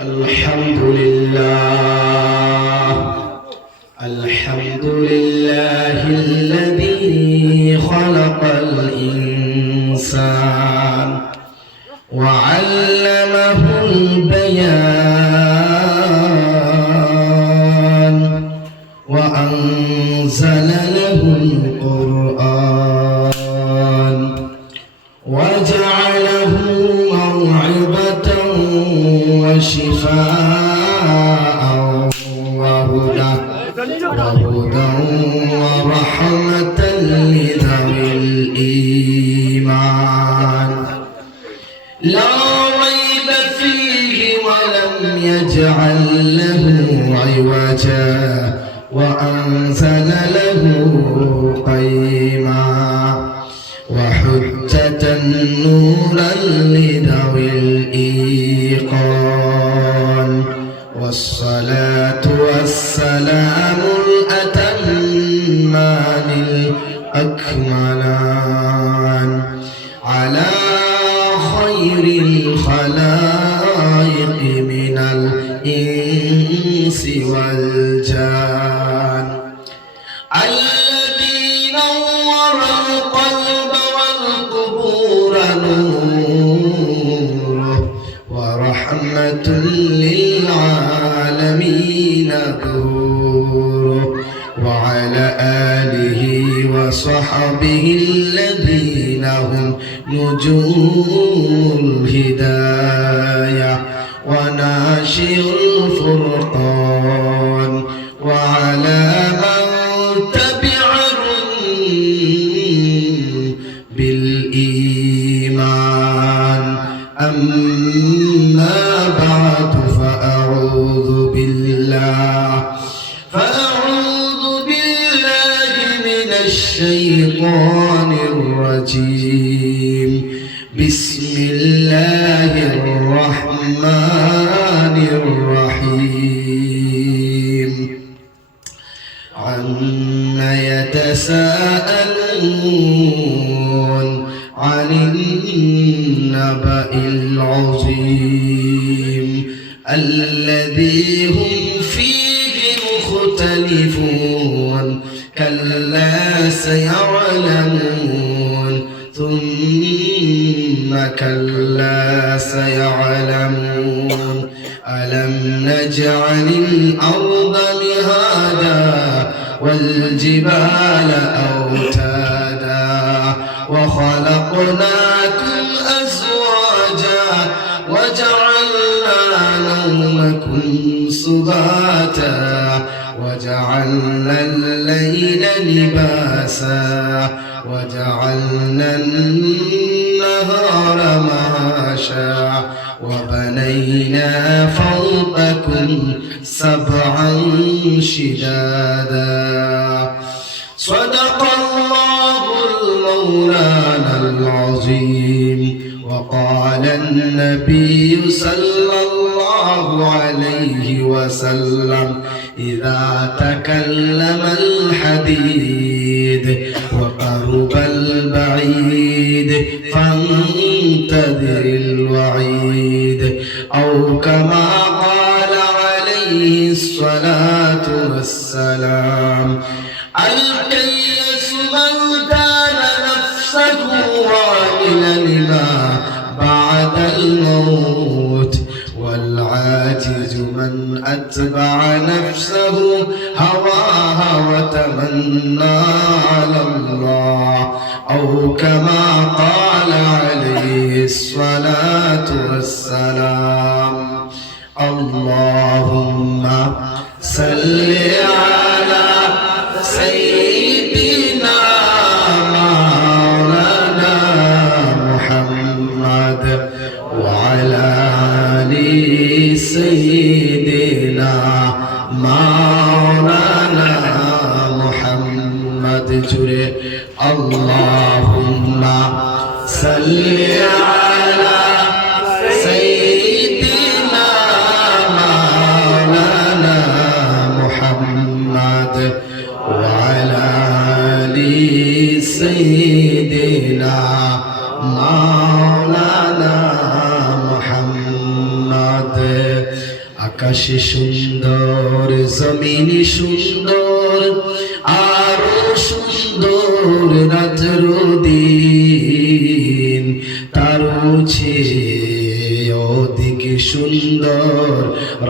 الحمد لله الحمد لله الذي خلق الإنسان وعلمه البيان وأنزل له القرآن وجعله موعظة وشفاء وهدى ورحمة لذوي الإيمان لا ريب فيه ولم يجعل له عوجا وأنزل له قيما وحجة نورا لذوي الإيقان والصلاة والسلام الأتمان الأكملان على خير الخلائق من الإنس والجان الذي نور القلب والقبور نوره ورحمة للعالمين ظهوره وعلى آله وصحبه الذين هم نجوم الهداية وناشر الفرقان وعلى من تبعهم بالإيمان أما بعد فأعوذ بالله من الشيطان الرجيم بسم الله الرحمن الرحيم عما يتساءلون عن النبأ العظيم الذي هم فيه مختلفون كلا سيعلمون ثم كلا سيعلمون ألم نجعل الأرض مهادا والجبال أوتادا وخلقناكم أزواجا وجعلنا نومكم سباتا وجعلنا الليل لباسا وجعلنا النهار معاشا وبنينا فوقكم سبعا شدادا صدق الله المولانا العظيم وقال النبي صلى الله عليه وسلم إذا تكلم الحديد وقرب البعيد فانتظر الوعيد أو كما قال عليه الصلاة والسلام الكيس من دان نفسه عاملا لما بعد الموت والعاجز من أتبع نفسه هواها وتمنى على الله أو كما قال عليه الصلاة والسلام اللهم صل على سيدنا مولانا محمد وعلى آل سيدنا مولانا محمد جري اللهم صل على سيدنا مولانا محمد وعلى آل سيدنا مولانا محمد আকাশে সুন্দর, জমিনে সুন্দর, আরো সুন্দর রাত্র দিন, তারও চেয়ে অধিক সুন্দর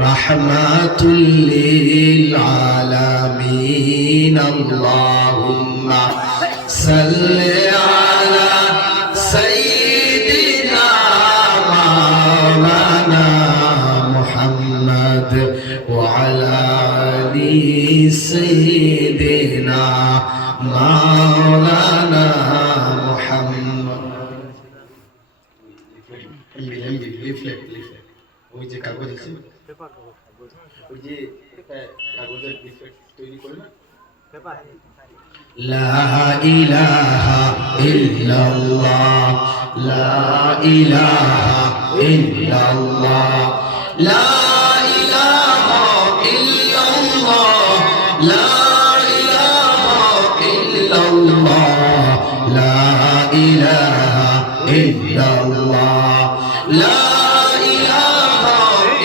রাহমাতুল লিল আলামিন। আল্লাহুম্মা সাল্লি আলা সাইয়্যিদিনা মাওলানা মুহাম্মদ ওয়া আলা আলি সাইয়্যিদিনা মাওলানা মুহাম্মদ। লিফলেট ওই যে কাগজ আছে, ওই যে কাগজের লিফলেট তৈরি করে না, লা ইলাহা ইল্লাল্লাহ, লা ইলাহা ইল্লাল্লাহ, লা ইলাহা ইল্লাল্লাহ, লা ইলাহা ইল্লাল্লাহ, লা ইলাহা ইল্লাল্লাহ, লা ইলাহা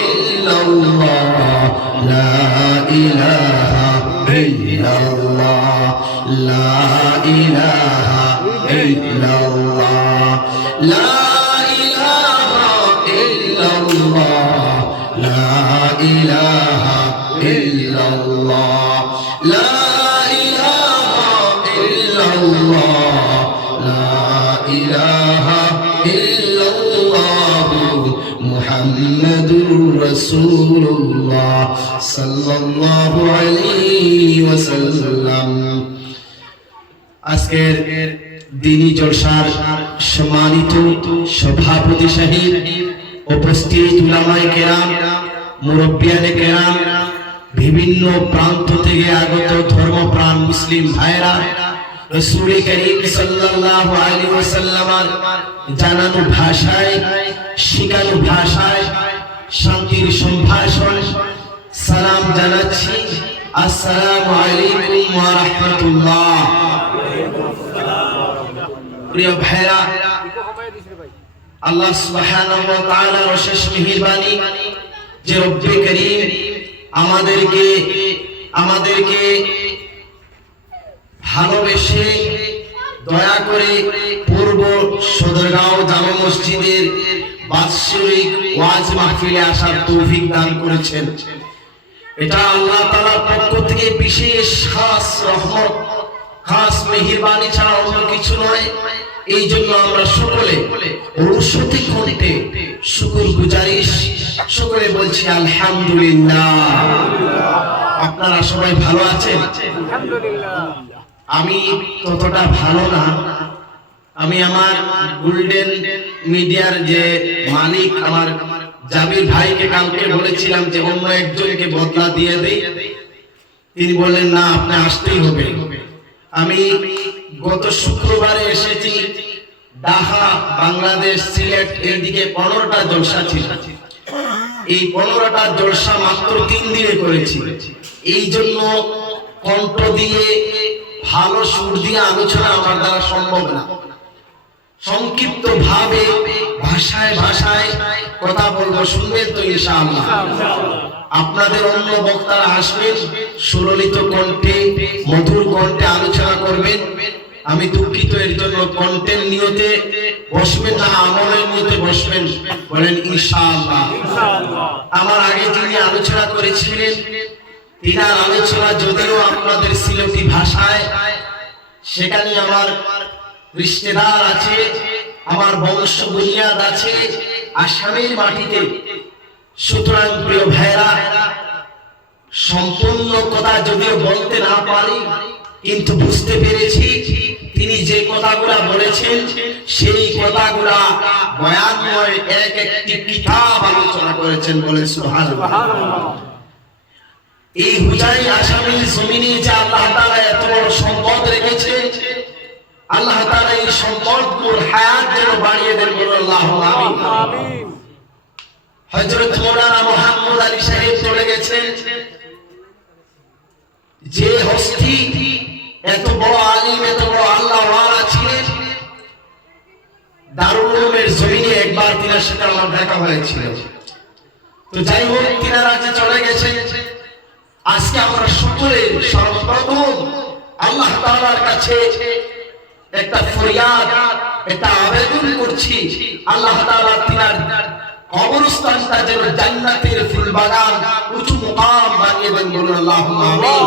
ইল্লাল্লাহ, লা ইলাহা ইল্লাল্লাহ, লা ইলাহা ইল্লাল্লাহ, লা ইলাহা ইল্লাল্লাহ, লা ইলাহা ইল্লাল্লাহ, লা ইলাহা ইল্লাল্লাহ, লা ইলাহা ইল্লাল্লাহ মুহাম্মাদুর রাসূলুল্লাহ সাল্লাল্লাহু আলাইহি ওয়াসাল্লাম। আজকের দিনী জলসার সম্মানিত সভাপতি সাহেব, উপস্থিত উলামায়ে কেরাম, মুরব্বিয়ানে কেরাম, বিভিন্ন প্রান্ত থেকে আগত ধর্মপ্রাণ মুসলিম ভাইরা, রাসূল করিম সাল্লাল্লাহু আলাইহি ওয়াসাল্লামের জানানো ভাষায়, শিখানো ভাষায় শান্তির সম্ভাষণ সালাম জানাচ্ছি। আসসালামু আলাইকুম ওয়া রাহমাতুল্লাহ। প্রিয় ভাইরা, আল্লাহ সুবহানাহু ওয়া তাআলার অশেষ মেহেরবানি যে রব্বে করিম আমাদেরকে ভালোবেসে দয়া করে পূর্ব সদরগাঁও জামে মসজিদের বাৎসরিক ওয়াজ মাহফিলে আসার তৌফিক দান করেছেন। এটা আল্লাহ তাআলার পক্ষ থেকে বিশেষ খাস রহমত, খাস মেহেরবানি ছাড়া অন্য কিছু নয়। এই জন্য আমরা সকলে অনুশোচিত কণ্ঠে শুকর গুজারিশ সকলে বলছি আলহামদুলিল্লাহ। আপনারা সবাই ভালো আছেন? আলহামদুলিল্লাহ। আমি ততটা ভালো না। আমি আমার গোল্ডেন মিডিয়ার যে মালিক আমার জাবির ভাইকে কালকে বলেছিলাম যে অন্য একজনকে বদলা দিয়ে দেই, তিনি বললেন না, আপনি আসতেই হবে। আমি গত শুক্রবারে এসেছি, ঢাকা, বাংলাদেশ, সিলেট এইদিকে 15টা জলসা ছিল। এই 15টা জলসা মাত্র 3 দিনে করেছি। এই জন্য কণ্ঠ দিয়ে ভালো সুর দিয়ে আলোচনা আমার দ্বারা সম্ভব না। সংক্ষিপ্ত ভাবে ভাষায় কথা বলবো, শুনবেন তো ইনশাআল্লাহ। আপনাদের অন্য বক্তারা আসবেন, সুললিত কণ্ঠে মধুর কণ্ঠে আলোচনা করবেন। আমি দুঃখিত এর জন্য। কণ্ঠের নিয়তে বসবেন না, আমলের নিয়তে বসবেন, বলেন ইনশাআল্লাহ। আমার আগে যিনি আলোচনা করেছিলেন, তিনার আলোচনা যদিও আপনাদের সিলেটি ভাষায়, সেখানে আমার রিশতেদার আছে, আমার বংশ বুনিয়াদ আছে আসামের মাটিতে। সুতরাং প্রিয় ভাইরা, সম্পূর্ণ কথা যদিও বলতে না পারি, কিন্তু বুঝতে পেরেছি তিনি যে কথাগুলা বলেছেন সেই কথাগুলা বয়ানময় এক একটি কিতাব আলোচনা করেছেন, বলে সুবহানাল্লাহ। এই হুজাই আসামের জমিনে যে আল্লাহ তাআলা এত বড় সম্পদ রেখেছে, আল্লাহ তাআলা এই সম্পদগুলোর হায়াত যেন বাড়িয়ে দেন, বলে আল্লাহুম্মা আমিন। হযরত মাওলানা মুহাম্মদ আলী সাহেব চলে গেছেন, যে হস্তি এত বড় আলিম, এত বড় আল্লাহ ওয়ালা ছিলেন। দারুল উলুমের জমিনে একবার তিনার সাথে আমার দেখা হয়েছিল। তো যাই হোক, তিনারা যে চলে গেছেন, আজকে আমরা সকলে সর্বপ্রথম আল্লাহ তাআলার কাছে একটা ফরিয়াদ, একটা আবেদন করছি, আল্লাহ তাআলা তিনার কবরস্থানটা যেন জান্নাতের ফুল বাগান, উঁচু মুকাম বানিয়ে দেন, বলুন আল্লাহুম্মা আমিন।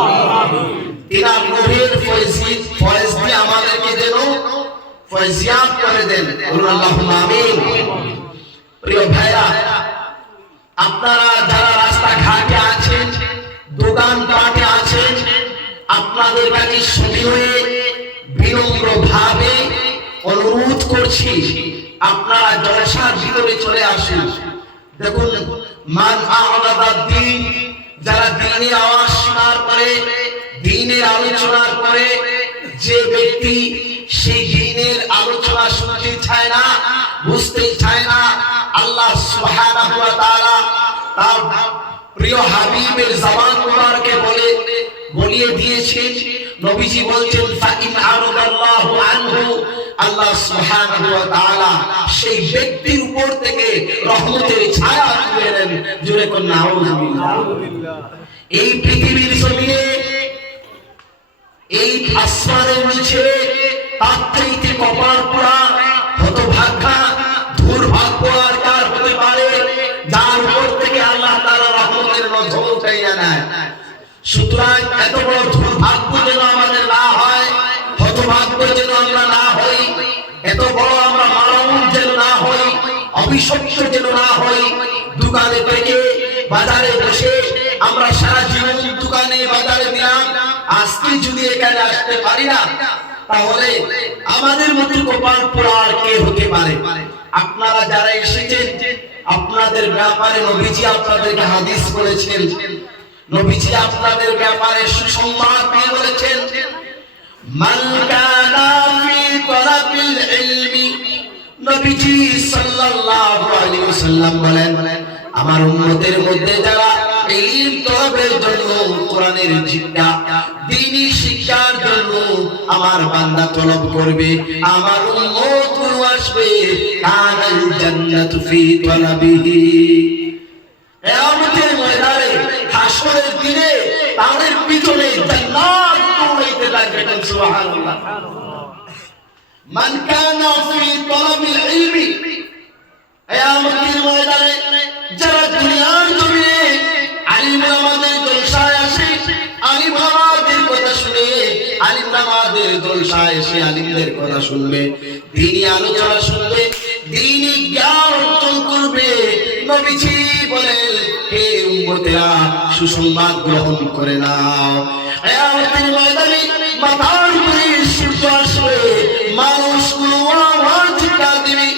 তিনার নূরের ফয়েজ দিয়ে আমাদেরকে যেন ফয়েজিয়াত করে দেন, বলুন আল্লাহুম্মা আমিন। প্রিয় ভাইরা, আপনারা যারা রাস্তাঘাটে আছেন, দোকানপাটে আছেন, আপনাদের কাছে সবিনয়ে বিনম্রভাবে অনুরোধ করছি, আপনারা জলসার ভিতরে চলে আসুন। দেখুন, মান আ'লাদাদ দ্বীন, যারা দ্বীনের আওয়াজ শোনার পরে, দ্বীনের আলোচনার পরে যে ব্যক্তি সেই দ্বীনের আলোচনা শুনতে চায় না, বুঝতে চায় না, আল্লাহ সুবহানাহু ওয়া তাআলা তার প্রিয় হাবিবের জবান মুবারকে বলিয়ে দিয়েছেন। নবীজি বলছেন, ফাইন আরাদাল্লাহু আনহু, আল্লাহ সুবহানাহু ওয়া তাআলা সেই ব্যক্তির উপর থেকে রহমতের ছায়া তুলে নেন। জোরে কোন নাউযুবিল্লাহ। এই পৃথিবীর জমিনে, এই আসমানের নিচে তার চাইতে কপাল পোড়া, হতভাগা, দুর্ভাগ্য আর কার হতে পারে, যার উপর থেকে আল্লাহ তাআলা রহমতের নজর উঠাইয়া নেয়। সুতরাং এত বড় দুর্ভাগ্য যেন আমাদের না হয়, হতভাগ্য যেন আমরা না হই, এত বড় আমরা মারাউন যেন না হই, অবিশ্বস্ত যেন না হই। দোকানে থেকে বাজারে বসে আমরা সারা জীবন দোকানে বাজারে দিলাম, আজকে যদি এখানে আসতে পারি না, তাহলে আমাদের মতো কপাল পোড়া আর কে হতে পারে? আপনারা যারা এসেছেন, আপনাদের ব্যাপারে নবীজি আপনাদেরকে হাদিস বলেছেন, নবীজি আপনাদের ব্যাপারে সুসংবাদ দিয়ে বলেছেন, মান কানা ফি তালাবিল ইলমি, নবীজি সাল্লাল্লাহু আলাইহি ওয়াসাল্লাম বলেন, আমার উম্মতের মধ্যে যারা ইলম তলবের জন্য, কোরআনের শিক্ষা, দ্বীনি শিক্ষার জন্য আমার বান্দা তলব করবে, আমার উম্মত আসবে, কানাল জান্নাতু ফি তালাবিহি। কিয়ামতের ময়দানে, হাসরের দিনে তাদের পিছনে জান্নাত দৌড়াইতে থাকবে। সুবহানাল্লাহ। মান কানা ফি তালাবিল ইলমি, কিয়ামতের ময়দানে যারা দুনিয়ার জমিনে আলিম ওলামাদের জলসায় আসে, আলিম ওলামাদের কথা শুনে, আলিম ওলামাদের জলসায় এসে আলিমদের কথা শুনবে, দ্বীনি আলোচনা শুনবে, দ্বীনি জ্ঞান অর্জন করবে, নবীজি বলেন, হে উম্মতেরা, সুসংবাদ গ্রহণ করে নাও। কিয়ামতের ময়দানে মাথার উপরে সূর্য আসবে, মানুষগুলো আওয়াজ দিবে,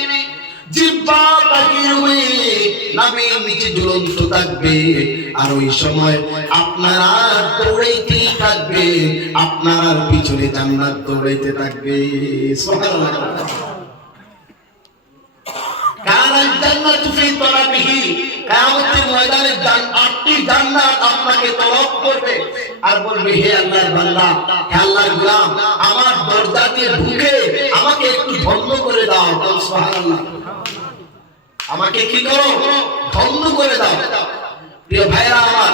জিহ্বা তাকিয়ে রবে, নাভির নিচে ঝুলন্ত থাকবে, আর ওই সময় আপনারা দৌড়াইতে থাকবে, আপনার পিছনে জান্নাত দৌড়াইতে থাকবে। সুবহানাল্লাহ। কানাল জান্নাতু ফি তালাবিহি, কিয়ামতের ময়দানে আটটি জান্নাত আপনাকে তলব করবে আর বলবে, হে আল্লাহর বান্দা, হে আল্লাহর গোলাম, আমার দরজা দিয়ে ঢুকে আমাকে একটু ধন্য করে দাও। সুবহানাল্লাহ। আমাকে কি করো? ধন্য করে দাও। প্রিয় ভাইরা আমার,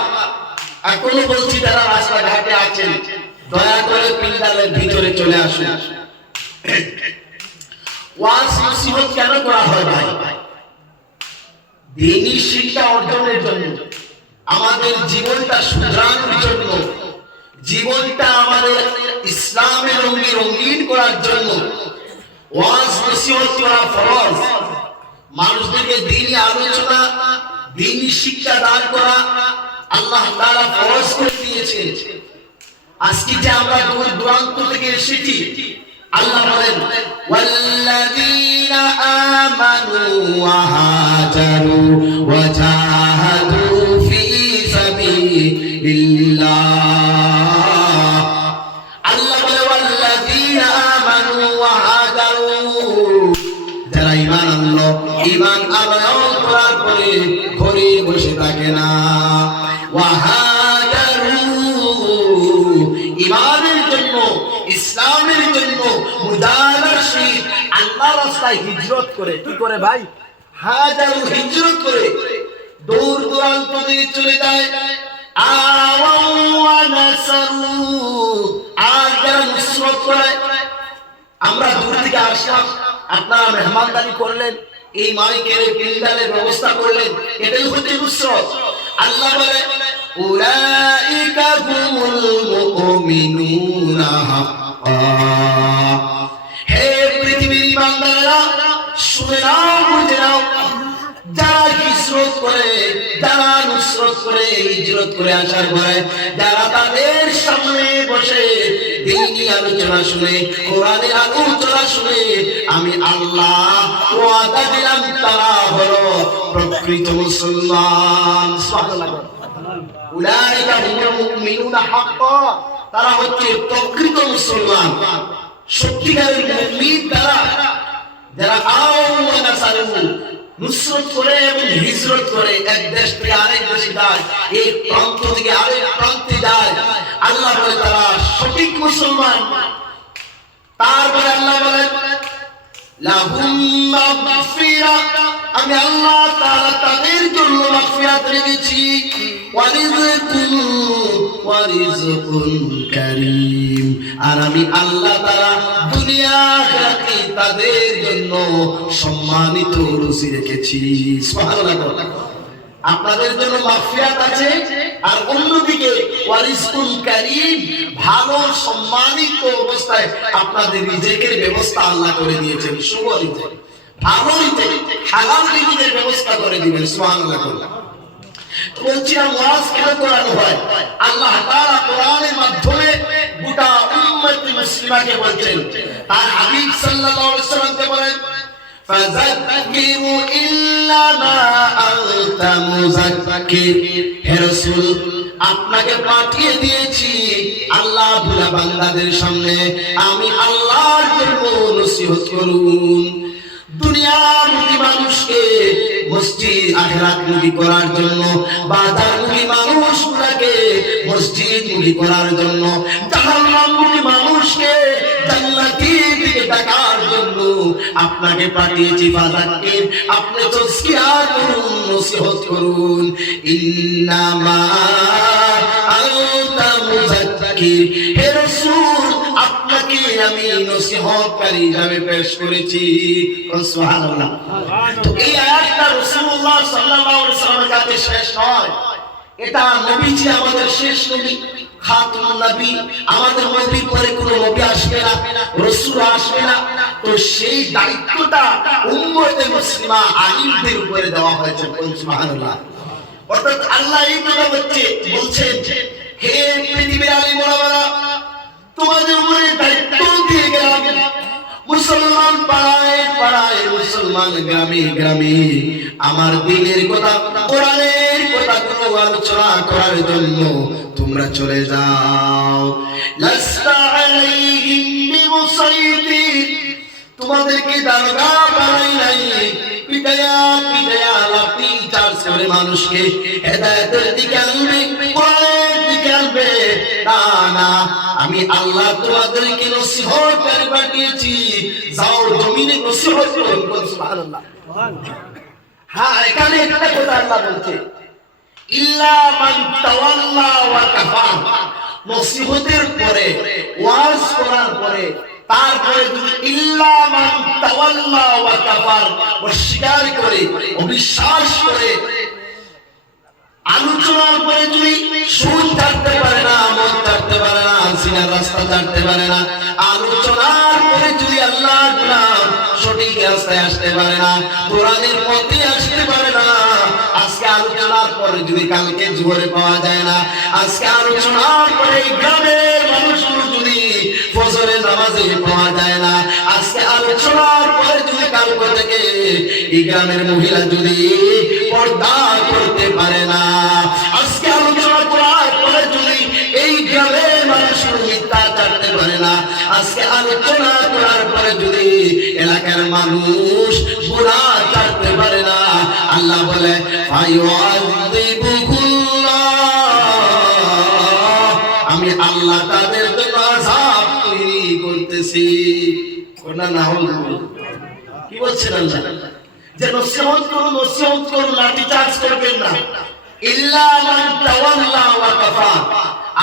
এখনো বলছি যারা রাস্তাঘাটে আছেন, দয়া করে পিন্ডালের ভিতরে চলে আসুন। ওয়াজ নসিহত কেন করা হয় ভাই? দ্বীনি শিক্ষা অর্জনের জন্য, আমাদের জীবনটা শুধরানোর জন্য, জীবনটা আমাদের ইসলামের রঙে রঙিন করার জন্য ওয়াজ নসিহত করা ফরজ। মানুষদেরকে দ্বীনি আলোচনা, দ্বীনি শিক্ষা দান করা আল্লাহ তাআলা ফরজ করে দিয়েছেন। আজকে যে আমরা দূর দূরান্ত থেকে এসেছি, আল্লাহ বলেন, ওয়াল্লাযীনা আমানু ওয়া হাজারু ওয়া জাহাদু ফি সাবিলিল্লাহ। আল্লাহ বলে, ওয়াল্লাযীনা আমানু ওয়া হাজারু, যারা ঈমান আনলো, ঈমান আনয়ন করার পরে ঘরে বসে থাকে না, ওয়া হাজারু, ঈমানের জন্য, ইসলামের জন্য মুজাহিদের সহিত আল্লাহর রাস্তায় হিজরত করে। কি করে ভাই? হাজারো হিজরত করে, দূর দূরান্ত থেকে চলে যায়। আর যারা নুসরত করে, আমরা দূর থেকে আসলাম, আপনারা মেহমানদারি করলেন, এই মালিকের পিন্ডালের ব্যবস্থা করলেন, এটাই হচ্ছে নুসরত। আল্লাহ বলে উলাইকা হুমুল মুমিনুনা হাক্কান। হে পৃথিবীর বান্দারা, শুনে নাও, বুঝে নাও, যারা হিজরত করে, যারা নুসরত করে, হিজরত করে আসার পরে যারা তাদের সামনে বসে দ্বীনি আলোচনা শুনে, কোরআনের আলোচনা শুনে, আমি আল্লাহ ওয়াদা দিলাম তারা হলো প্রকৃত মুসলমান। সুবহানাল্লাহ। উলাইকা হুমুল মুমিনুনা হাক্কান, তারা হচ্ছে প্রকৃত মুসলমান, সত্যিকারের মুমিন তারা, যারা আওয়ানা সালু নুসরত করে এবং হিজরত করে এক দেশ থেকে আরেক দেশে যায়, এক প্রান্ত থেকে আরেক প্রান্তে যায়। আল্লাহ বলে তারা সঠিক মুসলমান। তারপরে আল্লাহ বলে লাহুম মাগফিরা, আমি আল্লাহ তাআলা তাদের জন্য মাগফিরাত রেখেছি, ওয়ারিজকুন কারীম, আর আমি আল্লাহ তাআলা দুনিয়া আখিরাতে তাদের জন্য সম্মানিত রুজি রেখেছি। সুবহানাল্লাহ। আপনাদের জন্য মাগফিরাত আছে, আর অন্যদিকে ওয়ারিজকুন কারীম, ভালো সম্মানিত অবস্থায় আপনাদের রিজিকের ব্যবস্থা আল্লাহ করে দিয়েছেন। শুভ রিজিক, ভালো রিজিক, হালাল রিজিকের ব্যবস্থা করে দিবেন। সুবহানাল্লাহ। বলছিলাম ওয়াজ কেন করানো হয়? আল্লাহ তাআলা কোরআনের মাধ্যমে গোটা উম্মত মুসলিমাকে বলছেন, তার হাবিব সাল্লাল্লাহু আলাইহি ওয়াসাল্লামকে বলেন ফাযাক্কির ইল্লামা আনতা মুযাক্কির। হে রাসূল, আপনাকে পাঠিয়ে দিয়েছি আল্লাহ ভোলা বান্দাদের সামনে, আমি আল্লাহর জন্য নসিহত করুন। দুনিয়ামুখী মানুষকে মসজিদ আখিরাতমুখী করার জন্য, বাজারমুখী মানুষগুলোকে মসজিদমুখী করার জন্য, জাহান্নামমুখী মানুষকে জান্নাতের দিকে ডাকার জন্য আপনাকে পাঠিয়েছি। ফাযাক্কির, আপনি তাযকিয়া করুন, নসিহত করুন। ইন্নামা আনতা মুযাক্কির, হে রাসূল, আপনাকে আমি নসিহতকারী হিসেবে পেশ করেছি। সুবহানাল্লাহ। তো এই আয়াতটা রাসূলুল্লাহ সাল্লাল্লাহু আলাইহি ওয়াসাল্লামের কাছে শেষ নয়, এটা নবীজি আমাদের শেষ নবী, খাতামুন নবী। আমাদের নবীর পরে কোনো নবী আসবে না, রাসূল আসবে না। তো সেই দায়িত্বটা উম্মতে মুসলিমা আলিমদের উপরে দেওয়া হয়েছে। সুবহানাল্লাহ। অর্থাৎ আল্লাহ এই কথা বলছেন, হে পৃথিবীর আলিম ওলামারা, তোমাদের উপরে দায়িত্ব দিয়ে গেলাম। মুসলমান পাড়ায় পাড়ায়, মুসলমান গ্রামে গ্রামে আমার দ্বীনের কথা, কোরআনের কথাগুলো আলোচনা করার জন্য তোমরা চলে যাও। লাস্তা আলাইহিম বিমুসাইতির, তোমাদেরকে দারোগা বানাই নাই, পিটায়া পিটায়া লাঠি চার্জ করে মানুষকে হেদায়েতের দিকে আনবে, কোরআনের দিকে আনবে। না না, আমি আল্লাহ তোমাদেরকে নসিহতকারী পাঠিয়েছি, যাও জমিনে নসিহত করো। সুবহানাল্লাহ। হ্যাঁ, এখানে একটা কথা আল্লাহ বলছে, ইল্লা মান তাওয়াল্লা ওয়া কাফার। নসিহতের পরে, ওয়াজ করার পরে, তারপরে যদি ইল্লা মান তাওয়াল্লা ওয়া কাফার, অস্বীকার করে, অবিশ্বাস করে, আলোচনার পরে যদি সুদ ছাড়তে পারে না, মদ ছাড়তে পারে না, সিনার রাস্তা ছাড়তে পারে না, আলোচনার পরে যদি আল্লাহ গুলাম সঠিক রাস্তায় আসতে পারে না, কোরআনের পথে আসতে পারে না, আজকে আলোচনার পরে যদি কালকে জোরে পাওয়া যায় না, আজকে আলোচনার পরে গ্রামের মানুষগুলো যদি ফজরে নামাজে পাওয়া যায় না, আজকে আলোচনার পরে যদি কালকে থেকে এই গ্রামের মহিলা যদি পর্দা করতে পারে না, আজকে আলোচনা করার পরে যদি এই গ্রামের মানুষ মিথ্যা ছাড়তে পারে না, আজকে আলোচনা করার পরে যদি এলাকার মানুষ গুনাহ ছাড়তে পারে না, আল্লাহ বলে আমি আল্লাহ তাদের জন্য আযাব তৈরি করতেছি। কোনা না হলো কি বলছেন আল্লাহ? যে নসিহত করুন, নসিহত করুন, লাঠি চার্জ করবেন না। ইল্লা মান তাওয়াল্লা ওয়া কাফা।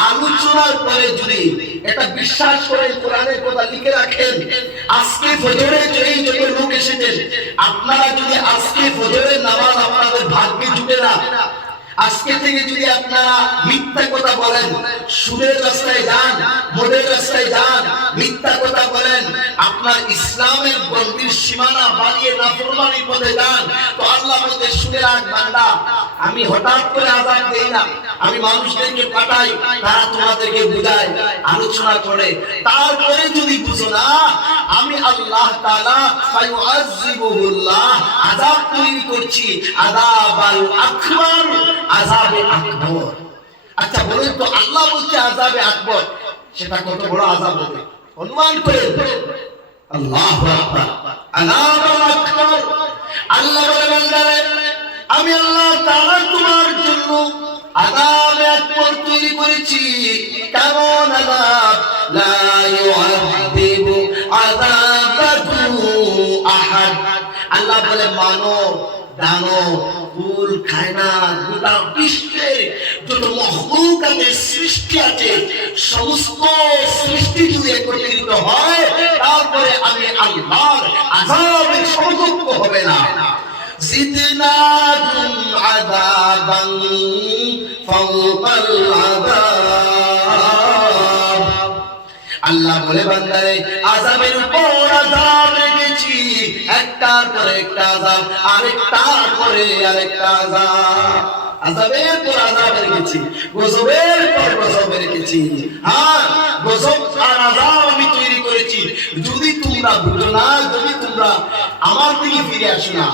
আলোচনার পরে যদি এটা বিশ্বাস করেন, কোরআনের কথা লিখে রাখেন, আজকে ফজরে এই যত লোক এসেছেন, আপনারা যদি আজকে ফজরের নামাজ আপনাদের ভাগ্যে জুটে না, আজকে থেকে যদি আপনারা মিথ্যা কথা বলেন, সুদের রাস্তায় যান, মদের রাস্তায় যান, মিথ্যা কথা বলেন, আপনার ইসলামের গণ্ডির সীমানা বাড়িয়ে নাফরমানির পথে যান, তো আল্লাহ বলতে সুদের আগ বান্দা, আমি হঠাৎ করে আযাব দেই না, আমি মানুষদেরকে পাঠাই, তারা তোমাদেরকে বুঝায়, আলোচনা করে, তারপরে যদি বুঝো না, আমি আল্লাহ তাআলা ফায়ুআযিবুহুল্লাহ, আযাব তৈরি করছি, আযাবাল আকবার, আযাবে আকবর। আচ্ছা বলেন তো, আল্লাহ বলছে আযাবে আকবর, সেটা কত বড় আযাব হবে অনুমান করেন? আল্লাহু আকবার, আযাবুল আকবর। আল্লাহ বলে বান্দারে, আমি আল্লাহ তাআলা তোমার জন্য আযাবে আকবর তৈরি করেছি। কেমন আযাব? লা ইউআযিবু আযাবাহু আহাদ। আল্লাহ বলে মানব, দানব, ফুল, কায়নাত, গোটা বিশ্বের যত মখলুকাতের সৃষ্টি আছে, সমস্ত সৃষ্টি যদি একত্রিত হয়, তারপরে আমি আল্লাহর আযাবের সমকক্ষ হবে না। জিদনাহুম আযাবান ফাওকাল আযাব। আল্লাহ বলে বান্দারে, আযাবের উপর আযাব রেখেছি, একটার পরে একটা আযাব, আরেকটার পরে আরেকটা আযাব, আযাবের পর আযাব রেখেছি, গজবের পর গজব রেখেছি। হ্যাঁ, গজব আর আযাব আমি তৈরি করেছি। যদি তোমরা বুঝো না, যদি তোমরা আমার দিকে ফিরে আসো না,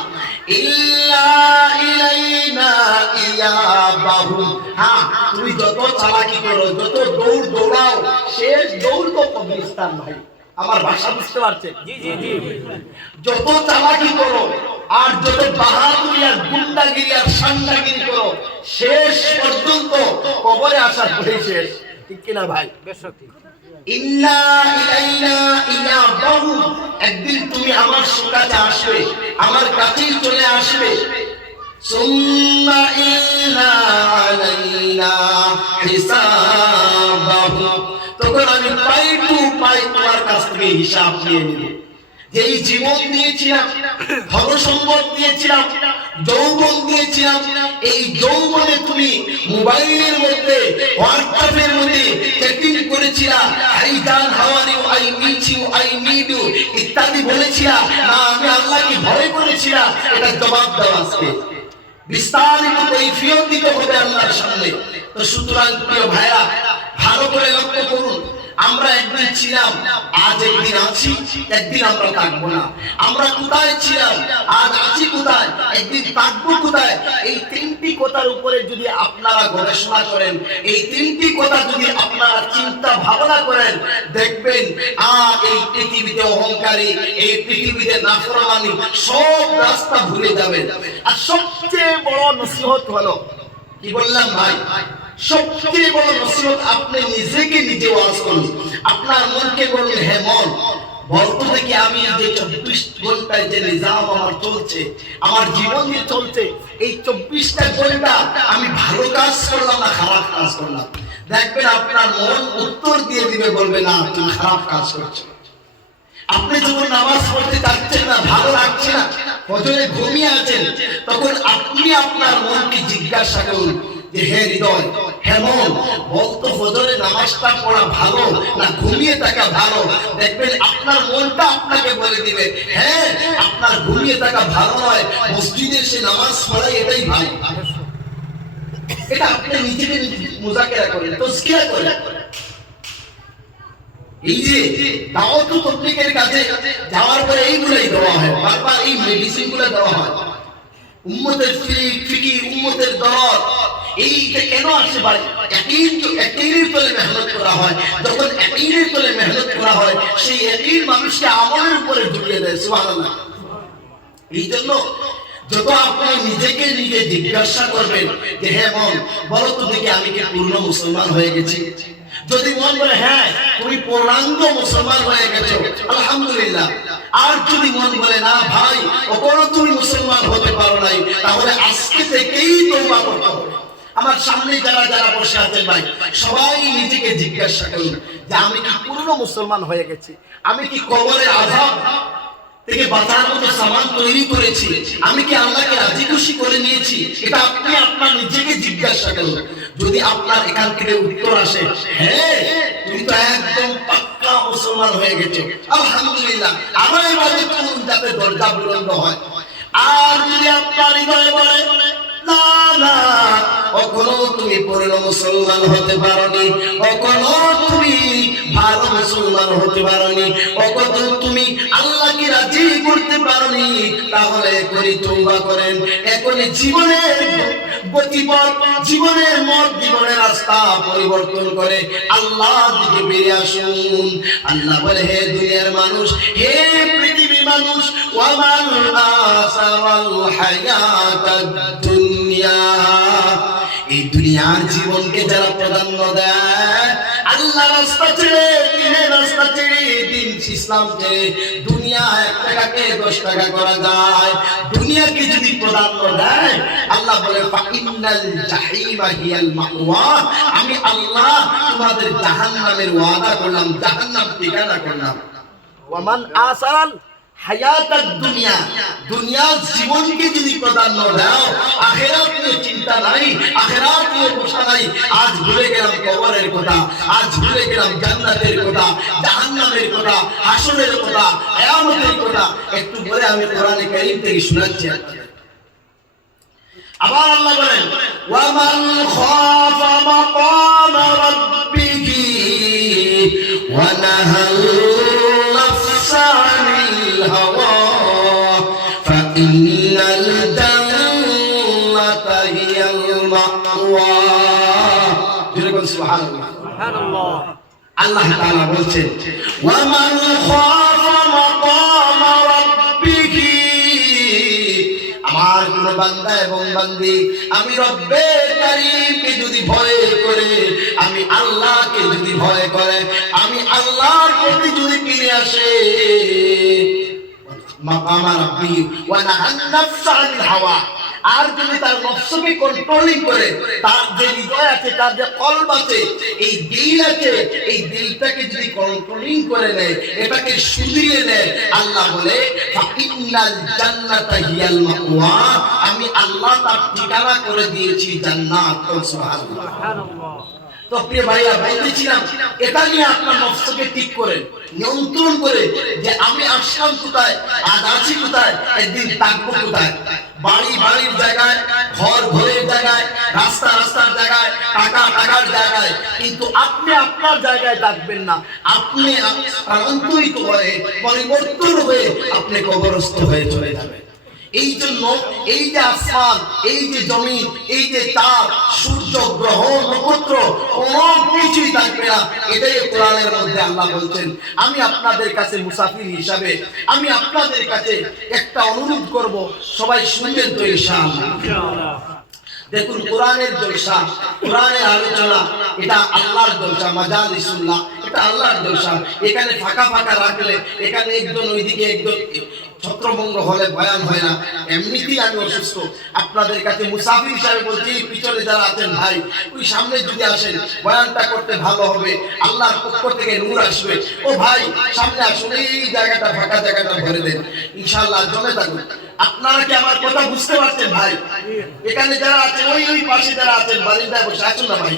ইল্লা ইলাইনা ইয়াবাহুম। হ্যাঁ, তুমি যত চালাকি করো, যত দৌড় দৌড়াও, শেষ দৌড় তো কবরস্থান। ভাই আমার ভাষা বুঝতে পারছেন? জি জি জি। যত চালাকি করো আর যত বাহাদুরি আর গুন্ডাগিরি আর সান্ডাগিরি করো, শেষ পর্যন্ত কবরে আসার পরে শেষ। ঠিক কিনা ভাই? ইন্না ইলাইনা ইয়াবাহুম। একদিন তুমি আমার কাছে আসবে, আমার কাছেই চলে আসবে। সুম্মা ইন্না আলাইনা হিসাবাহুম। তখন আমি পাই টু পাই তোমার কাছ থেকে হিসাব নিয়ে নেব। যেই জীবন দিয়েছিলাম, ধনসম্পদ দিয়েছিলাম, যৌবন দিয়েছিলাম, এই যৌবনে তুমি মোবাইলের মধ্যে, হোয়াটসঅ্যাপের মধ্যে চ্যাটিং করেছিলা, আই জান হাওয়ানি, I meet you, I need you ইত্যাদি বলেছিলা না, আমি আল্লাহকে ভয় করেছিলাম, এটা জবাব দাও আজকে। বিস্তারিত কৈফিয়ত দিতে হবে আল্লাহর সামনে। তো সুতরাং প্রিয় ভাইরা, ভালো করে লক্ষ্য করুন, আমরা একদিন ছিলাম, আজ একদিন আছি, একদিন আমরা থাকবো না। আমরা কোথায় ছিলাম, আজ আছি কোথায়, একদিন থাকবো কোথায়? এই তিনটি কথার উপরে যদি আপনারা গবেষণা করেন, এই তিনটি কথা যদি আপনারা চিন্তা ভাবনা করেন, দেখবেন আর এই পৃথিবীতে অহংকারী, এই পৃথিবীতে নাফরমানি সব রাস্তা ভুলে যাবেন। আর সবচেয়ে বড় নসিহত হলো, কি বললাম ভাই, সবচেয়ে বড় নসিহত, আপনি নিজেকে নিজে ওয়াজ করুন। আপনার মনকে বলুন, হে মন, বলতো দেখি আমি যে 24 ঘন্টায় যে নিজাম আমার চলছে, আমার জীবন যে চলছে, এই 24টা ঘন্টা আমি ভালো কাজ করলাম না খারাপ কাজ করলাম? দেখবেন আপনার মন উত্তর দিয়ে দিবে, বলবে না তুমি খারাপ কাজ করছো। আপনি যখন নামাজ পড়তে যাচ্ছেন না, ভালো লাগছে না, ফজরে ঘুমিয়ে আছেন, তখন আপনি আপনার মনকে জিজ্ঞাসা করুন যে হে হৃদয়, হে মন, বলতো ফজরে নামাজটা পড়া ভালো না ঘুমিয়ে থাকা ভালো? দেখবেন আপনার মনটা আপনাকে বলে দিবে, হ্যাঁ আপনার ঘুমিয়ে থাকা ভালো নয়, মসজিদে এসে নামাজ পড়া এটাই ভালো। এটা আপনি নিজেকে মুজাকেরা করেন, তাজকিয়া করেন। এই যে দাওয়াত ও তাবলীগের কাছে যাওয়ার পরে এইগুলাই দেওয়া হয়, বারবার এই মেডিসিনগুলো দেওয়া হয়, উম্মতের ফিকি, উম্মতের দরদ। এইটা কেন আসে ভাই? ইয়াকিনের তলে মেহনত করা হয়। যখন ইয়াকিনের তলে মেহনত করা হয়, সেই ইয়াকিন মানুষকে আমলের উপরে ঢুকিয়ে দেয়। সুবহানাল্লাহ। এই জন্য যত আপনি নিজেকে নিজে জিজ্ঞাসা করবেন যে হে মন, বলো তো দেখি আমি কি পূর্ণ মুসলমান হয়ে গেছি? যদি মন বলে হ্যাঁ তুমি পূর্ণাঙ্গ মুসলমান হয়ে গেছো, আলহামদুলিল্লাহ। আর যদি মন বলে না ভাই, ওপরও তুমি মুসলমান হতে পারো নাই, তাহলে আজকে থেকেই তওবা করতে হবে। আমার সামনে যারা যারা বসে আছেন ভাই, সবাই নিজেকে জিজ্ঞাসা করুন যে আমি কি পূর্ণ মুসলমান হয়ে গেছি? আমি কি কবরের আযাব থেকে বাঁচার মতো সামান তৈরি করেছি? আমি কি আল্লাহকে রাজি খুশি করে নিয়েছি? এটা আপনি আপনার নিজেকে জিজ্ঞাসা করুন। যদি আপনার এখান থেকে উত্তর আসে হ্যাঁ, তুমি তো একদম পাক্কা মুসলমান হয়ে গেছো, আলহামদুলিল্লাহ, আমার ইবাদত করুন যাতে দরজা বুলন্দ হয়। আর যদি আপনার হৃদয়ে বলে না না, কখনো তুমি পূর্ণ মুসলমান হতে পারোনি, কখনো তুমি ভালো মুসলমান হতে পারোনি, কখনো তুমি আল্লাহকে রাজি করতে পারোনি, তাহলে করি তওবা করেন। এখন জীবনের গতিপথ, জীবনের মত, জীবনের রাস্তা পরিবর্তন করে আল্লাহর দিকে বেরিয়ে আসুন। আল্লাহ বলে হে দুনিয়ার মানুষ, হে পৃথিবীর মানুষ, ওয়ামান আসারাল হায়াতাদ দুনিয়া, এই দুনিয়ার জীবনকে যারা প্রাধান্য দেয়, আল্লাহ রাস্তা ছেড়ে, দিনের রাস্তা ছেড়ে, দিন ইসলাম ছেড়ে, দুনিয়া 1 টাকাকে 10 টাকা করা যায়, দুনিয়াকে যদি প্রাধান্য দেয়, আল্লাহ বলে ফাইনাল জাহিমা হিয়াল মাওয়া, আমি আল্লাহ তোমাদের জাহান্নামের ওয়াদা করলাম, জাহান্নাম ঠিকানা করলাম। ওয়ামান আসারাল হায়াতাদ দুনিয়া, দুনিয়ার জীবনকে যদি প্রাধান্য দাও, আখিরাত নিয়ে চিন্তা নাই, আখিরাত নিয়ে বসা নাই, আজ ভুলে গেলাম কবরের কথা, আজ ভুলে গেলাম জান্নাতের কথা, জাহান্নামের কথা, হাসরের কথা, কিয়ামতের কথা। একটু পরে আমি কোরআনে কারীম থেকে শোনাচ্ছি। আবার আল্লাহ বলেন ওয়ামান খাফা মাকাম রাব্বিহি ওয়া নাহাল নাফসা আনিল হাওয়া ফাইনাল জান্নাতা হিয়াল মাওয়া। যেরকম সুবহানাল্লাহ, সুবহানাল্লাহ। আল্লাহ তাআলা বলছেন ওয়ামান খাফা মাকাম রাব্বিহি, আমার কোন বান্দা এবং বান্দি আমি রব্বে কারীমকে যদি ভয় করে, আমি আল্লাহকে যদি ভয় করে, আমি আল্লাহর প্রতি যদি ফিরে আসে, মাকাম রাব্বি ওয়া নাহান নাফসা আনিল হাওয়া, আর যদি তার নফসকে কন্ট্রোলিং করে, তার যে হৃদয় আছে, তার যে কলব আছে, এই দিল আছে, এই দিলটাকে যদি কন্ট্রোলিং করে নেয়, এটাকে শুধিয়ে নেয়, আল্লাহ বলে ফাইনাল জান্নাতা হিয়াল মাওয়া, আমি আল্লাহ তার ঠিকানা করে দিয়েছি জান্নাত। সুবহানাল্লাহ, সুবহানাল্লাহ। তো প্রিয় ভাইয়া, বলতেছিলাম এটা নিয়ে আপনার নফসকে ঠিক করে, নিয়ন্ত্রণ করে, যে আমি আসলাম কোথায়, আজ আছি কোথায়, একদিন থাকবো কোথায়। বাড়ির জায়গায়, ঘরের জায়গায়, রাস্তার জায়গায়, টাকার জায়গায়, কিন্তু আপনি আপনার জায়গায় থাকবেন না। আপনি স্থানান্তরিত হয়ে, পরিবর্তন হয়ে আপনি কবরস্থ হয়ে চলে যাবেন। এই জন্য এই যে আসমান, এই যে জমিন, এই যে তার, সূর্য, গ্রহ, নক্ষত্র, কোনো কিছুই থাকবে না। এটাই কোরআনের মধ্যে আল্লাহ বলছেন। আমি আপনাদের কাছে মুসাফির হিসাবে আমি আপনাদের কাছে একটা অনুরোধ করব, সবাই শুনবেন তো ইনশাআল্লাহ। দেখুন কোরআনের জলসা, কোরআনের আলোচনা, এটা আল্লাহর জলসা, মাজালিসুল্লাহ, এটা আল্লাহর জলসা। এখানে ফাঁকা রাখলে, এখানে একজন ওইদিকে একজন ছত্রভঙ্গ হলে বয়ান হয় না। এমনিতেই আমি অসুস্থ, আপনাদের কাছে মুসাফির হিসাবে বলছি, পিছনে যারা আছেন ভাই, ওই সামনে যদি আসেন বয়ানটা করতে ভালো হবে, আল্লাহর পক্ষ থেকে নূর আসবে। ও ভাই সামনে আসুন, এই জায়গাটা, ফাঁকা জায়গাটা ভরে দেন, ইনশাআল্লাহ জমে থাকুন। আপনারা কি আমার কথা বুঝতে পারছেন ভাই? এখানে যারা আছেন, ওই পাশে যারা আছেন বারিন্দায় বসে, আসুন না ভাই,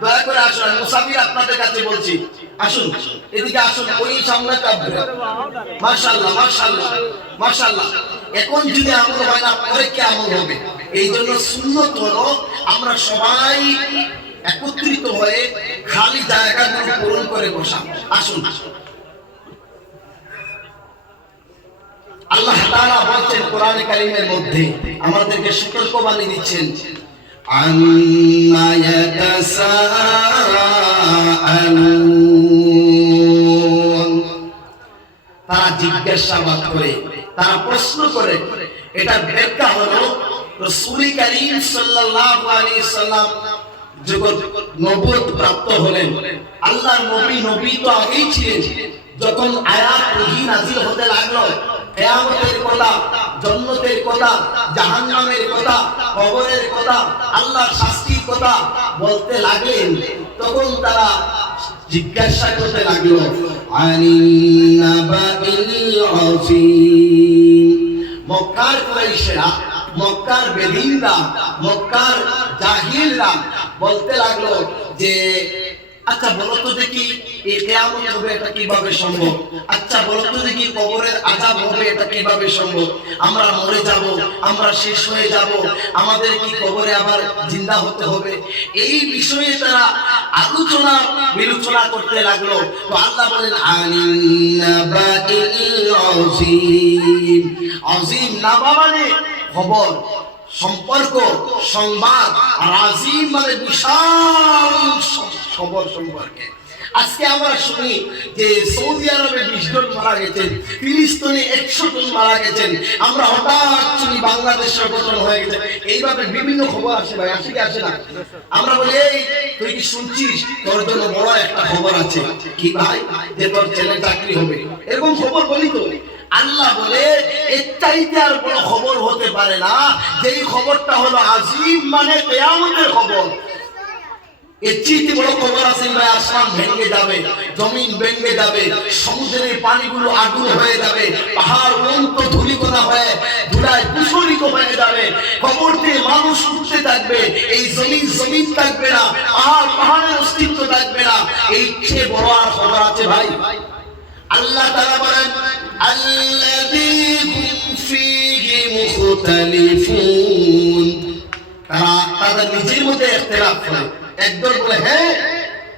দয়া করে আসুন। মুসাফির আপনাদের কাছে বলছি, আসুন, এদিকে আসুন, ওই সামনেটা। মাশাআল্লাহ, মাশাআল্লাহ, মাশাআল্লাহ। এখন যদি আমল হয় না, পরে কি আমল হবে? এই জন্য সুন্নত হলো আমরা সবাই একত্রিত হয়ে খালি জায়গাগুলো পূরণ করে বসা। আসুন। আল্লাহ তাআলা বলেন কোরআনে কারীমের মধ্যে, আমাদেরকে সতর্কবাণী দিচ্ছেন, আম্মা ইয়াতাসাআলুন, তারা জিজ্ঞাসাবাদ করে, তারা প্রশ্ন করে। এটার ব্যাখ্যা হলো রাসূল কারীম সাল্লাল্লাহু আলাইহি সাল্লাম যখন নবুয়ত প্রাপ্ত হলেন, আল্লাহর নবী তো আগেই ছিলেন, যখন আয়াত ওহী নাযিল হতে লাগলো, কিয়ামতের কথা, জান্নাতের কথা, জাহান্নামের কথা, কবরের কথা, আল্লাহর শাস্তির কথা বলতে লাগলেন, তখন তারা জিজ্ঞাসা করতে লাগলো আনিন নাবাইল আযীম। মক্কার কুরাইশরা, মক্কার বেদীনরা, মক্কার জাহিলরা বলতে লাগলো যে আচ্ছা বলো তো দেখি এই কিয়ামত হবে এটা কিভাবে সম্ভব? আচ্ছা বলো তো দেখি কবরের আযাব হবে এটা কিভাবে সম্ভব? আমরা মরে যাব, আমরা শেষ হয়ে যাব, আমাদের কি কবরে আবার জিন্দা হতে হবে? এই বিষয়ে তারা আলোচনা বিবেচনা করতে লাগলো। তো আল্লাহ বলেন আনিন্নাবাইল আযীম। আযীম নাবা মানে খবর, সম্পর্ক, সংবাদ, আর আযীম মানে বিশাল খবর সম্পর্কে। আজকে আমরা শুনি যে সৌদি আরবে 20 জন মারা গেছেন, ফিলিস্তিনে 100 জন মারা গেছেন, আমরা হঠাৎ শুনি বাংলাদেশের ঘটনা হয়ে গেছে, এইভাবে বিভিন্ন খবর আসে। ভাই আসে কি আসে না? আমরা বলি এই তুই কি শুনছিস, তোর জন্য বড় একটা খবর আছে। কি ভাই? যে তোর ছেলে চাকরি হবে, এরকম খবর বলি তো। আল্লাহ বলে এর চাইতে আর বড় খবর হতে পারে না, যেই খবরটা হলো আযীম মানে কিয়ামতের খবর। এর চেয়ে বড় খবর আছে ভাই? আসমান ভেঙে যাবে, জমিন ভেঙে যাবে, সমুদ্রের পানিগুলো আগুন হয়ে যাবে, পাহাড় অনন্ত ধূলিকণা হয়ে ধুলায় দূষিত হয়ে যাবে, কবর থেকে মানুষ উঠতে থাকবে, এই জমিন থাকবে না, পাহাড়ের অস্তিত্ব থাকবে না। এই চেয়ে বড় আর খবর আছে ভাই? আল্লাহ তাআলা বলেন আল্লাযী হুম ফীহি মুখতালিফুন। তাদের নিজের মধ্যে ইখতিলাফ করে। একদল বলে হ্যাঁ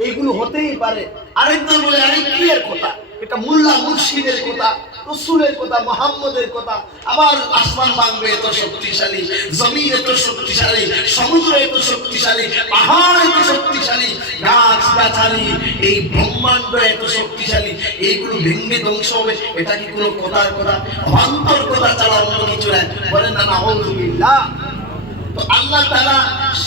এইগুলো হতেই পারে, আরেকদল বলে আরে কি এর কথা, এটা মোল্লা মুর্শিদের কথা, রাসূলের কথা, মুহাম্মদের কথা। আবার আসমান ভাঙবে এত শক্তিশালী, জমিন এত শক্তিশালী, সমুদ্র এত শক্তিশালী, পাহাড় এত শক্তিশালী, গাছ গাছালি, এই ব্রহ্মাণ্ড এত শক্তিশালী, এইগুলো ভেঙে ধ্বংস হবে, এটা কি কোনো কথার কথা? অন্তর কথা ছাড়া অন্য কিছু নাই। বলেন না নাউযুবিল্লাহ। তো আল্লাহ তাআলা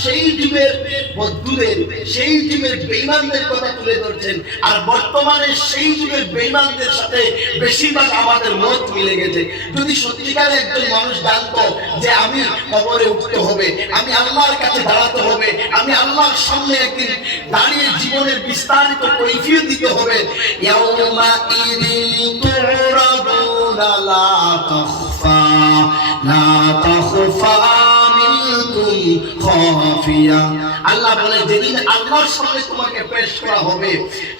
সেই যুগের বৌদ্ধদের, সেই যুগের বেঈমানদের কথা তুলে ধরছেন, আর বর্তমানে সেই যুগের বেঈমানদের সাথে বেশিরভাগ আমাদের মত মিলে গেছে। যদি সত্যিকারে একজন মানুষ জানতো যে আমি কবরে উঠতে হবে, আমি আল্লাহর কাছে দাঁড়াতে হবে, আমি আল্লাহর সামনে একদিন দাঁড়িয়ে জীবনের বিস্তারিত কৈফিয়ত দিতে হবে, ইয়াউমা ইদিন তুরাদুনা লা তাখফা খাফিয়া। আল্লাহ বলে যেদিন আল্লাহর সামনে তোমাকে পেশ করা হবে,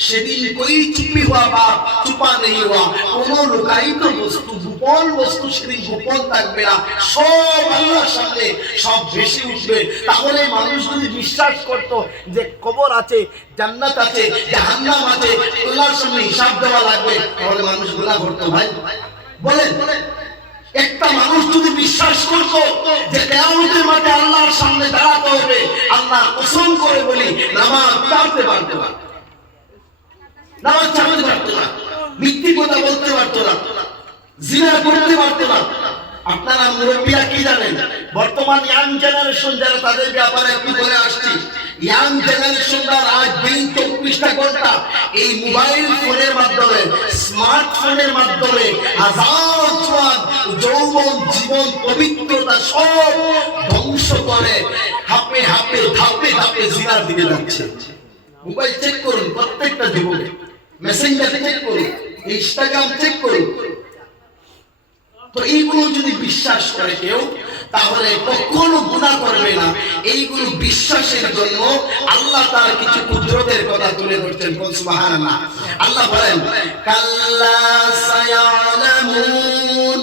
সেদিন কোই চুপি হওয়া বা চুপা নেই হওয়া, কোনো লুকায়িত বস্তু, গোপন বস্তু সেদিন গোপন থাকবে না, সব আল্লাহর সামনে সব ভেসে উঠবে। তাহলে মানুষ যদি বিশ্বাস করতো যে কবর আছে, জান্নাত আছে, জাহান্নাম আছে, আল্লাহর সামনে হিসাব দেওয়া লাগবে, তাহলে মানুষ গুনাহ করতো ভাই? বলেন একটা মানুষ যদি বিশ্বাস করত যে কিয়ামতের মাঠে আল্লাহর সামনে দাঁড়াতে হবে, আল্লাহ কসম করে বলি নামাজ পড়তে পারতো না, নামাজ ছাড়তে পারতো না, মিথ্যে কথা বলতে পারতো না, জিনা করতে পারতো না। আপনারা মুরব্বিরা কি জানেন? বর্তমান ইয়াং জেনারেশন যারা, তাদের ব্যাপারে একটু বলে আসছি। ইয়াং জেনারেশনরা আজ দিন 24টা ঘন্টা এই মোবাইল ফোনের মাধ্যমে, স্মার্টফোনের মাধ্যমে হাজার জোয়ান যৌবন জীবন পবিত্রতা সব ধ্বংস করে হাপে হাপে ধাপে ধাপে জিনার দিকে যাচ্ছে। মোবাইল চেক করুন, প্রত্যেকটা যুবক মেসেঞ্জার চেক করুন, ইনস্টাগ্রাম চেক করুন। তো এইগুলো যদি বিশ্বাস করে কেউ, তাহলে কখনো গুনাহ করবে না। এইগুলো বিশ্বাসের জন্য আল্লাহ তার কিছু কুদরতের কথা তুলে ধরছেন। সুবহানাল্লাহ। আল্লাহ বলেন কাল্লা সায়ালামুন।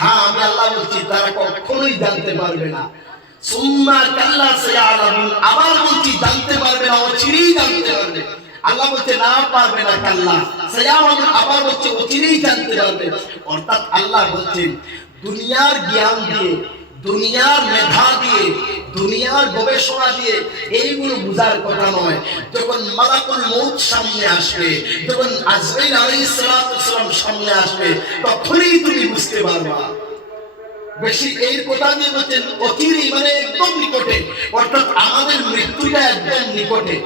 হ্যাঁ, আমি আল্লাহ বলছি তারা কখনোই জানতে পারবে না। সুম্মা কাল্লা সায়ালামুন, আবার বলছি জানতে পারবে না, অচিরেই জানতে পারবে। আল্লাহ বলছে না পারবে না, কাল্লা সায়ালামুন, আবার বলছে অচিরেই জানতে পারবে। অর্থাৎ আল্লাহ বলছেন দুনিয়ার জ্ঞান দিয়ে, দুনিয়ার মেধা দিয়ে, দুনিয়ার গবেষণা দিয়ে এইগুলো বুঝার কথা নয়। যখন মালাকুল মউত সামনে আসবে, যখন আজরাইল আলাইহিস সালাম সামনে আসবে, তখনই তুমি বুঝতে পারবা। বেশি এই কথা দিয়ে বলছেন অচিরেই, মানে একদম নিকটে, অর্থাৎ আমাদের মৃত্যুটা একদম নিকটে।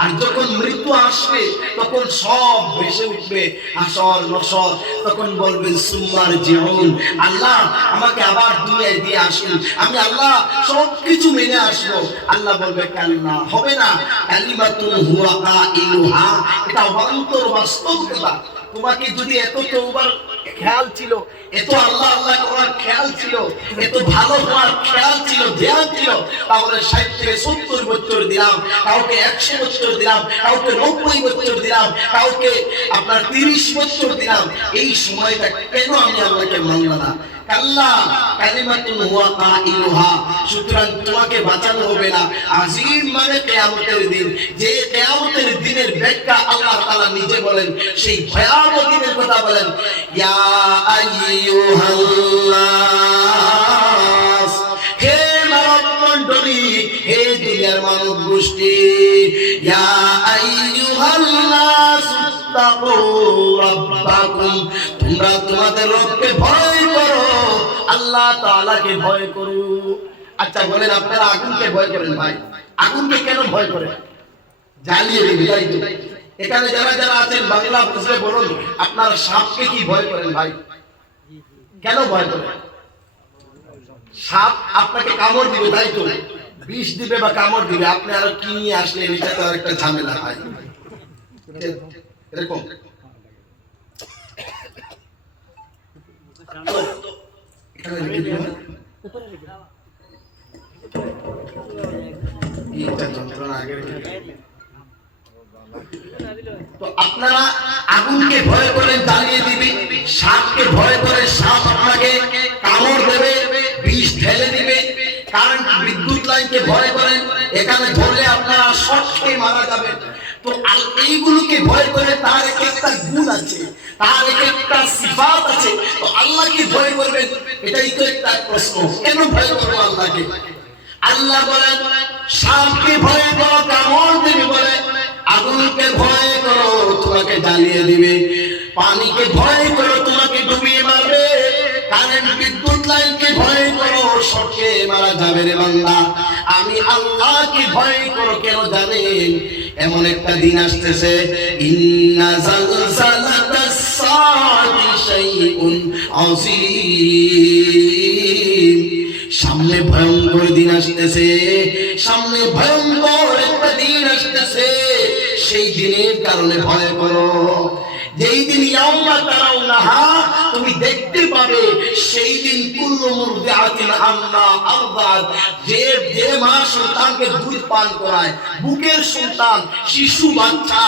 আর যখন মৃত্যু আসবে তখন সব ভেসে উঠবে হাসর নসর। তখন বলবেন সুম্মার জীবন, আল্লাহ আমাকে আবার দুনিয়ায় দিয়ে আসুন, আমি আল্লাহ সবকিছু মেনে আসবো। আল্লাহ বলবে কাল্লা, হবে না, কালিমাতুন হুয়া কাইলুহা, এটা অন্তর বাস্তব কথা। তোমাকে যদি এত তওবার খেয়াল ছিল, এত আল্লাহ আল্লাহ করার খেয়াল ছিল, এত ভালো হওয়ার খেয়াল ছিল, ধ্যান ছিল, তাহলে 60 থেকে 70 বছর দিলাম, কাউকে 100 বছর দিলাম, কাউকে 90 বছর দিলাম, কাউকে আপনার 30 বছর দিলাম। এই সময়টা কেন আমি আল্লাহকে মানলাম না? কাল্লা কালিমাতুন হুয়া কাইলুহা, সুতরাং তোমাকে বাঁচানো হবে না। আজিম মানে কিয়ামতের দিন, যে কিয়ামতের দিনের ব্যাখ্যা আল্লাহ তাআলা নিজে বলেন, সেই ভয়াবহ দিনের কথা বলেন। ইয়া আইয়ুহাল্লাস, হে মানব মণ্ডলী, হে দুনিয়ার মানব গোষ্ঠী, ইয়া আইয়ুহাল্লাস তাকু রাব্বাকুম, তোমরা তোমাদের রবকে ভয় করো, আল্লাহ তাআলাকে ভয় করো। আচ্ছা বলেন, আপনারা আগুনকে ভয় করেন ভাই? আগুনকে কেন ভয় করেন? জ্বালিয়ে দিবে, তাই তো? এখানে যারা যারা আছেন বাংলা বুঝলে বলুন, আপনারা সাপকে কি ভয় করেন ভাই? কেন ভয় করেন? সাপ আপনাকে কামড় দিবে, তাই তো? বিষ দিবে বা কামড় দিবে, আপনি আরো কি নিয়ে আসলেন, এটা তো একটা ঝামেলা হয় এরকম। তো আপনারা আগুনকে ভয় করেন, জ্বালিয়ে দিবে, সাপকে ভয় করে, সাপ আপনাকে কামড় দেবে, বিষ ঢেলে দিবে, কারেন্ট বিদ্যুৎ লাইনকে ভয় করেন, এখানে ধরলে আপনারা শর্ট খেয়ে মারা যাবেন। তো এইগুলোকে ভয় করে, তার এক একটা গুণ আছে, তার এক একটা সিফাত আছে। তো আল্লাহকে ভয় করবেন, এটাই তো একটা প্রশ্ন, কেন ভয় করবো আল্লাহকে? আল্লাহ বলেন সাপকে ভয় করো, কামড় দেবে বলে, আগুনকে ভয় করো, তোমাকে জ্বালিয়ে দিবে, পানিকে ভয় করো, তোমাকে ডুবিয়ে মারবে, কারেন্ট বিদ্যুৎ লাইনকে ভয় করো, শর্টে মারা যাবে রে বান্দা। আমি আল্লাহকে ভয় করো কেন জানেন? এমন একটা দিন আসতেছে, ইন্না জালজালাতাস সাআতি শাইউন আযীম, সামনে ভয়ঙ্কর দিন আসতেছে, সামনে ভয়ঙ্কর একটা দিন আসতেছে। সেই দিনের কারণে ভয় করো, যেই দিন ইয়াউমা তারাউনাহা, তুমি দেখতে পাবে, সেই দিন কুল্লু মুরদিআতিন আম্মা আরদাত, যে মা সন্তানকে দুধ পান করায়, বুকের সন্তান, শিশু বাচ্চা,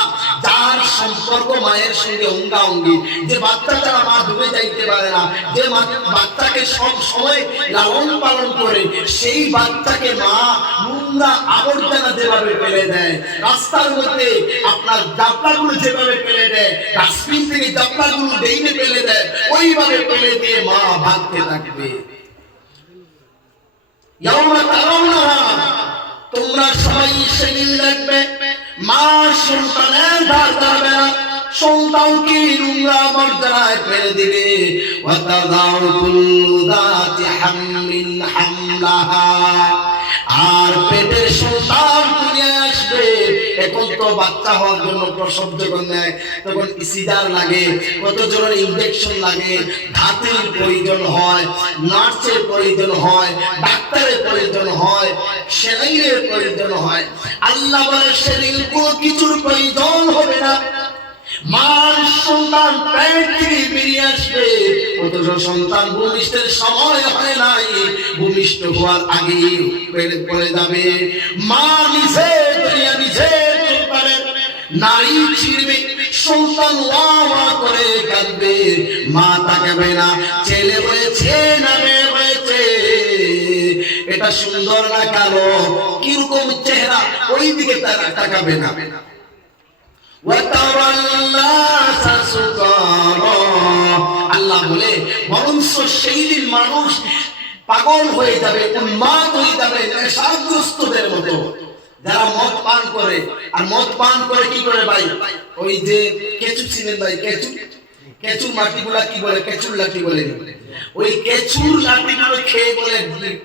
যার সম্পর্ক মায়ের সঙ্গে অঙ্গাঅঙ্গি, যে বাচ্চা ছাড়া মা দূরে যাইতে পারে না, যে বাচ্চাকে সব সময় লালন পালন করে, সেই বাচ্চাকে মা নোংরা আবর্জনা যেভাবে ফেলে দেয়, রাস্তার মধ্যে আপনার জাবড়াগুলো যেভাবে ফেলে দেয়, ডাস্টবিন থেকে জাবড়াগুলো ডেইনে ফেলে দেয়, ওইভাবে ফেলে দিয়ে মা ভাগতে থাকবে। ইয়াউমা তারাউনাহা, তোমরা সবাই সেদিন দেখবে, মা সন্তানের ধার ধারবে না, সন্তানকে নোংরা আবর্জনায় ফেলে দিবে। ওয়া তাযাউ কুল্লু যাতি হামলিন হামলাহা, আর পেটের সন্তান দুনিয়ায় আসবে। এখন তো বাচ্চা হওয়ার জন্য প্রসব যখন নেয়, তখন সিজার লাগে, কত জনের ইনজেকশন লাগে, ধাতের প্রয়োজন হয়, নার্সের প্রয়োজন হয়, ডাক্তারের প্রয়োজন হয়, সেলাইনের প্রয়োজন হয়। আল্লাহ বলে সেদিন কোনো কিছুর প্রয়োজন হবে না, মার সন্তান পেট থেকে বেরিয়ে আসবে। অথচ সন্তান ভূমিষ্ঠের সময় হয় নাই, ভূমিষ্ঠ হওয়ার আগে পেটে পড়ে যাবে। মা নিজে নারী ছিড়বে, সন্তান ওয়া ওয়া করে কাঁদবে, মা তাকাবে না, ছেলে হয়েছে না মেয়ে হয়েছে, এটা সুন্দর না কালো, কিরকম চেহারা, ওই দিকে তারা তাকাবে না। আল্লাহ বলে বরঞ্চ সেই দিন মানুষ পাগল হয়ে যাবে, উন্মাদ হয়ে যাবে, নেশাগ্রস্তদের মতো, যারা মদ পান করে। আর মদ পান করে কি করে ভাই? ওই যে কেঁচু ছিলেন ভাই, কেঁচুর মাটিগুলা কি বলে? কেঁচুর লাঠি বলে। ওই কেঁচুর লাঠিগুলো খেয়ে বলে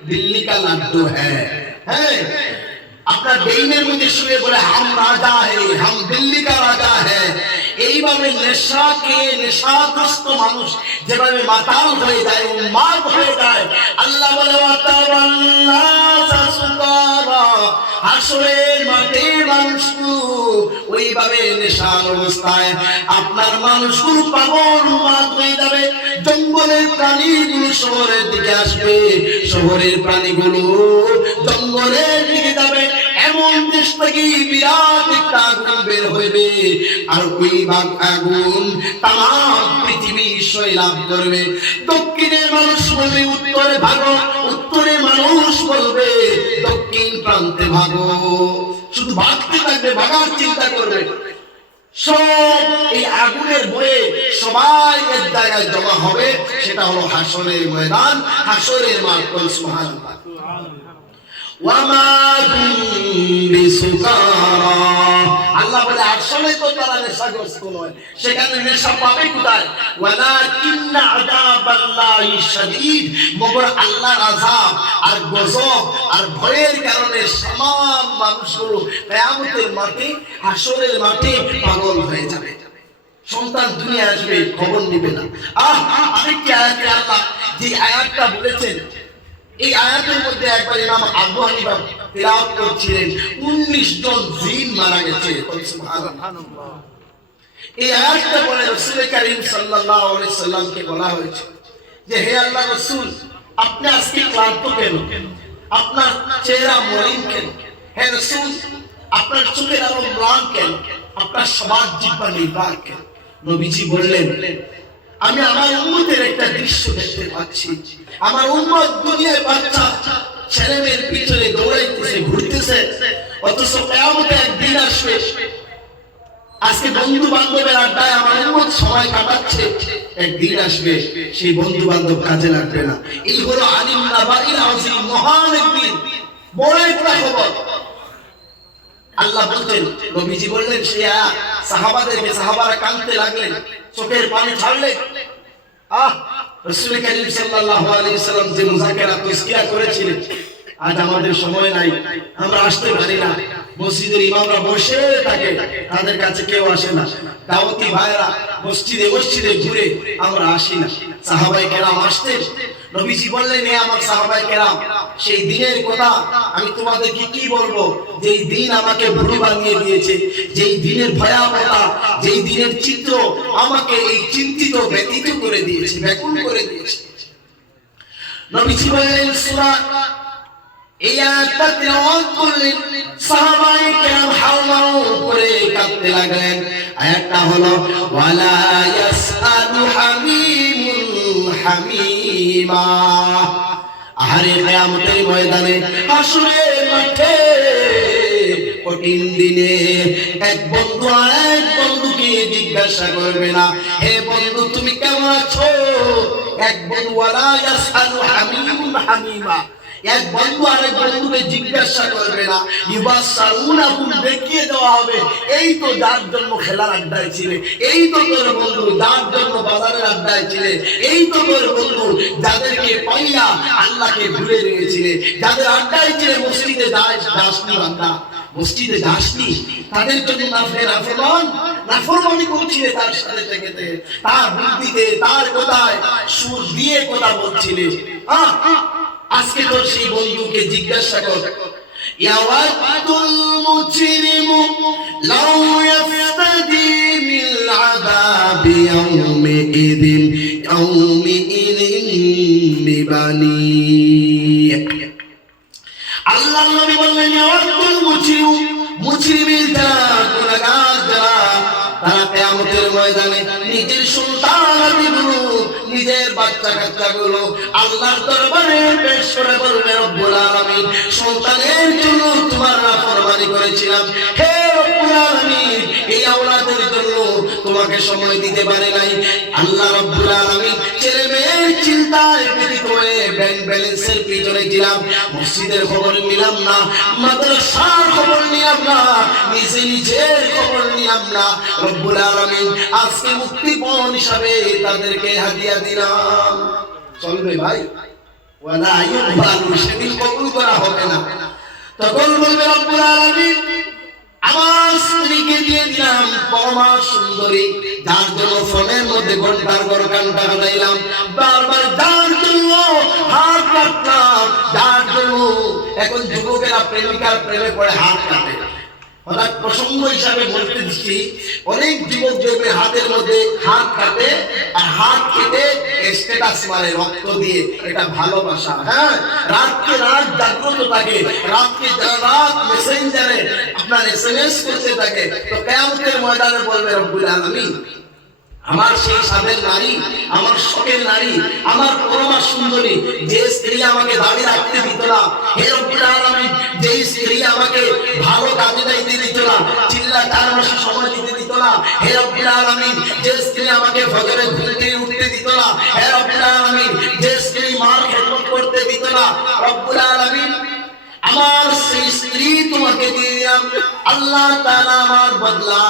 দিল্লি কা লাড্ডু হ্যাঁ। আপনার বেইনের মধ্যে শুয়ে বলে হাম রাজা হে, হাম দিল্লি কা রাজা হে। এইভাবে নেশাগ্রস্ত মানুষ যেভাবে মাতাল হয়ে যায়, উন্মাদ হয়ে যায়, আল্লাহ বলে হাসরের মাঠে মানুষগুলো ওইভাবে নেশার অবস্থায় আপনার মানুষগুলো পাগল উন্মাদ হয়ে যাবে। জঙ্গলের প্রাণীগুলো শহরের দিকে আসবে, শহরের প্রাণীগুলো জঙ্গলের দিকে যাবে। এমন দেশ থেকে বিরাট একটা আগুন বের হইবে, আর ওই আগুন তাম পৃথিবী সয়লাভ করবে। দক্ষিণের মানুষ বলবে উত্তরে ভাগো, উত্তরের মানুষ বলবে দক্ষিণ প্রান্তে ভাগো। শুধু ভাগতে থাকবে, ভাগার চিন্তা করবে। সব এই আগুনের বয়ে সবাই এক জায়গায় জমা হবে, সেটা হলো হাসরের ময়দান, হাসরের মাঠ। সুবহানাল্লাহ। ওয়ামা হুম বিসুকারা, আল্লাহ বলে আসলে তো তারা নেশাগ্রস্ত নয়, সেখানে নেশা পাবে কোথায়? ওয়ালাকিন্না আযাবাল্লাহি শাদীদ, মগর আল্লাহর আযাব আর গজব আর ভয়ের কারণে সামান মানুষগুলো কিয়ামতের মাঠে, হাসরের মাঠে পাগল হয়ে যাবে। সন্তান দুনিয়া আসবে, খবর নিবে না। আরেকটি আয়াতে আল্লাহ যে আয়াতটা বলেছেন, এই আয়াতের মধ্যে একবার ইমাম আবু হানিফা তেলাওয়াত করছিলেন, 19 জন জিন মারা গেছে। সুবহানাল্লাহ। এই আয়াতটা বলে রাসূল কারীম সাল্লাল্লাহু আলাইহি সাল্লামকে বলা হয়েছে যে হে আল্লাহর রাসূল, আপনি আজকে ক্লান্ত কেন? আপনার চেহারা মলিন কেন? হে রাসূল, আপনার চোখের আলো ম্লান কেন? আপনার সবার জিহ্বা নির্বাক কেন? নবীজি বললেন, আমি আমার উম্মতের একটা দৃশ্য দেখতে পাচ্ছি। আমার উম্মত দুনিয়ায় বাচ্চা ছেলেমেয়ের পিছনে দৌড়াইতেছে, ঘুরতেছে, অথচ কিয়ামতে একদিন আসবে, আজকে বন্ধু বান্ধবের আড্ডায় আমার উম্মত সময় কাটাচ্ছে, একদিন আসবে সেই বন্ধু বান্ধব কাজে লাগবে না। এই হলো আলিম নাবাইল আযীম, মহান একদিন, বড় একটা খবর। আল্লাহ বলতেন, নবীজি বললেন সে সাহাবাদেরকে, সাহাবারা কাঁদতে লাগলেন, চোখের পানি ছাড়লেন। রাসূল কারীম সাল্লাল্লাহু আলাইহি ওয়াসাল্লাম যে মুযাকারা তাসকিয়া করেছিলেন, আজ আমাদের সময় নাই, আমরা আসতে পারি না। মসজিদের ইমামরা বসে থাকে, তাদের কাছে কেউ আসে না। দাওয়াতি ভাইরা মসজিদে মসজিদে ঘুরে, আমরা আসি না। সাহাবায়ে কেরাম আসতেন, নবীজি বললেন, হে আমার সাহাবায়ে কেরাম, সেই দিনের কথা আমি তোমাদেরকে কি বলবো, যেই দিন আমাকে ভুরু বানিয়ে দিয়েছে, যেই দিনের ভয়াবহতা, যেই দিনের চিত্র আমাকে এই চিন্তিত ব্যতীত করে দিয়েছে, ব্যাকুল করে দিয়েছে। নবীজি বললেন, সূরা এই আয়াতটা তেলাওয়াত করলেন, সাহাবায়ে কেরাম হাওমাও করে কাঁদতে লাগলেন। আয়াতটা হলো ওয়ালা ইয়াসআলু হামিমুন হামিমা। আরে কিয়ামতের ময়দানে, হাসরের মাঠে, কঠিন দিনে এক বন্ধু আরেক বন্ধুকে জিজ্ঞাসা করবে না, হে বন্ধু তুমি কেমন আছো? এক বন্ধু ওয়ালা ইয়াসআলু হামিমুন হামিমা, এক বন্ধু আরেক বন্ধুকে জিজ্ঞাসা করবে না। ইবাসাউনাহুম, দেখিয়ে দেওয়া হবে, এই তো যার জন্য খেলার আড্ডায় ছিলে, এই তো তোর বন্ধু যার জন্য বাজারের আড্ডায় ছিলে, এই তো তোর বন্ধু যাদেরকে পাইয়া আল্লাহকে ভুলে গিয়েছিলে, যাদের আড্ডায় ছিলে। মসজিদে যাসনি বান্দা, মসজিদে যাসনি, তাদের জন্য নাফরমানি করছিলে, তার সাথে থেকে তার বুদ্ধিতে, তার কথায় সুর দিয়ে কথা বলছিলে। আজকে তোর সেই বন্ধুকে জিজ্ঞাসা কর, ইয়াওয়াতুল মুজরিমু লাউ ইয়াফতাদি মিল আযাবি ইয়াউমিইযিন বিবানি। আল্লাহর নবী বললেন, ইয়াওয়াতুল মুজরিমু, মুজরিমের যারা গুনাহগার যারা, তারা কিয়ামতের ময়দানে নিজের সন্তানগুলো, নিজের বাচ্চা কাচ্চাগুলো আল্লাহর দরবারে পেশ করে বলবে, রব্বুল আলামিন, সন্তানের জন্য তোমার নাফরমানি করেছিলাম, হে রব্বুল আলামিন, এই আওলাদের জন্য তোমাকে সময় দিতে পারে নাই। আল্লাহ রব্বুল আলামিন ছেলে মেয়ের চিন্তায় পীড়িত হয়ে ব্যাংক ব্যালেন্সের পিছনে ছিলাম, মসজিদের খবর নিলাম না, মাদ্রাসার খবর নিলাম না, নিজের খবর নিলাম না। রব্বুল আলামিন আজকে মুক্তিপণ হিসাবে তাদেরকে হাদিয়া দিলাম। চলবে ভাই? ওয়ালা ইউবালু, সেদিন কবুল করা হবে না। তখন বলবে রব্বুল আলামিন আমার স্ত্রীকে দিয়ে দিলাম পরমা সুন্দরী, যার জন্য ফোনের মধ্যে ঘন্টার ঘর ঘন্টা বাজাইলাম, বারবার যার জন্য হাত কাটলাম, যার জন্য এখন যুবকেরা প্রেমিকার প্রেমে পড়ে হাত কাটে। হঠাৎ প্রসঙ্গ হিসাবে বলতে দিচ্ছি, অনেক যুবক যুবকের হাতের মধ্যে হাত কাটে আর হাত কেটে স্ট্যাটাস মারে রক্ত দিয়ে, এটা ভালোবাসা। হ্যাঁ, রাতকে রাত জাগ্রত থাকে, রাতকে রাত মেসেঞ্জারে আপনার এসএমএস করতে থাকে। তো কিয়ামতের ময়দানে বলবে রব্বুল আলামিন আমার সেই সাধের নারী, আমার শখের নারী, আমার পরমা সুন্দরী, যে স্ত্রী আমাকে দাঁড়িয়ে রাখতে দিত না, হে রব্বুল আলামিন যে স্ত্রী আমাকে ভালো কাজে যাইতে দিত না, চিল্লা 4 মাস সময় দিতে দিত না, হে রব্বুল আলামিন যে স্ত্রী আমাকে ফজরে ঘুম থেকে উঠতে দিত না, হে রব্বুল আলামিন যে স্ত্রী মার খেদমত করতে দিত না, রব্বুল আলামিন আমার সেই স্ত্রী তোমাকে দিয়ে দিলাম। আল্লাহ তাআলা আমার বদলা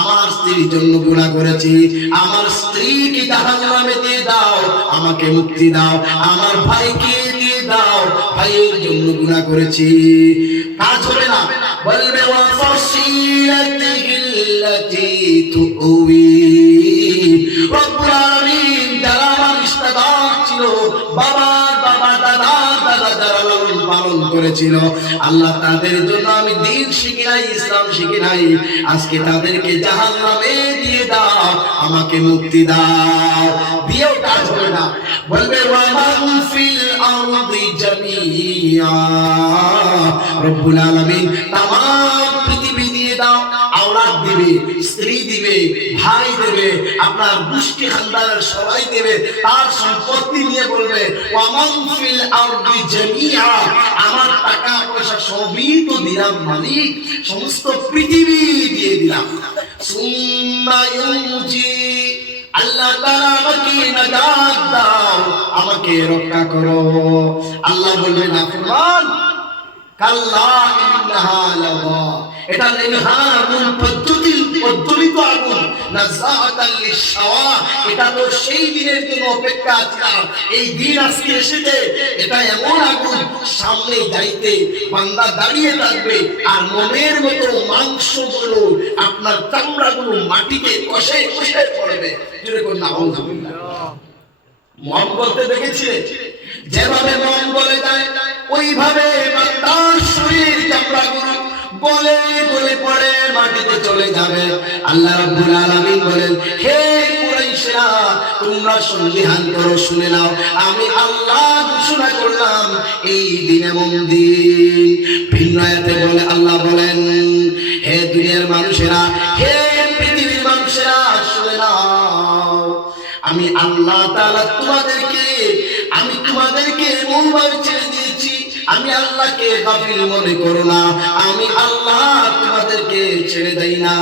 আমার স্ত্রীর জন্য গুনাহ করেছি, আমার স্ত্রীকে জাহান্নামে দিয়ে দাও, আমাকে মুক্তি দাও, আমার ভাইকে দিয়ে দাও, ভাইয়ের জন্য গুনাহ করেছি। কাজ হবে না, বলবে ওয়া ফাসিলাতিহিল্লাতী তুউই। রব্বুল আলামিন যারা আমার রিশতেদার ছিল, বাবা বাবা দাদা দাদা যারা লালন পালন করেছিল, আল্লাহ তাদের জন্য আমি দ্বীন শিখি নাই, ইসলাম শিখি নাই, আজকে তাদেরকে জাহান্নামে দিয়ে দাও, আমাকে মুক্তি দাও। দিয়েও কাজ হবে না, বলবে ওয়া মান ফিল আরদি জামিআ। রব্বুল আলামিন তামাম পৃথিবী দিয়ে দাও, আওলাদ দিবে, স্ত্রী দিবে, ভাই দেবে, আপনার গোষ্ঠী খানদানের সবাই দেবে, তার সম্পত্তি নিয়ে বলবে ওয়া মান ফিল আরদি জামিআ। আমার টাকা পয়সা সবই তো দিলাম মালিক, সমস্ত পৃথিবী দিয়ে দিলাম। সুম্মা ইউজি, আল্লাহ তাআলা আমাকে নাজাত দাও, আমাকে রক্ষা করো। আল্লাহ বলবে নাফরমান কাল্লা ইন্নাহা লাযা, এটা নিহা আগুন, প্রজ্বলিত আগুন, নাযাআতাল লিশাওয়া, এটা তো সেই দিনের জন্য অপেক্ষা আছে। এই দিন আজকে এসেছে, এটা এমন আগুন সামনে যাইতে বান্দা দাঁড়িয়ে থাকবে আর মনের মতো মাংসগুলো আপনার চামড়াগুলো মাটিতে কষে কষে পড়বে। জোরে করে নাউযুবিল্লাহ। মন বলতে দেখেছিলে, যেভাবে মন বলে যায় ওইভাবে বান্দার শরীর চামড়াগুলো গলে গলে পড়ে মাটিতে চলে যাবে। আল্লাহ রাব্বুল আলামিন বলেন, হে কুরাইশরা তোমরা সন্ধিহান করো, শুনে নাও, আমি আল্লাহ ঘোষণা করলাম এই দিন এমন দিন। ভিন্ন আয়াতে বলে আল্লাহ বলেন, হে দুনিয়ার মানুষেরা, হে পৃথিবীর মানুষেরা শুনে নাও, আমি আল্লাহ তাআলা তোমাদেরকে এমন ভাবে ছেড়ে দিয়েছি, আমি আল্লাহকে গাফিল মনে করো না, আমি আল্লাহ তোমাদেরকে ছেড়ে দেই না।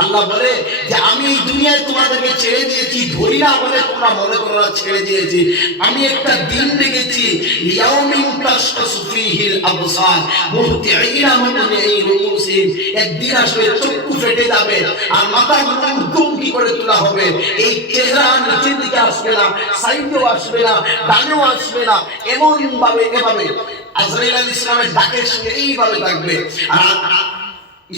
আল্লাহ বলে যে আমি এই দুনিয়ায় তোমাদেরকে ছেড়ে দিয়েছি, ধরি না বলে তোমরা মনে করো না ছেড়ে দিয়েছি। আমি একটা দিন দেখেছি, ইয়াউমিন তাশখাসু ফীহিল আবসার মুহতিঈনা মুকনিঈ রুউসিহিম, একদিন আসবে চক্ষু ফেটে যাবে আর মাথাগুলো উদ্যমকি করে তোলা হবে। এই চেহারা নিচের দিকে আসবে না, সাইডেও আসবে না, ডানেও আসবে না, এমন ভাবে এভাবে আজরাইল আলাইহিস সালামের ডাকের সঙ্গে এইভাবে থাকবে। আর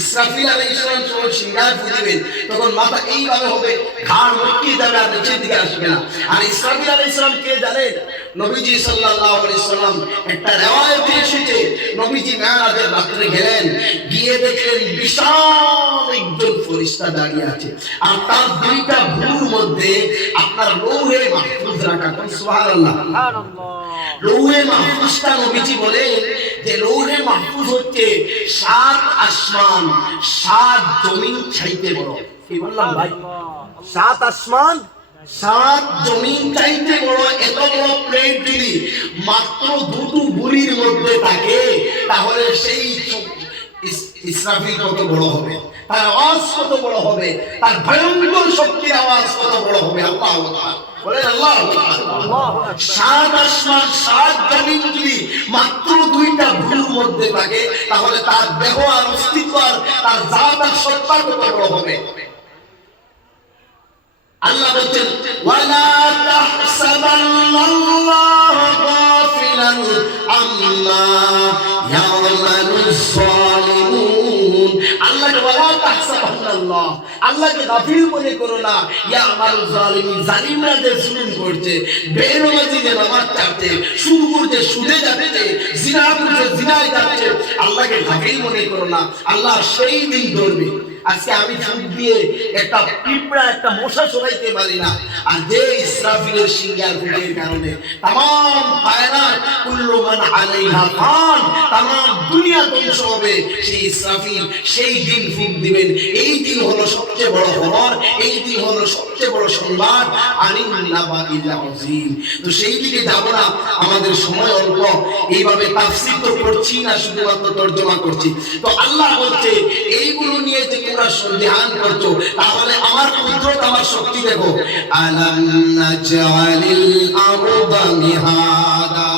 ইসরাফিল আলাইহিস সালাম যখন সিংহার ফুঁকবেন তখন মাথা এইভাবে হবে, ঘাড় মটকে যাবে আর নিচের দিকে আসবে না। আর ইসরাফিল আলাইহিস সালাম কে জানেন? নবীজি সাল্লাল্লাহু আলাইহি সাল্লাম, একটা riwayate এসেছে নবীজি মেরাজের রাতে গেলেন, গিয়ে দেখলেন বিশাল একজন ফেরেশতা দাঁড়িয়ে আছে আর তার দুইটা ভুরুর মধ্যে আপনার লৌহে মাহফুজ রাখা। সুবহানাল্লাহ, সুবহানাল্লাহ। লৌহে মাহফুজটা নবীজি বলেন যে লৌহে মাহফুজ হচ্ছে 7 আসমান 7 জমিন চাইতে বড়। কি বললাম ভাই? 7 আসমান 7 জমিন চাইতে বড়। এত বড় প্লেট যদি মাত্র দুটো বুড়ির মধ্যে থাকে তাহলে সেই ইসরাফিল কত বড় হবে, তার আওয়াজ কত বড় হবে, তার ভয়ঙ্কর শক্তির আওয়াজ কত বড় হবে। আল্লাহু আকবার বলেন, আল্লাহু আকবার। 7 আসমান 7 জমিন যদি মাত্র দুইটা ভুরুর মধ্যে থাকে তাহলে তার দেহ আর অস্তিত্ব আর তার জাত আর সত্তা কত বড় হবে। আল্লাহ বলেন, ওয়ালা তাহসাবান্নাল্লাহা গাফিলান আম্মা ইয়ামালুন যালিমুন। আল্লাহকে ওয়ালা তাহসাবান্নাল্লাহ, আল্লাহকে গাফিল মনে করো না। ইয়ামাল যালিমিন, জালিমরা যে জুলুম করছে, বেনামাজি যে নামাজ ছাড়ছে, সুদ করছে সুদে যাচ্ছে, জিনা করছে জিনায় যাচ্ছে, আল্লাহকে গাফিল মনে করো না। আল্লাহ সেই দিন ধরবে। আজকে আমি ফুট দিয়ে একটা পিঁপড়া একটা মশা সরাইতে পারি না, আর যে ইসরাফিলের সিংহার ফুটের কারণে তামাম কায়নাত কুল্লু মান আলাইহা ফান, তামাম দুনিয়া ধ্বংস হবে। সেই ইসরাফিল সেই দিন ফুট দিবেন। এই দিন হলো সবচেয়ে বড় খবর, এই দিন হলো সবচেয়ে বড় সংবাদ। আনিন নাবাইল আযীম। তো সেই দিকে যাব না, আমাদের সময় অল্প। এইভাবে তাফসীর তো করছি না, শুধুমাত্র তরজমা করছি। তো আল্লাহ বলছে এইগুলো নিয়ে যে তোমরা সন্দেহান করছো, তাহলে আমার কুদরত আমার শক্তি দেখো। আলাম নাজআলিল আরদা মিহাদা,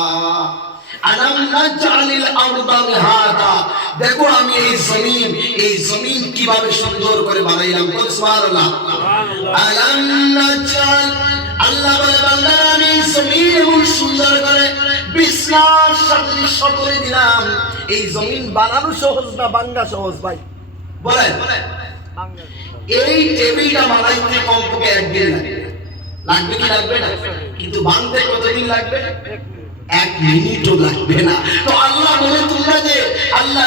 আলাম নাজআলিল আরদা মিহাদা, দেখো আমি এই জমিন কিভাবে সুন্দর করে বানাইলাম। সুবহানাল্লাহ। আলাম নাজআল, আল্লাহ বলে বান্দা আমি জমিন এমন সুন্দর করে বিছনার সাদৃশ্য করে দিলাম। এই জমিন বানানো সহজ না ভাঙা সহজ ভাই? বলেন। এই টেবিলটা বানাইতে কমপক্ষে একদিন লাগবে কি লাগবে না? কিন্তু বানাতে কতদিন লাগবে? 1 মিনিটও লাগবে না। তো আল্লাহ বলে তোমরা যে আল্লাহ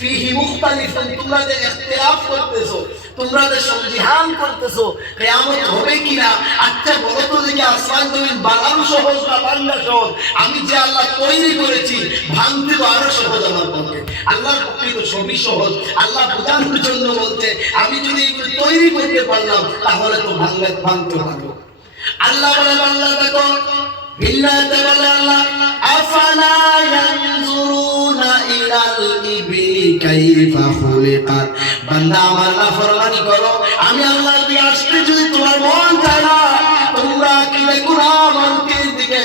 ফিহি মুখতালিফুন, তোমরা যে ইখতিলাফ করতেছো, তোমরা যে সন্দেহান করতেছো কিয়ামত হবে কিনা, আচ্ছা বলো তো দেখি আসমান জমিন বানানো সহজ না ভাঙা সহজ? আমি যে আল্লাহ তৈরি করেছি, ভাঙতে তো আরো সহজ আমার পক্ষে। আল্লাহর পক্ষে তো সবই সহজ। আল্লাহ বোঝানোর জন্য বলছে আমি যদি এগুলো তৈরি করতে পারলাম তাহলে তো ভাঙতে পারবো। আল্লাহ বলে বান্দা দেখো, বিল্লাহি বলে আল্লাহ, আফালা ইয়ানজুরুনা ইলাল ইবিলি কাইফা খুলিকাত, বান্দা আমার নাফরমানি করো, আমি আল্লাহর দিকে আসতে যদি তোমার মন চায় না, তোমরা কি দেখো না মনকের দিকে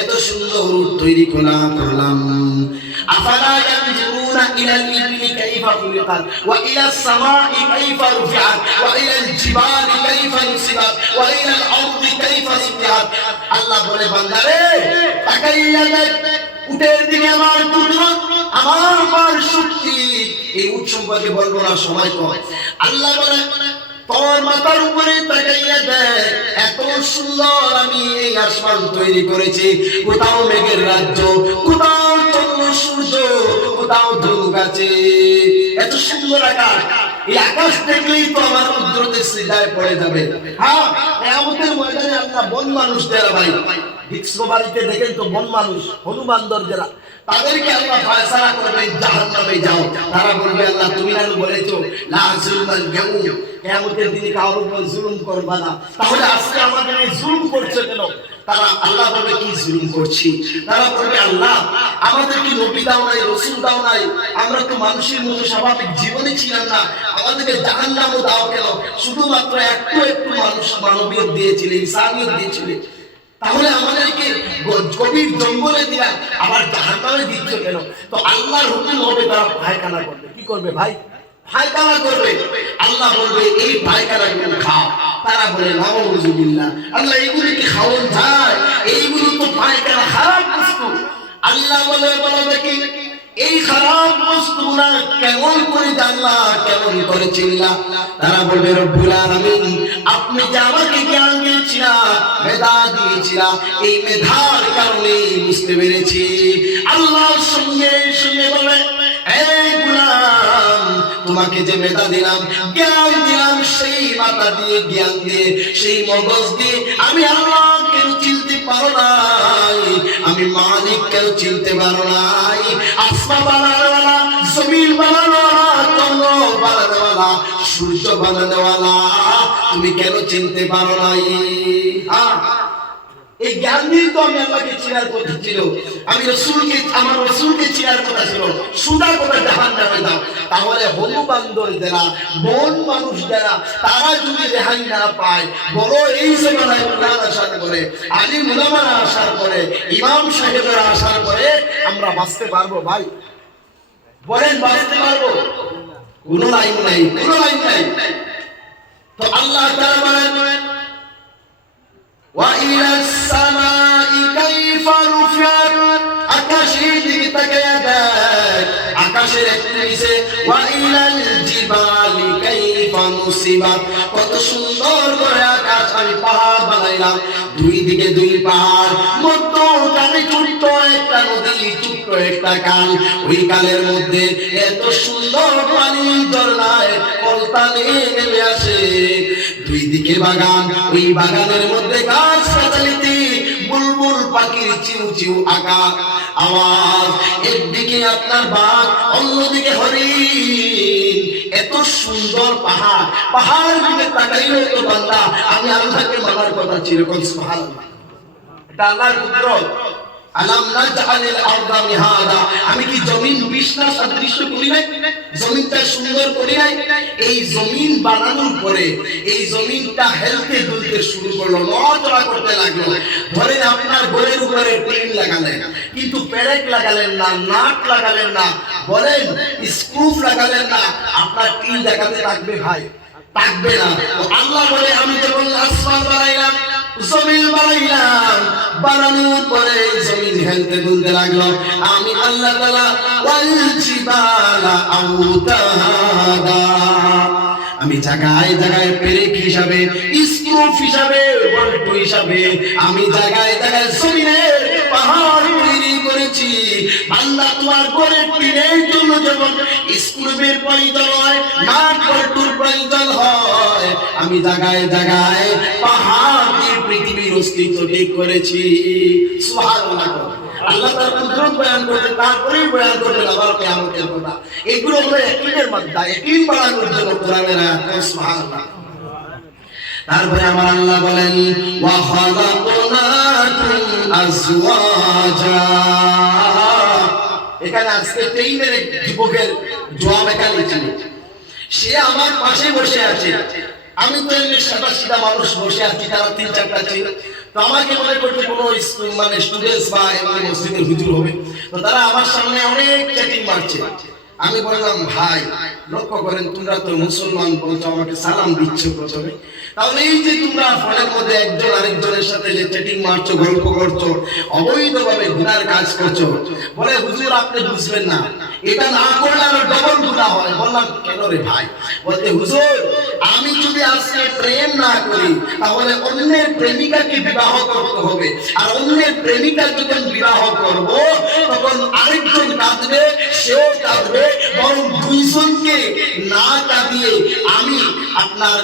এত সুন্দর তৈরি করলাম। আফালা ইয়ানজুরুনা ইলাল ইবিলি কাইফা খুলিকাত ওয়া ইলাস সামাই কাইফা রুফিআত ওয়া ইলাল জিবালি কাইফা নুসিবাত ওয়া ইলাল আরদি কাইফা সুতিহাত। আল্লাহ বলে বান্দারে তাকাইয়া দেখ, উটের দিকে আমার কুদরত, আমার শক্তি। এই উট সম্পর্কে বলবো না, সময় কম। আল্লাহ বলে তোর মাথার উপরে তাকাইয়া দেখ, এত সুন্দর আমি এই আসমান তৈরি করেছি। কোথাও মেঘের রাজ্য, কোথাও চন্দ্র সূর্য, কোথাও ধনুক আছে। এত সুন্দর আকাশ, এই আকাশ দেখলেই তো আমার কুদরতের সিজদায় পড়ে যাবে। হ্যাঁ, কিয়ামতের ময়দানে আল্লাহ বন মানুষ যারা ভাই বিশ্ববাড়িতে দেখেন তো বন মানুষ হনুমানদর যারা, তাদেরকে আল্লাহ ফয়সালা করবেন জাহান্নামে যাও। তারা বলবে আল্লাহ তুমি না বলেছো লা যুলমাল ইয়াউম, কিয়ামতের দিনে কারোর উপর জুলুম করবা না। তাহলে আজকে আমাদের এই জুলুম করছে কেন? তারা আল্লাহ বলবে কি জুলুম করছি? তারা বলবে আল্লাহ আমাদের কি নবী দাও নাই, রাসূল দাও নাই? আমরা তো মানুষের মতো স্বাভাবিক জীবনে ছিলাম না, আমাদেরকে জাহান্নামে দাও কেন? শুধুমাত্র একটু মানুষ মানবীয়ত দিয়েছিলে, ইনসানিয়ত দিয়েছিলে, তাহলে আমাদেরকে গভীর জঙ্গলে দিলা, আবার জাহান্নামে দিচ্ছ কেন? তো আল্লাহর হুকুম হবে তারা পায়খানা করবে। কি করবে ভাই? পায়খানা করবে। আল্লাহ বলবে এই পায়খানাগুলো খাও। তারা বলে নাউযুবিল্লাহ, আল্লাহ এগুলো কি খাওয়ান যায়? এইগুলো তো পায়খানা, খারাপ বস্তু। আল্লাহ বলে দেখি এই খারাপ বস্তুগুলা কেমন করে জানলা, কেমন করে চিনলা? তারা বলবে রব্বুল আলামিন আপনি যে আমাকে জ্ঞান দিয়েছিলেন, মেধা দিয়েছিলেন, এই মেধার কারণে বুঝতে পেরেছি। আল্লাহর সঙ্গে সঙ্গে বলে এই গোলাম তোমাকে যে মেধা দিলাম, জ্ঞান দিলাম, সেই মাথা দিয়ে জ্ঞান দিয়ে সেই মগজ দিয়ে আমি আল্লাহকে চিনতে পারো নাই, আমি মালিক কেউ চিনতে পারো নাই। আসমান বানানোওয়ালা, জমিন বানানোওয়ালা, চন্দ্র বানানোওয়ালা, সূর্য বানানোওয়ালা তুমি কেন চিনতে পারো নাই? এই জ্ঞান দিয়ে তো আমি আল্লাহকে চিনার কথা ছিল, আমি রাসূলকে, আমার রাসূলকে চিনার কথা ছিল। সুদা কথা জাহান্নামে দাও। তাহলে হনু বান্দর যারা, বন মানুষ যারা, তারা যদি রেহাই না পায়, বড় এই জামানায় কোরআন আসার পরে, আলিম উলামারা আসার পরে, ইমাম সাহেবরা আসার পরে আমরা বাঁচতে পারবো ভাই? বলেন বাঁচতে পারবো? কোনো লাইন নাই, কোনো লাইন নাই। তো আল্লাহ তাআলা বলেন ওয়া ইলাস সামাই কাইফা রুফিআত, আকাশের দিকে তাকিয়ে দেখ, আকাশের একটু নিচে ওয়া ইলাল জিবালি কাইফা নুসিবাত, কত সুন্দর করে আকাশ আমি পাহাড় বানাইলাম, দুই দিকে দুই পাহাড়, মধ্যখানে ছোট্ট একটা নদী, ছোট্ট একটা কাল, ওই কালের মধ্যে এত সুন্দর পানি ঝর্ণায় পলতানে নেমে আসে, দুই দিকে বাগান, ওই বাগানের মধ্যে গাছ গাছালিতে বুলবুল পাখির চিউ চিউ আওয়াজ, একদিকে আপনার বাঘ, অন্যদিকে হরিণ, এত সুন্দর পাহাড়, পাহাড় দিকে তাকাইলে তো বান্দা আমি আল্লাহকে মানার কথা ছিল। কোন সুবহানাল্লাহ, এটা আল্লাহর কুদরত। আলাম নাজআলিল আরদা মিহাদা, আমি কি জমিন বিছনা সদৃশ করি নাই? জমিনটা সুন্দর করি নাই? এই জমিন বানানোর পরে এই জমিনটা হেলতে দুলতে শুরু করলো, নড়াচড়া করতে লাগলো। ধরেন আপনার ঘরের উপরে টিন লাগালেন, কিন্তু পেরেক লাগালেন না, নাট লাগালেন না, বলেন স্ক্রুপ লাগালেন না, আপনার টিন দেখাতে থাকবে ভাই? থাকবে না। আল্লাহ বলে আমি যখন আসমান বানাইলাম, জমিন বানাইলাম, বানানোর পরে জমিন হেলতে দুলতে লাগলো, আমি আল্লাহ তাআলা ওয়াল জিবালা আওতাদা, আমি জায়গায় জায়গায় পেরেক হিসাবে, স্ক্রুপ হিসাবে, বল্টু হিসাবে আমি জায়গায় জায়গায় জমিনের পাহাড় তৈরি করেছি। আল্লাহ তোমার ঘরের টিনের জন্য যেমন স্ক্রুপের প্রয়োজন হয়, নাট বল্টুর প্রয়োজন হয়, আমি জায়গায় জায়গায় পাহাড় দিয়ে পৃথিবীর অস্তিত্ব ঠিক করেছি। সুবহানাল্লাহ। আল্লাহ তার কুদরত বয়ান করতে, তারপরেই বয়ান করবেন আবার কিয়ামতের কথা। এগুলো হলো ইয়াকিনের মাধ্যমে, ইয়াকিন বাড়ানোর জন্য কোরআনের আয়াত। সুবহানাল্লাহ। তারপরে আমার আল্লাহ বলেন ওয়া খালাকনাকুম আজওয়াজা, এখানে আজকে ট্রেনের এক যুবকের জবাব এখানে ছিল, সে আমার পাশে বসে আছে, আমি তো এমনি সাদা সিধা মানুষ বসে আছি, তারা তিন চারটা ছিল, তো আমাকে মনে করতে কোনো মানে স্টুডেন্টস বা এমনি মসজিদের হুজুর হবে, তো তারা আমার সামনে অনেক চ্যাটিং মারছে। আমি বললাম ভাই লক্ষ্য করেন, তোমরা তো মুসলমান বলছো, আমাকে সালাম দিচ্ছ প্রথমে, তাহলে এই যে তোমরা ফোনের মধ্যে একজন আরেকজনের সাথে যে চ্যাটিং মারছো, গল্প করছো, অবৈধভাবে গুনার কাজ করছো, বলে হুজুর আপনি বুঝবেন না, এটা না করলে আরো ডবল গুনাহ হয়। বললাম কেন রে ভাই? বলতে হুজুর আমি যদি আজকে প্রেম না করি তাহলে অন্যের প্রেমিকাকে বিবাহ করতে হবে, আর অন্যের প্রেমিকা যখন বিবাহ করব তখন আরেকজন কাঁদবে, সেও কাঁদবে, বরং দুইজনকে না কাঁদিয়ে আমি আপনার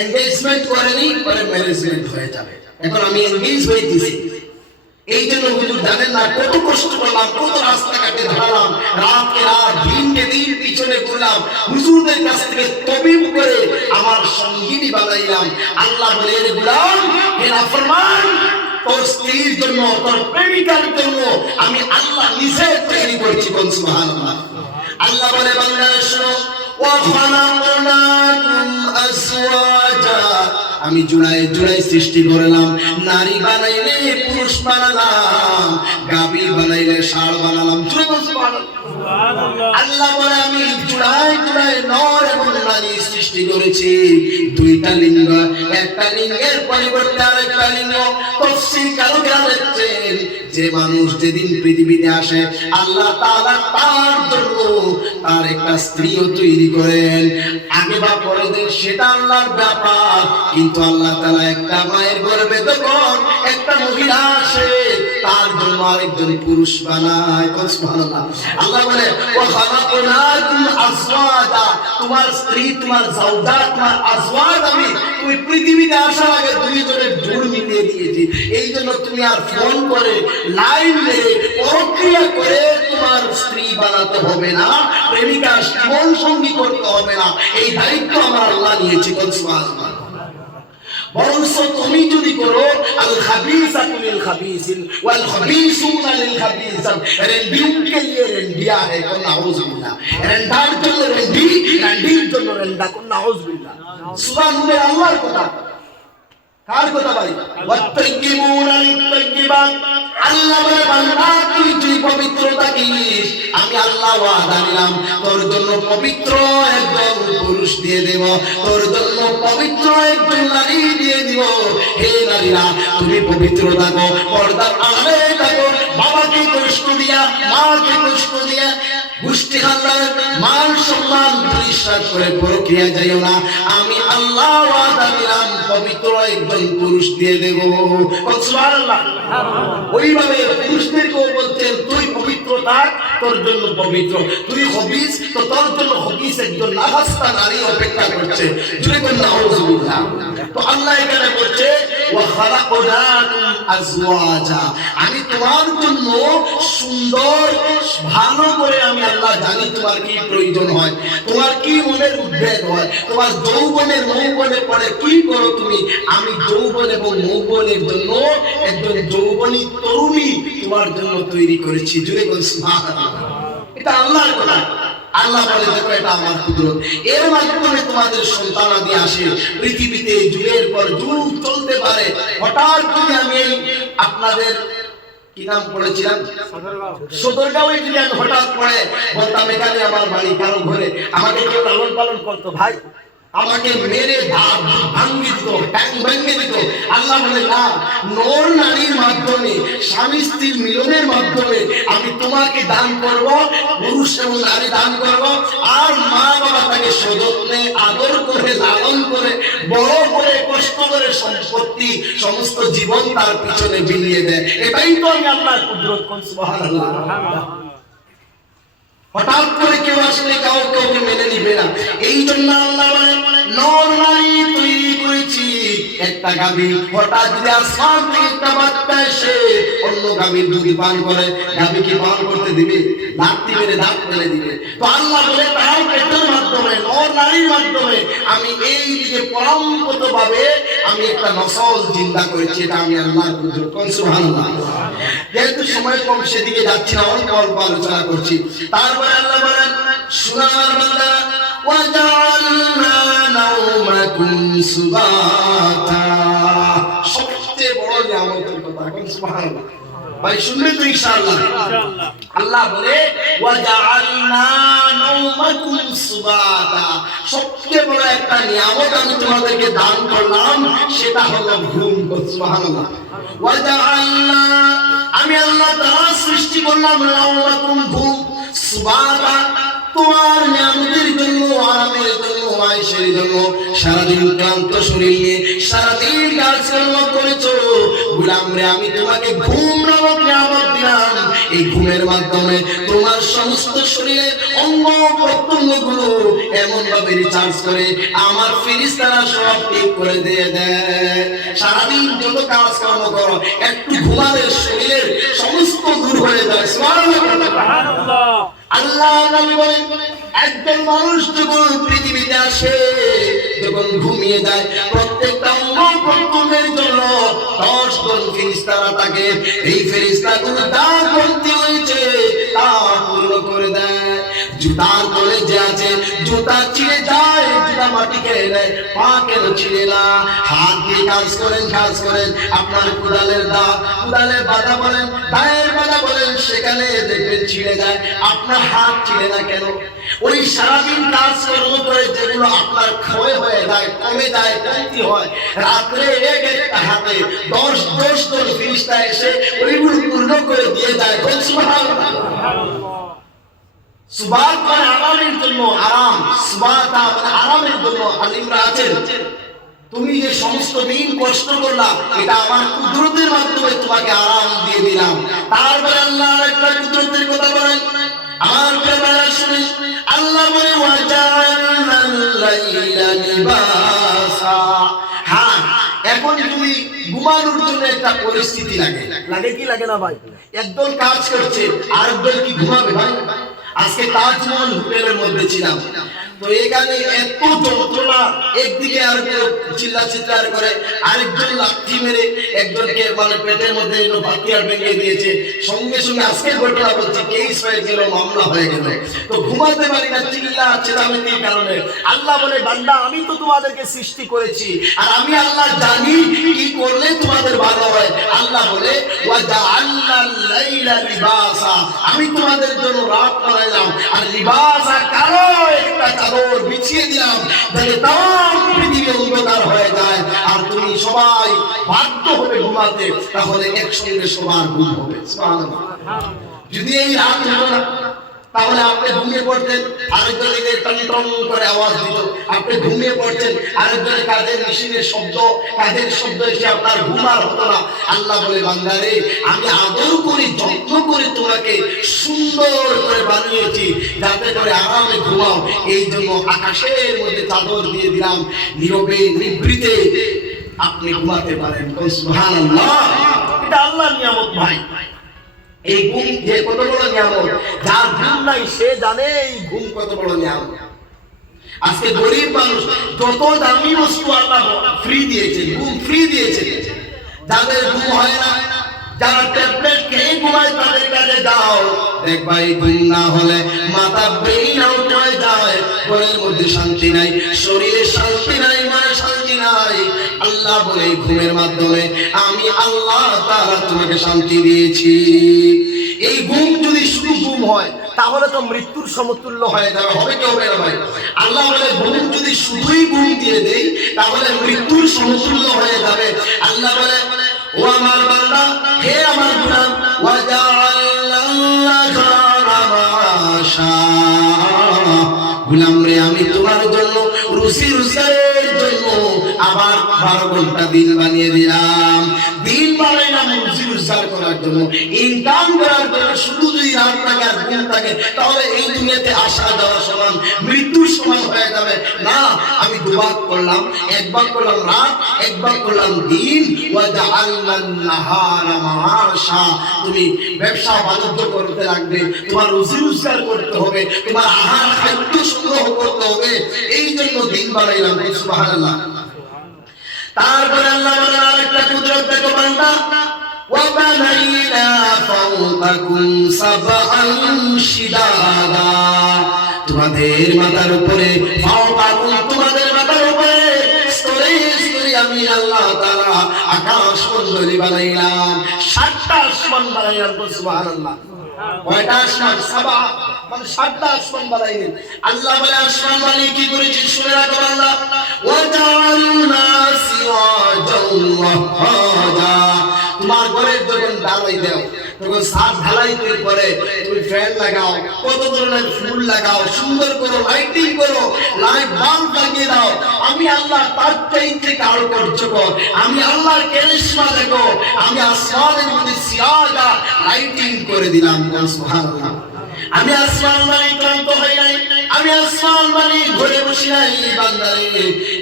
এনগেজমেন্ট করে নিই, পরে ম্যানেজমেন্ট হয়ে যাবে। এখন আমি এনগেজ হইতেছি, এই জন্য হুজুর জানেন না কত কষ্ট করলাম, কত রাস্তাঘাটে দাঁড়ালাম, রাতকে রাত, দিনকে দিন পিছনে ঘুরলাম, হুজুরদের কাছ থেকে তবিব করে আমার সঙ্গিনী বানাইলাম। আল্লাহ বলে রে গোলাম, হে নাফরমান, তোর স্ত্রীর জন্য, তোর প্রেমিকার জন্য আমি আল্লাহ নিজে তৈরি করছি। কোন সুবহানাল্লাহ। আল্লাহ বলে বান্দা শোনো, ওয়া খালাকনাকুম আজওয়াজা, আমি জুড়ায় জুড়ায় সৃষ্টি করলাম, নারী বানাইলে পুরুষ বানালাম, গাবি বানাইলে ষাঁড় বানালাম। আল্লাহ বলে আমি জুড়ায় জুড়ায় নর এবং নারী সৃষ্টি করেছি, দুইটা লিঙ্গ, একটা লিঙ্গের পরিবর্তে আরেকটা লিঙ্গ। তাফসীর কারকেরা লিখছেন যে মানুষ যেদিন পৃথিবীতে আসে আল্লাহ তাআলা তার জন্য তার একটা স্ত্রীও তৈরি করেন, আগে বা পরে দিন সেটা আল্লাহর ব্যাপার, কিন্তু আল্লাহ তাআলা একটা মায়ের গর্ভে যখন একটা মহিলা আসে তার জন্য আরেকজন পুরুষ বানায়। সুবহানাল্লাহ। আল্লাহ বলে ওয়া খালাকনাকুম আজওয়াজা, তোমার স্ত্রী, তোমার জাওজা, তোমার আজওয়াজ আমি তুমি পৃথিবীতে আসার আগে দুইজনের জোড় মিলিয়ে দিয়েছি। এই জন্য তুমি আর ফোন করে লাইন মেরে প্রক্রিয়া করে তোমার স্ত্রী বানাতে হবে না, প্রেমিকা জীবন সঙ্গী করতে হবে না, এই দায়িত্ব আমার আল্লাহ নিয়েছে। সুবহানাল্লাহ। বরঞ্চ তুমি যদি করো আল খাবিসাতু লিল খাবিসিন ওয়াল খাবিসুনা লিল খাবিসাত, রেন্ডিং কে লিয়ে রেন্ডিয়া है, কোন নাউজুবিল্লাহ, রেন্ডার জন্য রেন্ডি, রেন্ডির জন্য রেন্ডা, কোন নাউজুবিল্লাহ। সুবহানাল্লাহ। আল্লাহর কথা, কার কথা ভাই? ওয়াত্তাইয়িবুনা লিত-তাইয়্যিবাত, আল্লাহ বলে বান্দা তুই যদি পবিত্র থাকিস আমি আল্লাহ ওয়াদা নিলাম তোর জন্য পবিত্র একজন পুরুষ দিয়ে দেব, তোর জন্য পবিত্র একজন নারী দিয়ে দিব। হে নারীরা তুমি পবিত্র থাকো, পর্দার আড়ালে থাকো, বাবাকে কষ্ট দিয়া, মাকে কষ্ট দিয়া গোষ্ঠী খানদানের মান সম্মান পরিষ্কার করে প্রক্রিয়া যাইও না। আমি আল্লাহ ওয়াদা দিলাম পবিত্র একজন পুরুষ দিয়ে দেব। সুবহানাল্লাহ। ওইভাবে পুরুষদেরকেও বলতেন তুই পবিত্র থাক, তোর জন্য পবিত্র, তুই হবিস তো তোর জন্য হবিস একজন নাফাস্তা নারী অপেক্ষা করছে। জুড়ে কোন নাউজুবিল্লাহ। তো আল্লাহ এখানে বলছে ওয়া খালাকনাকুম আজওয়াজা, আমি তোমার জন্য সুন্দর ভালো করে আমি আল্লাহ জানি তোমার কি প্রয়োজন হয়, তোমার কি মনের উদ্বেগ হয়, তোমার যৌবনের মৌবনে পড়ে কি করো তুমি। আমি যৌবন এবং মৌবনের জন্য একজন যৌবনী তরুণী তোমার জন্য তৈরি করেছি। জুড়ে বল সুবহানাল্লাহ। এটা আল্লাহর কথা। আল্লাহ বলে দেখো এটা আমার কুদরত। এর মাধ্যমে তোমাদের সন্তানাদি আসে। পৃথিবীতে যুগের পর যুগ চলতে পারে। হঠাৎ যদি আমি আপনাদের কি নাম পড়েছিলাম সদরগাঁও যদি আমি হঠাৎ পড়ে বলতাম এখানে আমার বাড়ি কারো ঘরে, আমাকে কেউ লালন পালন করতো, ভাই আমাকে মেরে ভাঙিয়ে দিত, ট্যাং ভাঙিয়ে দিত। আল্লাহ বলে না, নর নারীর মাধ্যমে স্বামী স্ত্রীর মিলনের মাধ্যমে আমি তোমাকে দান করব, পুরুষ এবং নারী দান করব। আর মা বাবা তাকে সযত্নে আদর করে লালন করে বড় করে কষ্ট করে সম্পত্তি সমস্ত জীবন তার পিছনে বিলিয়ে দেয়। এটাই তো আমি আল্লাহর কুদরত। কোন সুবহানাল্লাহ। হঠাৎ করে কেউ আসলে কাউকে মেনে নিবে না। এই জন্য আল্লাহ বলেন নর নারী তৈরি করেছি একটা গাভী। হঠাৎ যদি আসমান থেকে একটা বাচ্চা এসে অন্য গাভীর দুধ পান করে, গাভী কি পান করতে দিবে? লাথি মেরে দাঁত ফেলে দিবে। তো আল্লাহ বলে তার পেটের মাধ্যমে নর নারীর মাধ্যমে আমি এই দিকে পরমগত ভাবে আমি একটা নসল জিন্দা করেছি। এটা আমি আল্লাহর কুদরত। কোন সুবহানাল্লাহ। যেহেতু সময় কম সেদিকে যাচ্ছি না, অল্প অল্প আলোচনা করছি। তারপরে আল্লাহ বলেন সুরার বান্দা ওয়াজআলনা নাওমাকুম সুবাতা, সবচেয়ে বড় নিয়ামতের কথা। কোন সুবহানাল্লাহ। ভাই শুনবে তো ইনশাআল্লাহ। আল্লাহ বলে ওয়াজআলনা নাওমাকুম সুবাতা, সবচেয়ে বড় একটা নিয়ামত আমি তোমাদেরকে দান করলাম, সেটা হলো ঘুম। সুবহানাল্লাহ। ওয়াজআলনা, আমি আল্লাহ তাআলা সৃষ্টি করলাম নাওমাকুম ঘুম, সুবাতা তোমার নিয়ামতের জন্য, আরামের জন্য, আয়েশের জন্য। সারাদিন ক্লান্ত শরীর নিয়ে সারাদিন কাজকর্ম করেছো, গোলাম রে আমি তোমাকে ঘুম নামক নিয়ামত দিলাম। এই ঘুমের মাধ্যমে তোমার সমস্ত শরীরের অঙ্গ প্রত্যঙ্গগুলো এমন ভাবে রিচার্জ করে আমার ফেরেশতারা সব ঠিক করে দিয়ে দেয়। সারাদিন যত কাজকর্ম করো একটু ঘুমালে শরীরের সমস্ত দূর হয়ে যায়। সুবহানাল্লাহ। আল্লাহ নবী বলেন একজন মানুষ যখন পৃথিবীতে আসে, যখন ঘুমিয়ে যায়, প্রত্যেকটা অঙ্গ প্রত্যঙ্গের জন্য 10 জন ফেরেশতারা থাকে। এই ফেরেশতাগুলো যা করতে হয়েছে তা পূর্ণ করে দেয়। জুতার তলে যে আছে জুতা ছিঁড়ে যায়, জুতা মাটি খেয়ে নেয়, পা কেন ছিঁড়ে না? হাত দিয়ে কাজ করেন আপনার কোদালের দা, কোদালের বাধা বলেন, দায়ের বাধা বলেন, সেখানে দেখবেন ছিঁড়ে যায়। আপনার হাত ছিঁড়ে না কেন? ওই সারাদিন কাজ কর্ম করে যেগুলো আপনার ক্ষয় হয়ে যায়, কমে যায়, কমতি হয়, রাত্রে এক একটা হাতে 10 জন ফেরেশতা এসে ওইগুলো পূর্ণ করে দিয়ে যায়। সুবহানাল্লাহ। সুবাত মানে আরামের জন্য, আরাম, সুবাতা মানে আরামের জন্য। আলিমরা আছেন, তুমি যে সমস্ত দিন কষ্ট করলা এটা আমার কুদরতের মাধ্যমে তোমাকে আরাম দিয়ে দিলাম। তারপরে আল্লাহ একটা কুদরতের কথা বলেন, আমার প্রেমারা শুনে আল্লাহ বলে ওয়াজআলনাল লাইলা লিবাসা। হ্যাঁ, এখন তুমি ঘুমানোর জন্য একটা পরিস্থিতি লাগে কি লাগে না ভাই? একদল কাজ করছে, আরেকদল কি ঘুমাবে ভাই? আজকে তাজমহল হোটেলের মধ্যে ছিলাম, তো এখানে এত যন্ত্রণা, একদিকে আর চিল্লাচিৎকার করে, আরেকজন লাঠি মেরে একজনকে মানে পেটের মধ্যে হাতিয়ার ভেঙে দিয়েছে। সঙ্গে সঙ্গে আজকের ঘটনা বলছি, কেস হয়ে গেল, মামলা হয়ে গেল। তো ঘুমাতে পারি না চিল্লা চেঁচামেচির কারণে। আল্লাহ বলে বান্দা আমি তো তোমাদেরকে সৃষ্টি করেছি, আর আমি আল্লাহ জানি কি করলে তোমাদের ভালো হয়। আল্লাহ বলে ওয়াজআলনাল লাইলা লিবাসা, আমি তোমাদের জন্য রাত বানাইলাম, আর লিবাসা কালো একটা চাদর বিছিয়ে দিলাম, যাতে তাম পৃথিবী অন্ধকার হয়ে যায় আর তুমি সবাই বাধ্য হবে ঘুমাতে, তাহলে একসঙ্গে সবার ঘুম হবে। সুবহানাল্লাহ। যদি এই রাত হতো না তাহলে আপনি ঘুমিয়ে পড়তেন, আরেকজন টন টন করে আওয়াজ দিত, আপনি ঘুমিয়ে পড়ছেন, আরেকজনের কাজের মেশিনের শব্দ, কাজের শব্দ এসে আপনার ঘুম আর হতো না। আল্লাহ বলে, বান্দারে আমি আদর করে যত্ন করে তোমাকে সুন্দর করে বানিয়েছি যাতে করে আরামে ঘুমাও, এই জন্য আকাশের মধ্যে চাদর দিয়ে দিলাম, নীরবে নিভৃতে আপনি ঘুমাতে পারেন। সুবহানাল্লাহ, এটা আল্লাহর নিয়ামত ভাই। এই ঘুম যে কত বড় নিয়ামত, যার ঘুম নাই সে জানে এই ঘুম কত বড় নিয়ামত। আজকে গরিব মানুষ যত দামি বস্তু আল্লাহ ফ্রি দিয়েছে, ঘুম ফ্রি দিয়েছে। যাদের ঘুম হয় না, যারা ট্যাবলেট খেয়ে ঘুমায় তাদের কাছে যাও, দেখবা এই ঘুম না হলে মাথা ব্রেইন আউট হয়ে যায়, ঘরের মধ্যে শান্তি নাই, শরীরে শান্তি নাই, মনে শান্তি নাই। আল্লাহ বলে এই ঘুমের মাধ্যমে আমি আল্লাহ তাআলা তোমাকে শান্তি দিয়েছি। এই ঘুম যদি শুধু ঘুম হয় তাহলে তো মৃত্যুর সমতুল্য হয়ে যাবে, হবে কি হবে না ভাই? আল্লাহ বলে ঘুম যদি শুধুই ঘুম দিয়ে দেই তাহলে মৃত্যুর সমতুল্য হয়ে যাবে। আল্লাহ বলে, ও আমার বান্দা, হে আমার গোলাম, গোলাম রে আমি তোমার জন্য রুচি রুচির জন্য আবার 12 ঘন্টা দিন বানিয়ে দিলাম। দিন বানাইলাম রুচি রুচার করার জন্য, ইনকাম করার জন্য। শুধু যদি রাত থাকে আর ঘুম থাকে তাহলে এই দুনিয়াতে আসা যাওয়া সমান, মৃত্যুর সমান হয়ে যাবে। না, আমি দুবার করলাম, একবার করলাম রাত, একবার করলাম দিন। তুমি ব্যবসা বাণিজ্য করতে লাগবে, তোমার রুচি রোজগার করতে হবে, তোমার আহার খাদ্য সংগ্রহ করতে হবে, এই জন্য দিন বানাইলাম। সুবহানাল্লাহ। তারপরে আল্লাহ বলেন আরেকটা কুদরত দেখো বান্দা, وَبَنَيْنَا فَوْقَكُمْ سَبْعًا شِدَادًا, তোমাদের মাথার উপরে, তোমাদের মাথার উপরে স্তরে স্তরে আমি আল্লাহ তাআলা আকাশ মণ্ডলী বানাইলাম, 7টা আসমান বানাইলাম। সুবহানাল্লাহ। কয়টা আসমান? 7, মানে 7টা আসমান বানাইলেন। আল্লাহ বলে আসমান বানিয়ে কি করেছে শুনে রাখো আল্লাহ, ওয়াজআলনা সিরাজাও ওয়াহাজা, তোমার ঘরের যখন ঢালাই দাও, তখন ছাদ ঢালাই করে তুমি ফ্যান লাগাও, কত ধরনের ফুল লাগাও, সুন্দর করে লাইটিং করো, লাইট বাল্ব লাগিয়ে দাও। আমি আল্লাহ তার চাইতে কারো কার্যকর, আমি আল্লাহর কারিশমা দেখো, আমি আসমানের মধ্যে সিরাজা লাইটিং করে দিলাম। সুবহানাল্লাহ। আমি আসমান বানাই ক্লান্ত হই নাই, আমি আসমান বানাই ঘরে বসে নাই। বান্দারে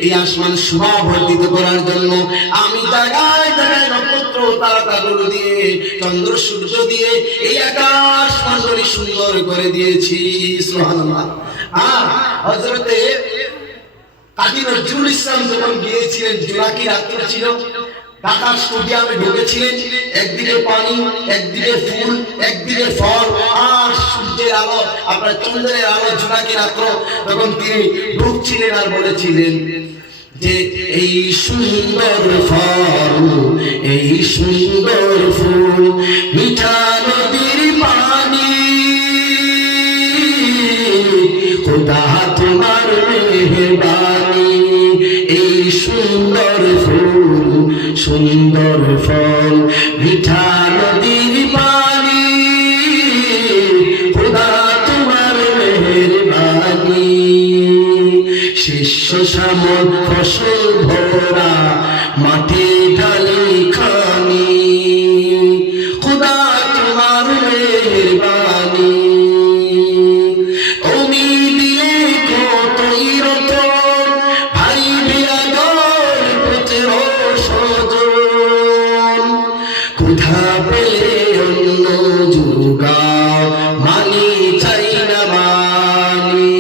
এই আসমান শোভাবর্ধিত করার জন্য আমি জায়গায় জায়গায় নক্ষত্র তারাগুলো দিয়ে, চন্দ্র সূর্য দিয়ে এই আকাশ মণ্ডলী সুন্দর করে দিয়েছি। সুবহানাল্লাহ। হযরতে কাজী নজরুল ইসলাম যখন গিয়েছিলেন, জোনাকি রাত্রি ছিল, ঢাকা স্টেডিয়ামে ঢুকেছিলেন, একদিকে পানি, একদিকে ফুল, একদিকে ফল আর সূর্যের আলো, আপনার চন্দ্রের আলো, জোনাকি রাত্র, তখন তিনি ঢুকছিলেন আর বলেছিলেন যে এই সুন্দর ফল, এই সুন্দর ফুল, মিঠা নদীর পানি, খোদা তোমার মেহেরবানি, এই সুন্দর ফুল, সুন্দর ফল, মিঠা নদীর পানি, খোদা তোমার মেহেরবানি, শস্য শ্যামল ফসল ভরা মাঠে ঢালি খানি, খোদা তোমার মেহেরবানি, তুমি দিলে কতই রতন, ভাই বিরাদর পুত্র সজন, ক্ষুধা পেলে অন্ন যোগাও, মানি চাই না মানি,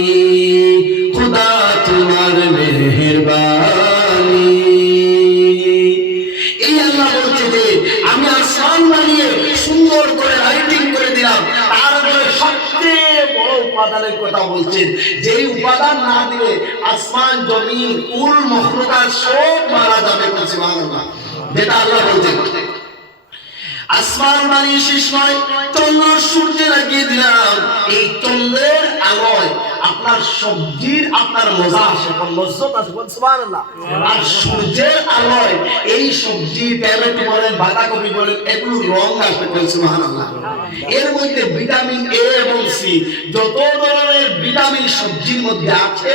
খোদা তোমার মেহেরবানি। এই আল্লাহ বলছে যে আমি আসমান বানিয়ে সুন্দর করে লাইটিং করে দিলাম। তারপরে সবচেয়ে বড় উপাদানের কথা বলছেন, যে উপাদান না দিলে আসমান জমিন কুল মখলুকাত সব মারা যাবে। সুবহানাল্লাহ। যেটা আল্লাহ বলছেন, আসমান বানিয়ে শেষ নয়, চন্দ্র সূর্য লাগিয়ে দিলাম, এই চন্দ্রের আলোয় আপনার সবজির আপনার মজা আসে, লজ্জত আসে, সুবহানাল্লাহ। আর সূর্যের আলোয় এই সবজি, টমেটো বলেন, বাঁধাকপি বলেন, এগুলো রং আসে, সুবহানাল্লাহ। এর মধ্যে ভিটামিন এ এবং সি, যত ধরনের ভিটামিন সবজির মধ্যে আছে,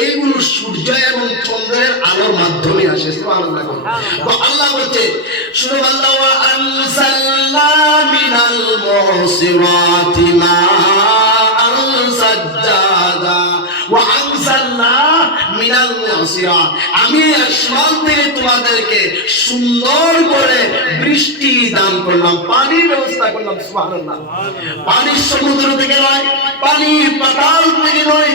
এইগুলো সূর্য এবং চন্দ্রের আলোর মাধ্যমে আসে, সুবহানাল্লাহ। তো আল্লাহ বলছে, সুবহানাল্লাহ, ওয়া আনসালনা মিনাল মুসিরাতি মাআন সাজ্জাদা ওয়া আনসালনা মিনাল মুসিরাত, আমি আসমান থেকে তোমাদেরকে সুন্দর করে বৃষ্টি দান করলাম, পানির ব্যবস্থা করলাম, সুবহানাল্লাহ। পানি সমুদ্র থেকে নয়, পানি পাতাল থেকে নয়,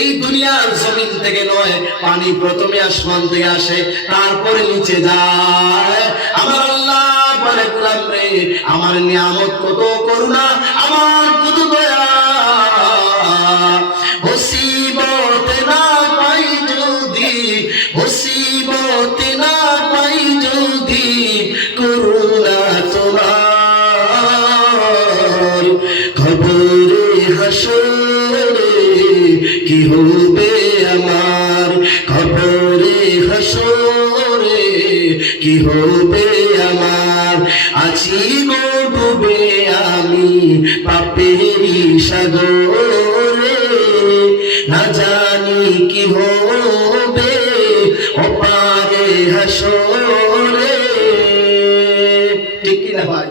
এই দুনিয়ার জমিন থেকে নয়, পানি প্রথমে আসমান থেকে আসে, তারপরে নিচে যায়। আমার আল্লাহ বলে, গোলাম রে, আমার নিয়ামত কত করুণা, আমার কত দয়া, মুসিবত না পাই যদি, মুসিবত না পাই যদি, করুণা তোমার, খবরে হাসরে কি হবে আমার, খবরে হাসরে কি হবে আমার, আছি গো ডুবে আমি পাপেরই সাগরে, না জানি কি হবে ওপারে হাসরে। ঠিক কিনা ভাই?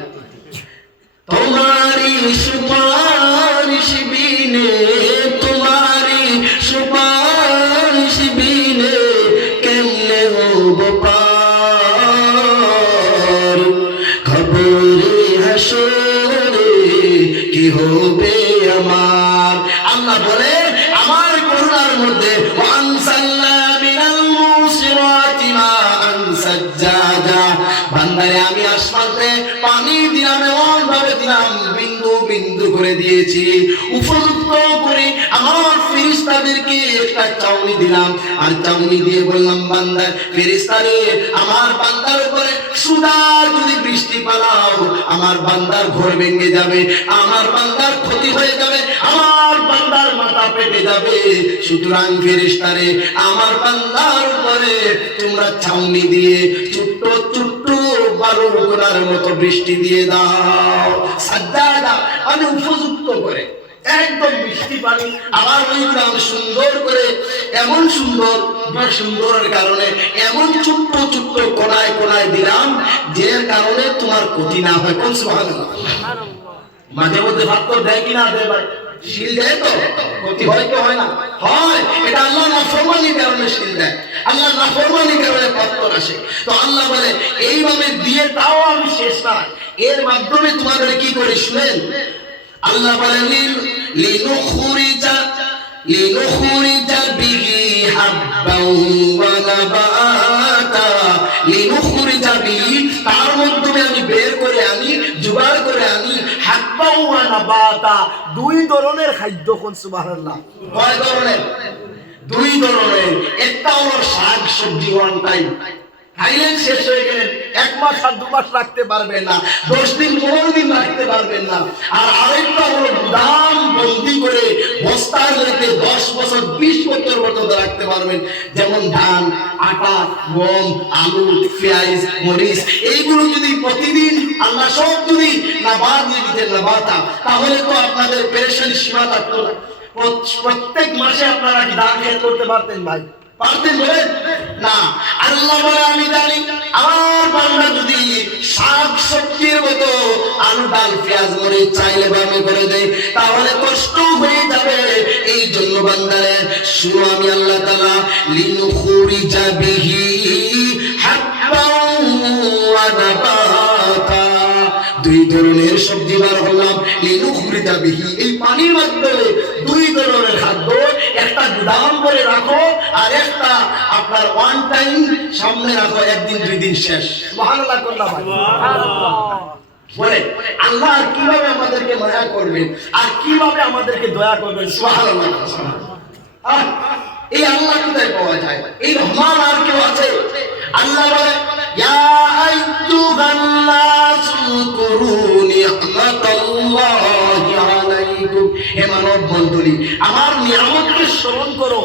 তোমারি সুপারিশ বিনে, তোমারি সুপারিশ বিনে কেমনে হব পার, খবরে হাসরে কি হবে আমার। আল্লাহ বলে, আমার করুণার মধ্যে, ওয়া আনসালনা মিনাল মুসিরাতি মাআন সাজ্জাদা, বান্দারে আমি আসমান থেকে পানি দিলাম, এমন ভাবে দিলাম, বিন্দু বিন্দু করে দিয়েছি, উপযুক্ত করে আমার ফেরেশতাদেরকে একটা চাউনি দিলাম, আর চাউনি দিয়ে বললাম, বান্দা ফেরেশতারে, আমার বান্দার উপরে সুদা যদি বৃষ্টি পালাও, আমার বান্দার ঘর ভেঙে যাবে, আমার বান্দার ক্ষতি হয়ে যাবে, আমার বান্দার মাথা পেটে যাবে, সুতরাং ফেরেশতারে, আমার বান্দার উপরে তোমরা চাউনি দিয়ে ছোট্ট ছোট্ট বালু গোনার মতো বৃষ্টি দিয়ে দাও, সাজ্জাদা মানে উপযুক্ত করে, একদম বৃষ্টি পানি। আবার ওইগুলো আমি সুন্দর করে, এমন সুন্দর, সুন্দরের কারণে এমন ছোট্ট ছোট্ট কোনায় কোনায় দিলাম, যে কারণে তোমার ক্ষতি না হয়। কোন সুবহানাল্লাহ। মাঝে মধ্যে ভাত দেয় কি না দেয় ভাই? শিল দেয় তো, ক্ষতি হয় কি হয় না? হয়। এটা আল্লাহ নাফরমানির কারণে শিল দেয়, আল্লাহ নাফরমানির কারণে পাথর আসে। তো আল্লাহ বলে, এইভাবে দিয়ে তাও আমি শেষ না, এর মাধ্যমে তোমাদের কি করে শুনেন। আল্লাহ বলেন, লিনুখরিজা বিহি হাব্বাও ওয়া নাবাতা, লিনুখরিজা বিহি, তার মাধ্যমে আমি বের করে আনি, জোগাড় করে আনি, হাব্বাও ওয়া নাবাতা, দুই ধরনের খাদ্য। কোন সুবহানাল্লাহ। কয় ধরনের? দুই ধরনের। একটা হলো শাক সবজি, ওয়ান টাইম খাইলেন, শেষ হয়ে গেলেন, 1 মাস আর 2 মাস রাখতে পারবেন না, 10 দিন 15 দিন রাখতে পারবেন না। আর আরেকটা হলো গুদাম বন্দি করে বস্তার মধ্যে 10 বছর 20 বছর পর্যন্ত রাখতে পারবেন, যেমন ধান, আটা, গম, আলু, পেঁয়াজ, মরিচ, এইগুলো যদি প্রতিদিন আল্লাহ সব যদি নাবাদ দিয়ে দিতেন, নাবাতা, তাহলে তো আপনাদের পেরেশানি সীমা থাকতো না। প্রত্যেক মাসে আপনারা কি ধান খেত করতে পারতেন ভাই? পারতেন বলেন না? আল্লাহ বলে, আমি জানি আমার বান্দা যদি শাক সবজির মতো আলু, ডাল, পেঁয়াজ, মরিচ চাইলে বামে করে দেয়, তাহলে কষ্ট হয়ে যাবে। এই জন্য বান্দারে শুনো, আমি আল্লাহ তাআলা লিনুখরিজা বিহি হাব্বাও ওয়া নাবাতা, দুই ধরনের সবজি বার করলাম, লিনুখরিজা বিহি, এই পানির মাধ্যমে দুই ধরনের খাদ্য, একটা গুদাম করে রাখো, আর একটা আপনার ওয়ান টাইম সামনে রাখো, 1 দিন 2 দিন শেষ। সুবহানাল্লাহ। করলাম বলে, আল্লাহ কিভাবে আমাদেরকে মায়া করবেন আর কিভাবে আমাদেরকে দয়া করবেন। সুবহানাল্লাহ। এই আল্লাহ কোথায় পাওয়া যায়? এই রহমান আর কেউ আছে? আল্লাহ বলে, ইয়া আইয়ুহান নাসু কুরু নি'মাতাল্লাহি আলাইকুম, হে মানব মণ্ডলী, আমার নিয়ামতকে স্মরণ করো।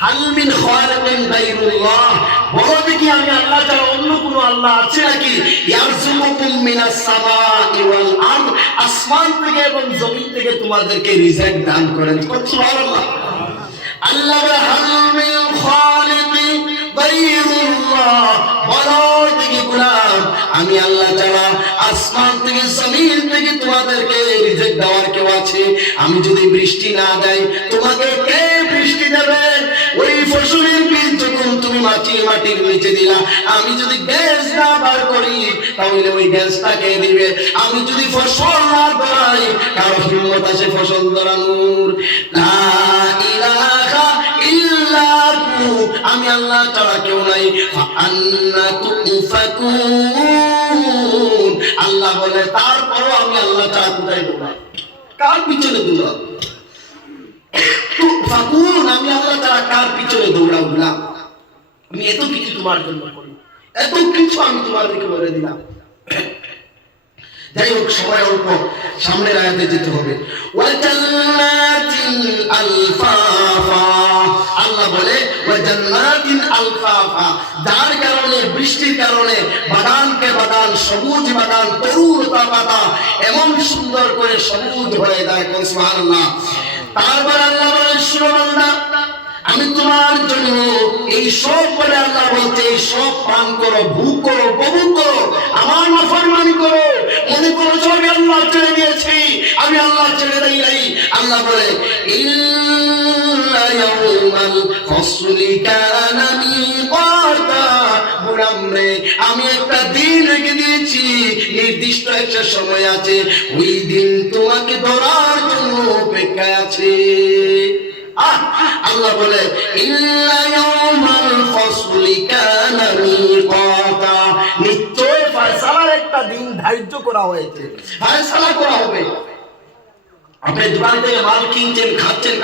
হাল মিন খালিকিন গায়রুল্লাহ, বলো দেখি আমি আল্লাহ ছাড়া অন্য কোনো আল্লাহ আছে নাকি? ইয়ারযুকুকুম মিনাস সামাই ওয়াল আরদ, আসমান থেকে এবং জমিন থেকে তোমাদেরকে রিজিক দান করেন। সুবহানাল্লাহ। আল্লাহ বলে হাল মিন খালিকিন গায়রুল্লাহ, বলো দেখি গোলাম আমি আল্লাহ ছাড়া আসমান থেকে জমিন থেকে তোমাদেরকে রিজিক দেওয়ার কেউ আছে? আমি যদি বৃষ্টি না দেই তোমাকে কে বৃষ্টি দেবে? ওই ফসলের বীজ যখন তুমি মাটির নিচে দিলা, আমি যদি গ্যাস না বার করি তাহলে ওই গ্যাসটাকে দিবে। আমি যদি ফসল না ধরাই কারো হিম্মত আছে ফসল ধরানোর? লা ইলাহা ইল্লাহু, আমি আল্লাহ ছাড়া কেউ নাই। ফাআন্না তুফাকুন, আল্লাহ বলে তারপরও আমি আল্লাহ ছাড়া কোথায় দৌড়াই? কার পিছনে দৌড়াও? ফাকুন, আমি আল্লাহ ছাড়া কার পিছনে দৌড়াও না? আমি এত কিছু তোমার জন্য করি, এত কিছু আমি তোমাদেরকে বলে দিলাম। যাই হোক, সময় অল্প, সামনের আয়াতে যেতে হবে। ওয়াজান্নাতিন আলফাফা, আল্লাহ বলে ওয়াজান্নাতিন আলফাফা, যার কারণে বৃষ্টির কারণে বাগানকে বাগান, সবুজ বাগান, তরুলতা পাতা এমন সুন্দর করে সবুজ হয়ে যায়। সুবহানাল্লাহ। তারপর আল্লাহ বলেন শুনো বান্দা, আমি তোমার জন্য এই সব বলে আল্লাহ বলছে এই সব পান করো, ভোগ করো, উপভোগ করো, আমার নাফরমানি করো। মনে করো আমি আল্লাহ ছেড়ে দিয়েছি, আমি আল্লাহ ছেড়ে দেই নাই। আল্লাহ বলে ইন্না ইয়াউমাল ফাসলি কানা মিকাতা, বুড়ামরে আমি একটা দিন রেখে দিয়েছি, নির্দিষ্ট একটা সময় আছে, ওই দিন তোমাকে ধরার জন্য অপেক্ষায় আছে। আল্লাহ বলে ইন্না ইয়াউমাল ফাসলি কানা মিকাতা, নিশ্চয় ফয়সালার একটা দিন ধার্য করা হয়েছে, ফয়সালা করা হবে। আপনি দোকান থেকে মাল কিনছেন, খাচ্ছেন,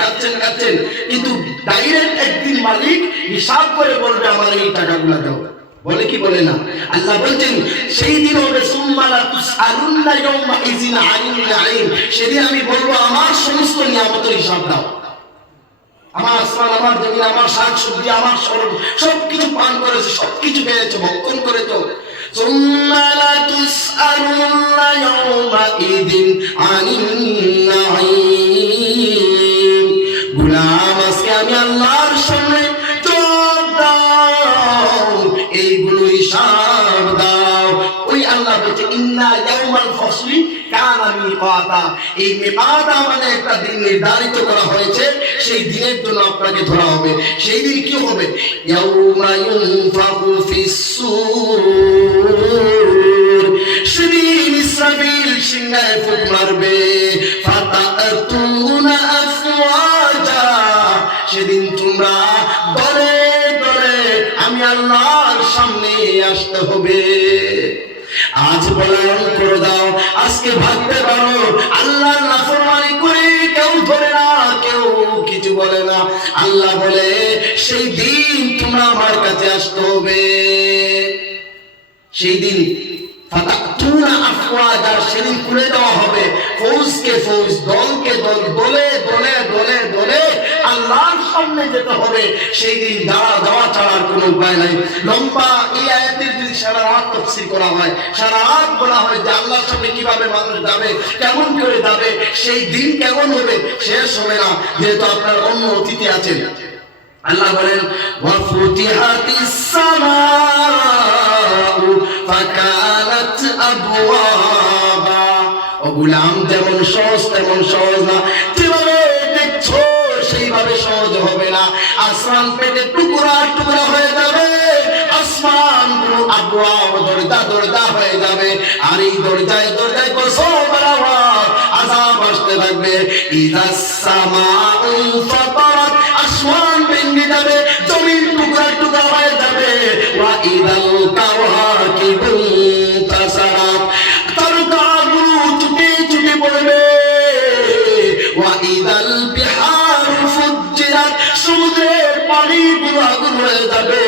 কিন্তু ডাইরেক্ট একদিন মালিক হিসাব করে বলবে আমার এই টাকাগুলো দাও, বলে কি বলে না? আল্লাহ বলছেন সেই দিন হবে সুম্মা লা তুসআলুন্না ইয়াওমা ইযিন আনিন নাঈম, সেদিন আমি বলবো আমার সমস্ত নিয়ামতের হিসাব দাও। আমার আসমান, আমার জমিন, আমার শাকসবজি, আমার সবকিছু পান করেছে, সবকিছু পেয়েছে, ভক্ষণ করেছো। সুম্মা লা তুসআলুন্না ইয়াওমা ইযিন আনিন নাঈম, গোলাম আজকে আমি আল্লাহর সামনে জবাব দাও, এইগুলো হিসাব দাও। ওই আল্লাহ বলছে ইন্না ইয়াউমাল ফাসলি কানা মিকাতা, এই মিকাতা মানে একটা দিন নির্ধারিত করা হয়েছে, সেই দিনের জন্য আপনাকে ধরা হবে। সেই দিন কি হবে? ইয়াউমা ইউনফাকু ফিস-সূর, সেদিন ইসরাফিল সিংহায় ফুঁক মারবে। ফাতাতুনা আফওয়াজা, সেদিন তোমরা দলে দলে আমি আল্লাহর সামনে আসতে হবে। আজ পলায়ন করে দাও, আজকে ভাবতে পারো আল্লাহর নাফরমানি করে কেউ ধরে না, কেউ কিছু বলে না। আল্লাহ বলে সেই দিন তোমরা আমার কাছে আসতে হবে। সেই দিন ফাতাতুনা আফওয়াজা, সেদিন খুলে দেওয়া হবে ফৌজকে ফৌজ, দলকে দল, দলে দলে দলে দলে আল্লাহর সামনে যেতে হবে। সেই দিন দাঁড়া দেওয়া ছাড়ার কোনো উপায় নাই। লম্বা এই আয়াতের যদি সারা রাত তাফসীর করা হয়, সারা রাত বলা হয় যে আল্লাহর সামনে কিভাবে মানুষ যাবে, কেমন করে যাবে, সেই দিন কেমন হবে, শেষ হবে না, যেহেতু আপনার অন্য অতিথি আছেন। আল্লাহ বলেন ওয়া ফুতিহাতিস সামাউ ফাকানাত আবওয়াবা, ও গোলাম যেমন সহজ তেমন সহজ না, যেভাবে দেখছো সেইভাবে সহজ হবে না। আসমান পেটে টুকরা টুকরা হয়ে যাবে, আসমান গুলো আবওয়াব দরজা হয়ে যাবে, আর এই দরজায় দরজায় গজব আযাব আসতে থাকবে। ইযাস সামাউ ফাতারাত, আসমান ভেঙে যাবে, জমিন টুকরা টুকরা হয়ে যাবে। ওয়া ইযাল কাওয়াকিবু তাসারাত, তারকাগুলো ছুটে ছুটে পড়বে। ওয়া ইযাল বিহারু ফুজ্জিরাত, সমুদ্রের পানিগুলো আগুন হয়ে যাবে,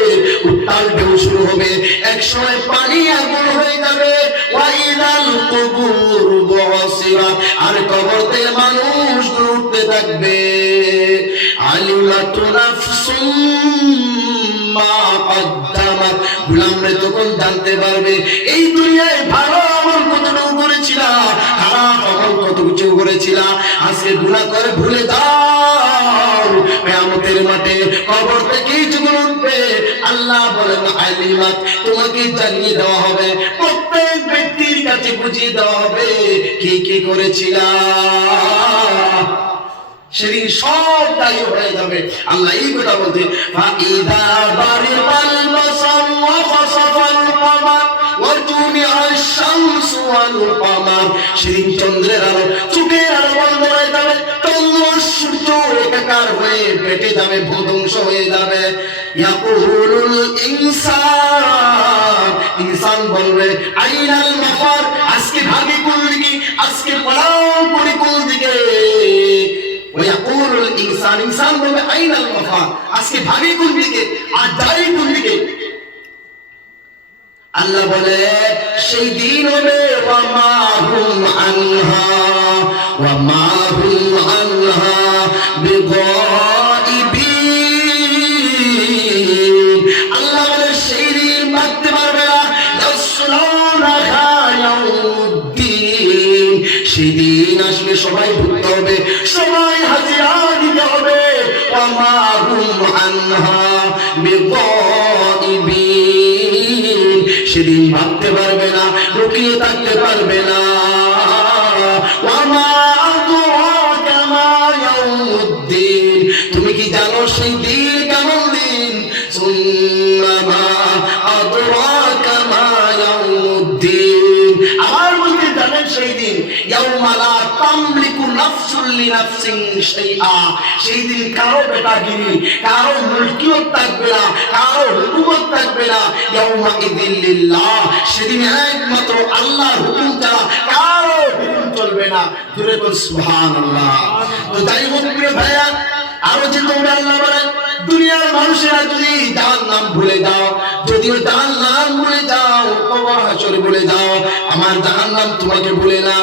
উত্তাল ঢেউ শুরু হবে, একসময় পানি আগুন হয়ে যাবে। ওয়া ইযাল কুবুর বুসিরাত, আর কবরতে মানুষগুলো থাকবে আলিমাতু নাফসুম মা কদ্দামাত, গোলামরা তখন জানতে পারবে এই দুনিয়ায় ভালো আমল কতটুকু করেছিলাম, খারাপ আমল কত কিছু করেছিলাম, আজকে গুনাহ করে ভুলে দাও। কিয়ামতের মাঠে কবর থেকে যখন উঠবে আল্লাহ বলেন আলিমাত, তোমাকে জানিয়ে দেওয়া হবে, প্রত্যেক ব্যক্তির কাছে বুঝিয়ে দেওয়া হবে কি কি করেছিলাম। সেদিন সব দায়ী হয়ে যাবে। আল্লাহ এই কথা বলতে ফাইদা বারিকাল বাসার ওয়া খাসাফাল কমার ওয়া জুমিআশ শামসু ওয়াল কমার, সেদিন চন্দ্রের আলো চোখের আলো বন্ধ হয়ে যাবে, চন্দ্র সূর্য একাকার হয়ে পেটে যাবে, ভূধ্বংস হয়ে যাবে। ইয়াকুলুল ইনসান, ইনসান বলবে আইনাল মাফার, আজকে ভাগে কোন দিকে, আজকে পলাও করে কোন দিকে। ওয়াকুলুল ইনসান, ইনসান বলবে আইনাল মাফার, আজকে ভাগে কোন দিকে আর যাই কোন দিকে। আল্লাহ বলে সেই দিন হবে ওয়া মা হুম আনহা ওয়া মা হুম আনহা বিগাইবিন। আল্লাহ বলে সেই দিন ভাগতে পারবে না, ইয়াসলাউনাহা ইয়াউমুদ্দিন, সেদিন আসলে সবাই ভুগতে হবে, সবাই হাজিরা দিতে হবে। ওয়া মা হুম আনহা বিগাইবিন, সেদিন ভাবতে পারবে না, লুকিয়ে থাকতে পারবে না। ওয়া মা আদরাকা মা ইয়াউমুদ্দিন, তুমি কি জানো সেই দিন কেমন দিন? সুম্মা মা আদরাকা মা ইয়াউমুদ্দিন, আমার বলতে জানেন সেই দিন ইয়াউমা লা তামলিকু নাফসুন লিনাফসিন শাইআ, সেই দিন কারো বেটাগিরি, কারো মুলকিয়ত থাকবে না, কারো হুকুমত থাকবে না। ইয়াউমা ইযিল লিল্লাহ, সেদিন একমাত্র আল্লাহর হুকুম ছাড়া কারো হুকুম চলবে না। জোরে বল সুবহানাল্লাহ। তো যাই হোক প্রিয় ভাইয়া, আরো যে তোমরা আল্লাহ বলেন দুনিয়ার মানুষেরা যদি জাহান্নাম ভুলে যাও, যদিও জাহান্নাম ভুলে যাও, কবর হাসর ভুলে যাও, আমার জাহান্নাম তোমাকে ভুলে না।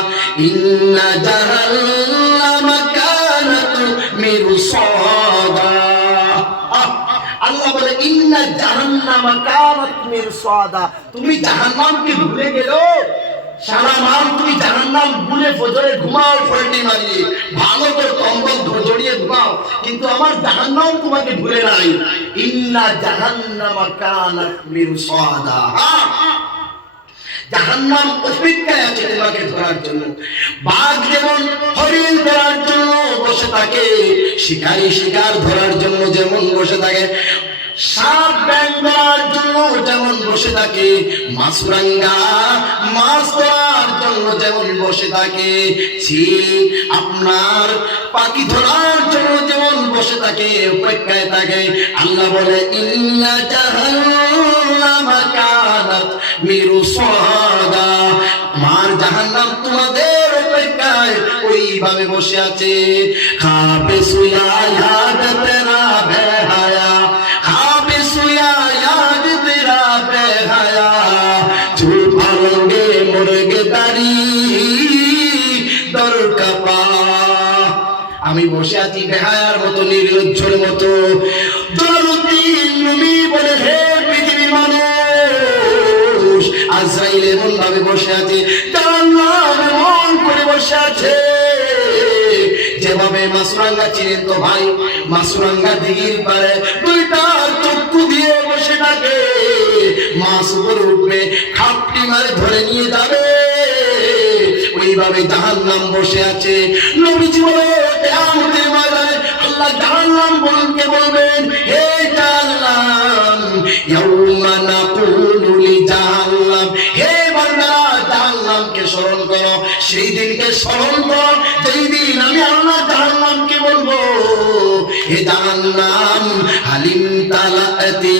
ইন্না জাহান্নামা কানাত মিরসাদা, আল্লাহ বলে ইন্না জাহান্নামা কানাত মিরসাদা, তুমি জাহান্নামকে ভুলে গেলো। সারা রাত তুমি জাহান্নাম ভুলে ফজরে ঘুমাও, ফলটি মারিয়ে ভালো করে কম্বল জড়িয়ে ঘুমাও, কিন্তু আমার জাহান্নাম তোমাকে ভুলে নাই। ইন্না জাহান্নামা কানাত মিরসাদা, জাহান্নাম অপেক্ষায় আছে তোমাকে ধরার জন্য। বাঘ যেমন হরিণ ধরার জন্য বসে থাকে, শিকারী শিকার ধরার জন্য যেমন বসে থাকে, সাপ ব্যাং ধরার জন্য যেমন বসে থাকে, মাছরাঙ্গা মাছ ধরার জন্য যেমন বসে থাকে, চিল আপনার পাখি ধরার জন্য যেমন বসে থাকে, অপেক্ষায় থাকে। আল্লাহ বলে ইন্না জাহান্নামা কানাত মিরসাদা, মার জাহান্নাম তোমাদের অপেক্ষায় ওইভাবে বসে আছে। খাবে সুয়া ইয়াদ তেরা বেহায়া, খাবে সুয়া ইয়াদ তেরা বেহায়া, চুল পালঙ্গে মুর্গে দাড়ি দরকাপা, আমি বসে আছি বেহায়ার মতো, নির্লজ্জের মতো। জলালুদ্দিন নবী বলে হে পৃথিবীর মানুষ, আজরাইল এমন ভাবে বসে আছে, জাহান্নাম এমন করে বসে আছে যেভাবে মাছরাঙ্গা চিনেন তো ভাই, মাছরাঙ্গা দিঘির পারে দুইটা চক্ষু দিয়ে বসে থাকে, মাছ উপরে উঠবে খাপটি মারে ধরে নিয়ে যাবে, ওইভাবে জাহান্নাম বসে আছে। নবীজি বলে কিয়ামতের ময়দানে আল্লাহ জাহান্নাম বলকে বলবেন হে জাহান্নাম, ইয়াউমা নাকুলু লি জাহান্নাম, হে বান্দারা জাহান্নামকে স্মরণ করো, সেই দিনকে স্মরণ করো যেই দিন আমি আল্লাহ জাহান্নামকে বলবো হে জাহান্নাম হালিম তালাতি,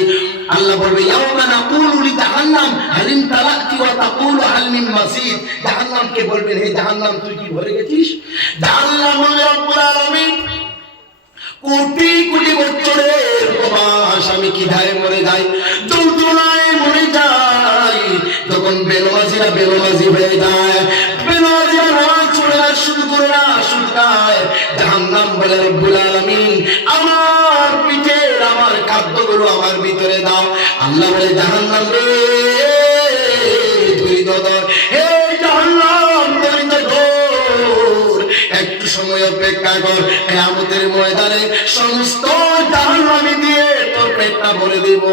আল্লাহ বলবে ইয়াউমা নাকুলু লি জাহান্নাম হালিম তালাতি ওয়া তাকুলু হাল মিন মাসিদ, জাহান্নামকে বলবেন হে জাহান্নাম তুই কি ভরে গেছিস? জাহান্নাম বলবে রব্বুল আলামিন কোটি কোটি বছরের প্রবাস আমি কিভাবে মরে যাই, যন্ত্রণায় মরে যাই। তখন বেনমাজিরা বেনমাজি হয়ে যায়, বেনমাজিরা নামাজ পড়ে না, শুরু করে না, শুরু খায়। জাহান্নাম বলে রব্বুল আলামিন আমার পিঠের আমার খাদ্যগুলো আমার ভিতরে দাও। আল্লাহ বলে জাহান্নাম রে তুই তো ধর, হে জাহান্নাম তুই তো ধর, একটু সময় অপেক্ষা কর, কিয়ামতের ময়দানে সমস্ত জাহান্নামী দিয়ে তোর পেটটা ভরে দেব।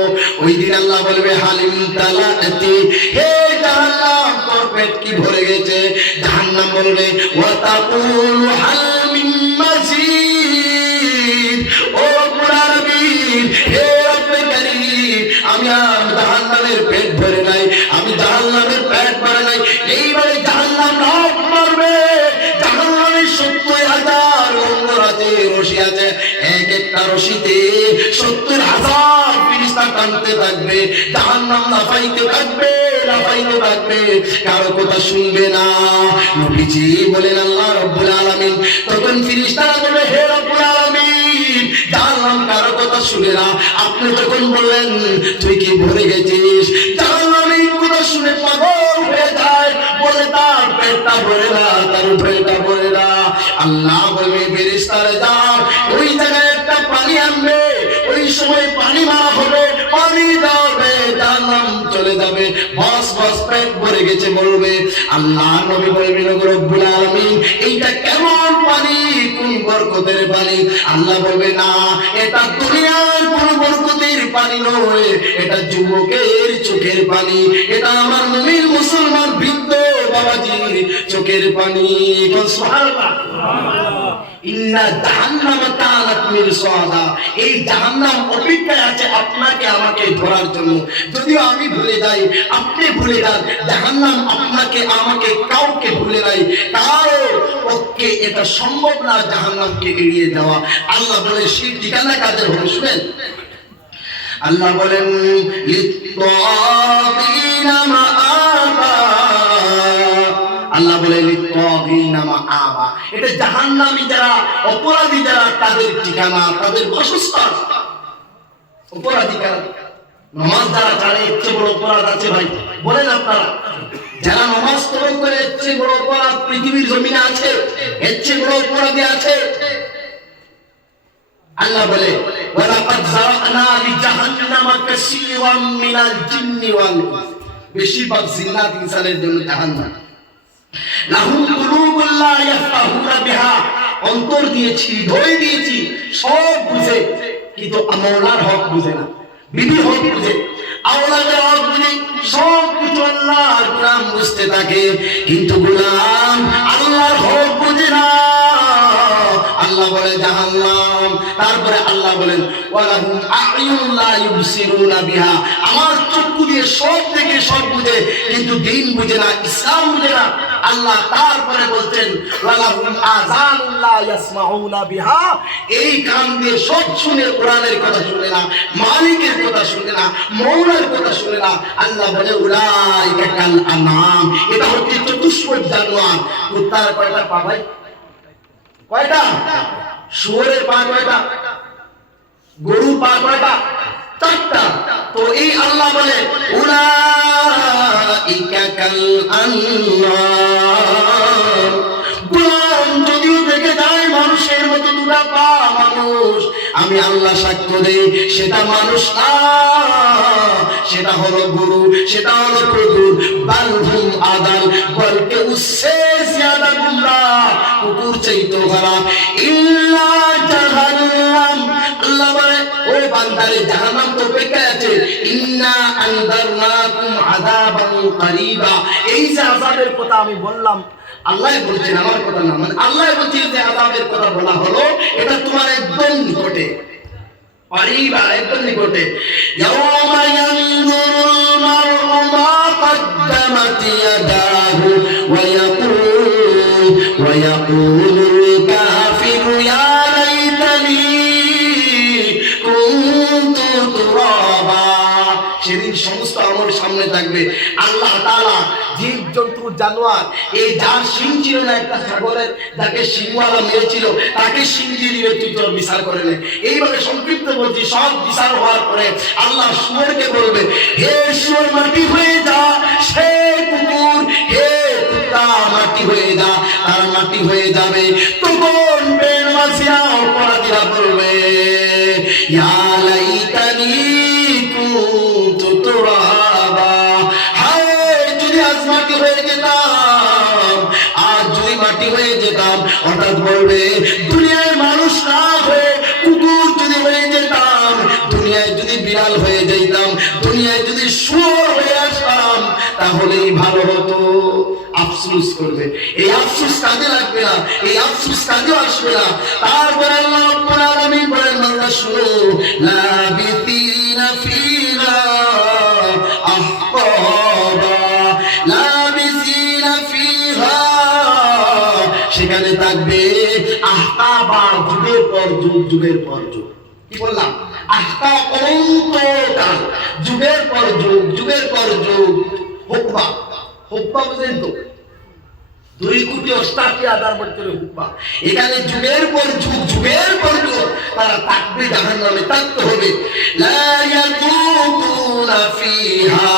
ওই দিন আল্লাহ বলবে হালিম তালাতি, হে জাহান্নাম তোর পেট কি ভরে গেছে? জাহান্নাম বলবে ওয়া তাকুলু হাল মিন মাজিদ, ও পুরানবীর হে রব্বে কারীম আমি আর জাহান্নামের পেট ভরে নাই, আমি জাহান্নামের পেট ভরে নাই। এইবারে জাহান্নাম লাফ মারবে, জাহান্নামের 70,000 লঙ্গর আছে, রশি আছে, এক একটা রশিতে 70,000 ফেরেশতা টানতে থাকবে, জাহান্নাম লাফাইতে থাকবে লাফাইতে থাকবে, কারো কথা শুনবে না। নবীজি বলেন আল্লাহ রাব্বুল আলামিন তখন ফেরেশতারা বলে হে রাব্বুল আলামিন জাহান্নাম কারো কথা শুনে না, আপনি যখন বললেন তুই কি ভরে গেছিস, জাহান্নামের কথা শুনে পাগল হয়ে যায়, বলে তার পেটটা ভরে না, তার পেটটা ভরে না। আল্লাহ বলবে ফেরেশতারা যাও ওই জায়গায় একটা পানি আনবে, ওই সময় পানি মারা হবে, পানি যাবে, জাহান্নাম চলে যাবে, বস বস পেট ভরে গেছে বলবে। আল্লাহ নবী বলবেন ওগো রব্বুল আলামিন এইটা কেমন পানি, কোন বরকতের পানি? আল্লাহ বলবে না এটা দুনিয়ার কোন বরকতের পানি নয়, এটা যুবকের চোখের পানি, এটা আমার মুমিন মুসলমান বৃদ্ধ বাবাজির চোখের পানি। সুবহানাল্লাহ। ইন্না জাহান্নাম কানাত মিরসাদা, এই জাহান্নাম অপেক্ষায় আছে আপনাকে আমাকে ধরার জন্য। যদিও আমি ভুলে যাই, আপনি ভুলে যান, জাহান্নাম আপনাকে আমাকে কাউকে ভুলে নাই, কারো পক্ষে এটা সম্ভব না জাহান্নামকে এড়িয়ে যাওয়া। আল্লাহ বলে সেই ঠিকানা কাদের হবে শুনেন। আল্লাহ বলেন লিত্তাগিনা মাআবা, আল্লাহ বলে লিত্তাগিনা মাআবা, এটা জাহান্নামী যারা অপরাধী যারা তাদের ঠিকানা, তাদের বাসস্থান। অপরাধী কারা? নামাজ যারা ছাড়ে এর চেয়ে বড় অপরাধ আছে ভাই? বলেন আপনারা, যারা নামাজ তরক করে এর চেয়ে বড় অপরাধ পৃথিবীর জমিনে আছে? এর চেয়ে বড় অপরাধী আছে? আল্লাহ বলে ওয়ালাকাদ যারানা লিজাহান্নামা কাসীরাম মিনাল জিন্নি ওয়াল ইনস, বেশিরভাগ জিন্নাত ইনসানের জন্য জাহান্নাম। লাহুম কুলুবুল লা ইয়াফকাহুনা বিহা, অন্তর দিয়েছি, হৃদয় দিয়েছি, সব বুঝে, কিন্তু মাওলার হক বুঝে না, বিধি হক বুঝে, আওলাদের হক বুঝে, সব কিছু আল্লাহর গোলাম বুঝতে থাকে, কিন্তু গোলাম আল্লাহর হক বুঝে না। আল্লাহ বলে জাহান্নাম। তারপরে আল্লাহ বলেন ওয়ালাহুম আ'য়ুন লা ইউবসিরুনা বিহা, আমার চক্ষু দিয়ে সব দেখে সব বুঝে, কিন্তু দ্বীন বুঝে না, ইসলাম বুঝে না। আল্লাহ তারপরে বলছেন ওয়ালাহুম আযানুন লা ইয়াসমাউনা বিহা, এই কান দিয়ে সব শুনে কোরআনের কথা শুনে না, মালিকের কথা শুনে না, মওলার কথা শুনে না। আল্লাহ বলে উলাইকা কাল আনআম, এটা হচ্ছে চতুষ্পদ জানোয়ার। কুত্তার কয়টা পা ভাই? কয়টা? শুয়োরের পা কয়টা? গরুর পা কয়টা? 4টা। তো এই আল্লাহ বলে উলাইকা কাল আনআম, গোলাম যদিও দেখে যায় মানুষের মতো 2টা পা মানুষ, আমি আল্লাহ সাক্ষ্য দেই সেটা মানুষ না, সেটা হলো গরু, সেটা হলো কুকুর। বালহুম আদাল, বলকে উসসে জিয়াদা গুমরাহ, কুকুর চাইতো খারাপ। ইল্লা জাহান্নাম, আল্লাহ বলে ও বান্দারে জাহান্নাম তো অপেক্ষায় আছে। ইন্না আনদারনাকুম আযাবান করিবা, এই যে আযাবের কথা আমি বললাম, আল্লাহ বলছেন, আমার কথা না, মানে আল্লাহ বলছেন যে আযাবের কথা বলা হলো এটা তোমার একদম নিকটে, করিবা, একদম নিকটে। ইয়াওমা ইয়ানজুরুল মার'উ মা কদ্দামাত ইয়াদাহু ওয়া ইয়াকুলুল কাফিরু ইয়া লাইতানি কুনতু তুরাবা, সেদিন সমস্ত আমল সামনে থাকবে। আল্লাহ তাআলা জীব জন্তু জানোয়ার, এই যার শিং ছিল না একটা ছাগলের, যাকে শিংওয়ালা মেরেছিল তাকে শিং দিয়ে দিবে, তুই তোর বিচার করে নে। এইভাবে সংক্ষিপ্ত বলছি, সব বিচার হওয়ার পরে আল্লাহ শুয়োরকে বলবে হে শুয়োর মাটি হয়ে যা, সে কুকুর হে কুত্তা মাটি হয়ে যা, তার মাটি হয়ে যাবে। তখন বেনওয়াসিয়া ইয়া লাইতানি কুনতু তুরাবা, হায় যদি আজ মাটি হয়ে যেতাম, আজ যদি মাটি হয়ে যেতাম। অর্থাৎ বলবে দুনিয়ায় মানুষ না হয়ে কুকুর যদি হয়ে যেতাম, দুনিয়ায় যদি বিড়াল হয়ে যেতাম, দুনিয়ায় যদি শুয়োর হয়ে আসতাম, তাহলেই ভালো হতো। আফসোস করবে, এই আফসোস কাজে লাগবে না, এই আফসোস কাজে আসবে না। তারপরে আল্লাহ রাব্বুল আলামিন বলেন, বান্দা শুনো, লাবিতিনা ফিহা আহকাবা, লাবিতিনা ফিহা, সেখানে থাকবে আহকাবা, যুগের পর যুগ, যুগের পর যুগ। কি বললাম? আহকা অনন্তকাল, যুগের পর যুগ, যুগের পর যুগ। হুকবা, হুকবা বুঝলেন তো? 2,88,000 বছরের হুকবা। এখানে যুগের পর যুগ, যুগের পর যুগ তারা থাকবে, জাহান্নামে থাকতে হবে। লা ইয়াকুতুনা ফিহা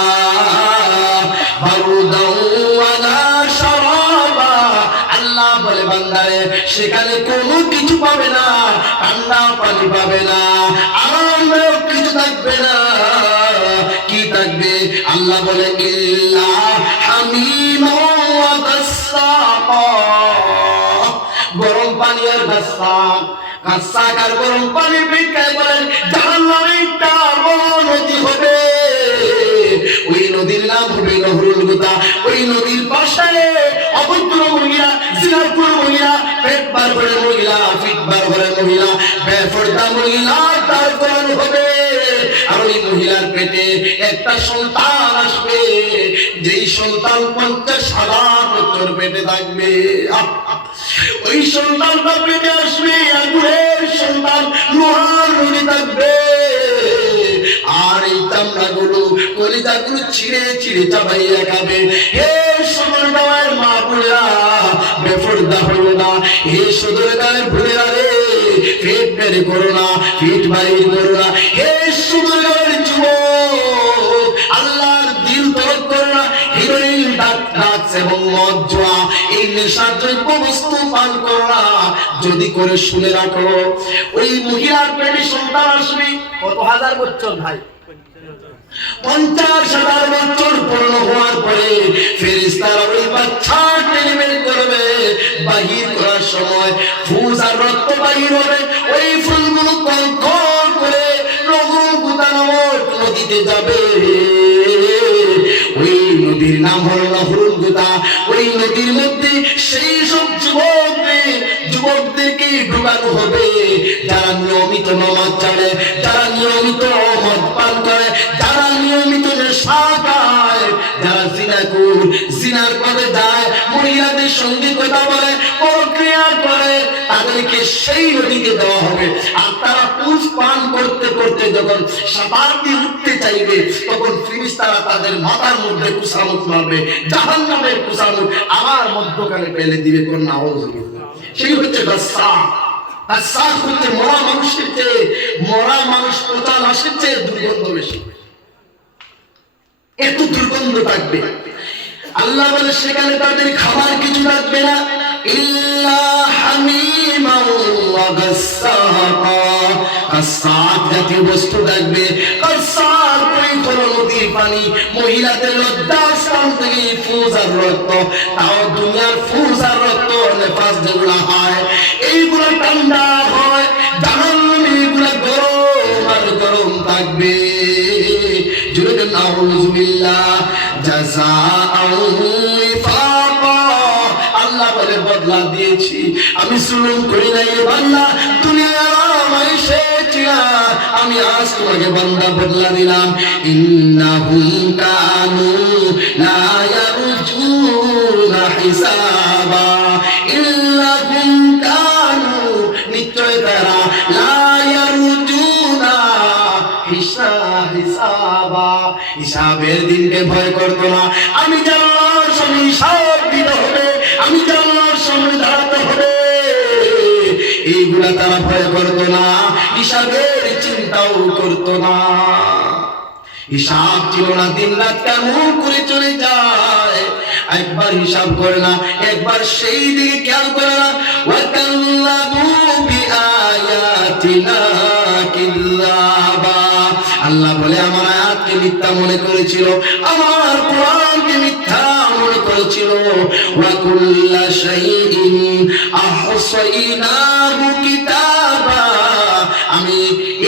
বারদাও ওয়ালা শারাবা, আল্লাহ বলে বান্দারে সেখানে কোনো কিছু পাবে না, ঠান্ডা পানি পাবে না, আরামদায়ক কিছু থাকবে না। কি থাকবে? আল্লাহ বলে ইল্লা হামিমা ওয়া গাসসাকা, গরম পানি আর গাসসাক, গাসসাক আর গরম পানির বিক্রয় বলেন জাহান্নামে একটা নদী হবে, ওই নদীর নাম হবে নহরুল গুতা। ওই নদীর পাশে অভদ্র মহিলা, জিনারপুর মহিলা, পেট বার করে মহিলা, ফিট বার করে মহিলা, বেপরদা মহিলা তার করানো হবে। আর ওই মহিলার পেটে একটা সন্তান আসবে, যেই সন্তান 50,000 বছর পেটে থাকবে। ওই সন্তানটা পেটে আসবে, আগুনের সন্তান, লোহার নদী থাকবে। আর এই চামড়াগুলো, কলিজাগুলো ছিঁড়ে ছিঁড়ে চাবাইয়া খাবে। হে সদর গাঁয়ের মা বোনেরা, বেপরদা হলো না। হে সদর গাঁয়ের বোনেরা রে, পেট বের করো না, পেট বাড়ির করো না। হে সদর গাঁয়ের যুবক, আল্লাহর দিল তরক করো না। হিরোইন, ড্রাগস এবং মদ, জুয়া, এই নেশার দ্রব্য বস্তু পান করো না। যদি করে শুনে রাখো, ওই মহিলার পেটে সন্তান আসবে কত হাজার বছর ভাই? 50,000 বছর পূর্ণ হওয়ার পরে ফেরেশতারা ওই বাচ্চা টেনে বের করবে। বাহির করার সময় ফুল আর রক্ত বাহির হবে। ওই ফুলগুলো কঙ্কর করে নহরুল গুতা নামক নদীতে যাবে। ওই নদীর নাম হলো নহরুল গুতা। ওই নদীর মধ্যে সেই সব যুবকদেরকে ঢুকানো হবে যারা নিয়মিত নামাজ পড়ে, যারা নিয়মিত মদ পান করে, যারা নিয়মিত নেশা খায়, যারা জিনাকুর, জিনার পথে যায়, মহিলাদের সঙ্গে কথা বলে, প্রক্রিয়া করে, তাদেরকে সেই নদীতে দেওয়া হবে। আর তারা পুষ পান করতে করতে যখন সাঁতার দিয়ে উঠতে চাইবে, তখন ফেরেশতারা তাদের মাথার মধ্যে কুসামত মারবে, জাহান্নামের কুসামত আমার মধ্যখানে ফেলে দিবে। কোন নাউজুবিল্লাহ। সেই হচ্ছে গাসসাক। গাসসাক হচ্ছে মরা মানুষের চেয়ে, মরা মানুষ পচা লাশের চেয়ে দুর্গন্ধ বেশি, এত দুর্গন্ধ থাকবে। আল্লাহ বলে সেখানে তাদের খাবার কিছু থাকবে না, ইল্লা হামিমা ওয়া গাসসাকা, গাসসাক জাতীয় বস্তু থাকবে। গাসসাক ওই কোন নদীর পানি, মহিলাদের লজ্জাস্থান থেকে ফুজ আর রক্ত, তাও দুনিয়ার ফুজ আর রক্ত নেফাস যেগুলো হয় এইগুলো ঠান্ডা হয়, জাহান্নামে এগুলো গরম আর গরম থাকবে। জুরে নাউজুবিল্লাহ, জাযাআন ওয়াফাকা। আল্লাহ বলে বদলা দিয়েছি, আমি জুলুম করি নাই রে বান্দা। দুনিয়ার আমায় শেচিনা, আমি আজ তোমাকে বান্দা বদলা দিলাম। ইন্নাহুম কানু লা ইয়ারজুনা হিসাবা, ইন্নাহুম কানু, নিশ্চয় তারা, লা ইয়ারজুনা হিসাবা, হিসাবের দিনকে ভয় করতো না। আমি জান্নাতের সামনে হিসাব দিতে হবে, আমি জান্নাতের সামনে দাঁড়াতে হবে, এইগুলা তারা ভয় করতো না, হিসাবের চিন্তাও করতো না। হিসাব ছিল না, দিন রাত কেমন করে চলে যায় একবার হিসাব করে না, একবার সেই দিকে খেয়াল করে না। ওয়াকাল্লাবু বিআয়াতিনা কিযাবা। আল্লাহ বলে আমার আয়াতকে মিথ্যা মনে করেছিল, আমার কোরআনকে মিথ্যা মনে করেছিল। ওয়া কুল্লা শাইইন আহসাইনাহু কিতাবা। আমি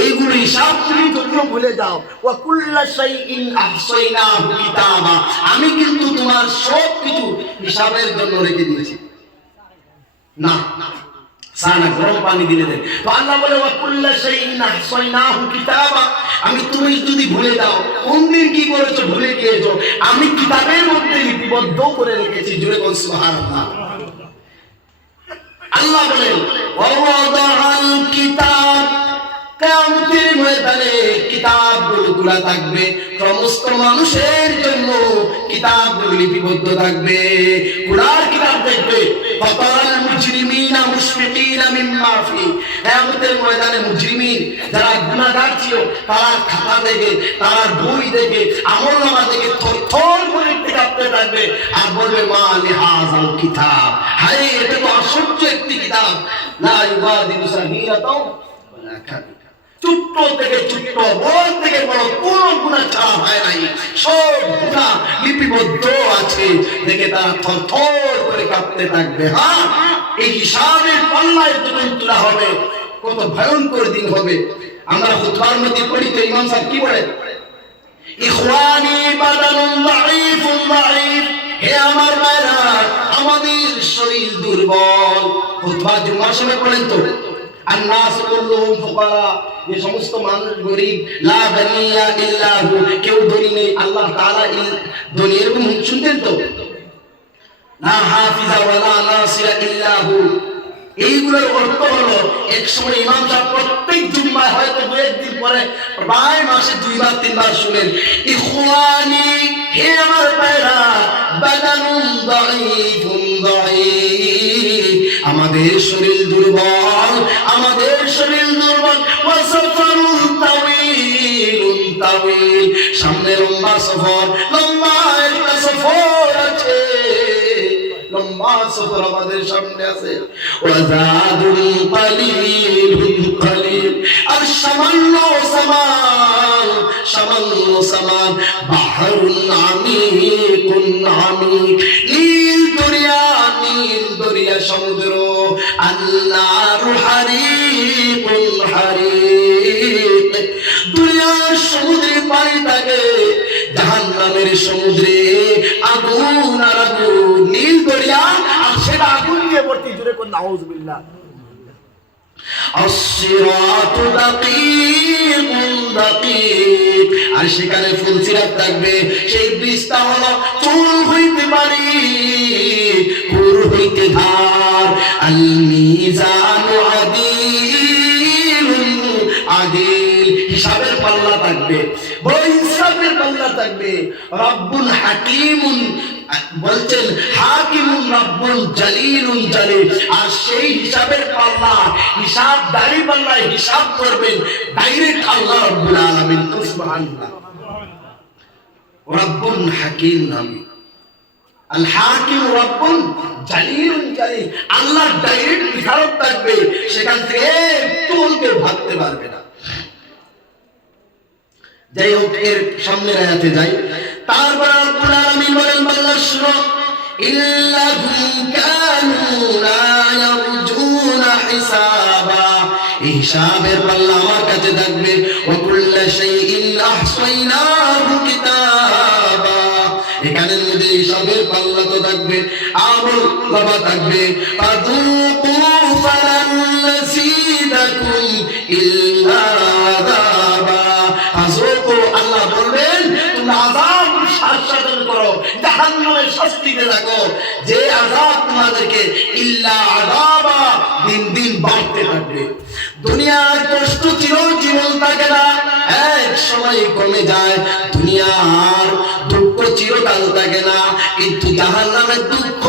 এইগুলো হিসাব তুমি যদিও ভুলে যাও, ওয়া কুল্লা শাইইন আহসাইনাহু কিতাবা, আমি কিন্তু তোমার সব কিছু হিসাবের জন্য রেখে দিয়েছি। না সানা গরম পানি দিলে দেন তো আল্লাহ বলে ওয়া কুল্লা শাইইন আহসাইনাহু কিতাবা। আমি তুমি যদি ভুলে যাও, কোন দিন কি করেছো ভুলে গিয়েছো, আমি কিতাবের মধ্যে লিপিবদ্ধ করে রেখেছি। জোরে বল সুবহানাল্লাহ। আল্লাহ বলেন ওয়া ওয়াদাআল কিতাব, কিয়ামতের ময়দানে কিতাবগুলো খোলা থাকবে, সমস্ত মানুষের জন্য কিতাবগুলো লিপিবদ্ধ থাকবে। খোলার কিতাব দেখবে। ফাতারাল মুজরিমিনা মুশফিকিনা মিম্মা ফি, কিয়ামতের ময়দানে মুজরিমিন যারা গুনাহগার ছিল, তারা খাতা দেখে, তারা বই দেখে, আমলনামা দেখে থরথর করে কাঁপতে থাকবে আর বলবে মা লিহাযাল কিতাব, হায় এটা তো আশ্চর্য একটি কিতাব, লা ইউগাদিরু সাগীরাতাও ওয়ালা কাবীরা, ছোট্ট থেকে ছোট্ট, বড় থেকে বড়, কোন গুনাহ ছাড়া হয় নাই, সব গুনাহ লিপিবদ্ধ আছে। দেখে তারা থরথর করে কাঁপতে থাকবে। হ্যাঁ, এই হিসাবের পাল্লায় যখন তোলা হবে, কত ভয়ঙ্কর দিন হবে। আমরা খুতবার মধ্যে পড়ি তো ইমাম সাহেব কি বলেন, ইখওয়ানি বাদানুন দাঈফুন দাঈফ, হে আমার ভাইরা আমাদের শরীর দুর্বল। খুতবা জুমার সময় পড়েন তো, আন-নাস কুল্লুহুম ফুকারা, যে সমস্ত মানুষ গরীব, লা গানিয়া ইল্লা হু, কেউ ধনী নেই, আল্লাহ তাআলা ধনী, এরকম শুনতেন তো, লা হাফিজা ওয়ালা নাসিরা ইল্লা হু। এইগুলোর অর্থ হলো এক সময় ইমাম সাহেব প্রত্যেক জুম্মায় হয়তো দু একদিন পরে প্রায় মাসে 2 বার 3 বার শুনেন, ইখওয়ানি হে আমার ভাইরা বাদানুন দাঈফুন দাঈফ, আমাদের শরীর দুর্বল, আমাদের শরীর দুর্বল, ওয়া সাফারুন তাওয়িলুন তাওয়িল, সামনে লম্বা সফর, লম্বা একটা সফর আছে, লম্বা সফর আমাদের সামনে আছে। ওয়াজাদুন কালিলুন কালিল, আর সামান্য সামান, সামান্য সামান, বাহরুন আমিকুন আমিক, নীল দরিয়া, নীল দরিয়া সমুদ্র, আন্নারু হারিকুন হারিক, দুনিয়ার সমুদ্রে পানি থাকে, জাহান্নামের সমুদ্রে আগুন আর আগুন, নীল দরিয়া আর সেটা আগুন দিয়ে ভর্তি। জুড়ে কোন নাউজুবিল্লাহ। আসসিরাতু দাকিকুন দাকিক, আর সেখানে ফুলসিরাত থাকবে, সেই ব্রিজটা হলো চুল হইতে পারি, কুর হইতে ধার, আল মিজানু আদিলুন আদিল, হিসাবের পাল্লা থাকবে, বড় ইনসাফের পাল্লা থাকবে। রব্বুল হাকিমুন, বলছেন হাকিমুন রব্বুল জালিলুন জালিল, আর সেই হিসাবের পাল্লা, হিসাব দাঁড়ি পাল্লায় হিসাব করবেন ডাইরেক্ট আল্লাহ রাব্বুল আলামিন। সুবহানাল্লাহ। রব্বুল হাকিম নামে আল হাকিম রব্বুল জালিলুন জালিল, আল্লাহ ডাইরেক্ট হিসাব থাকবে, সেখান থেকে একটু কেউ ভাবতে পারবে না। যাই হোক, এর সামনের আয়াতে যাই। তারপর রব্বুল আলামিন বলেন বান্দা শুনো, ইল্লাহুম কানু লা ইয়ারজুনা হিসাবা, হিসাবের পাল্লা আমার কাছে থাকবে। ওয়া কুল্লা শাইইন আহসাইনাহু কিতাবা, এখানের মধ্যে হিসাবের পাল্লা তো থাকবে, আমল নামা থাকবে। ফাযুকু ফালান নাসিদাকুম ইল্লা আযাবা, ফাযুকু, আল্লাহ বলবেন তোমরা আযাব আস্বাদন করো, জাহান্নামের শাস্তিতে থাকো, যে আযাব তোমাদেরকে ইল্লা আযাবা দিন দিন বাড়তে থাকবে। দুনিয়ার কষ্ট চিরজীবন থাকে না, এক সময় কমে যায়, দুনিয়ার দুঃখ চিরকাল থাকে না, কিন্তু জাহান্নামের দুঃখ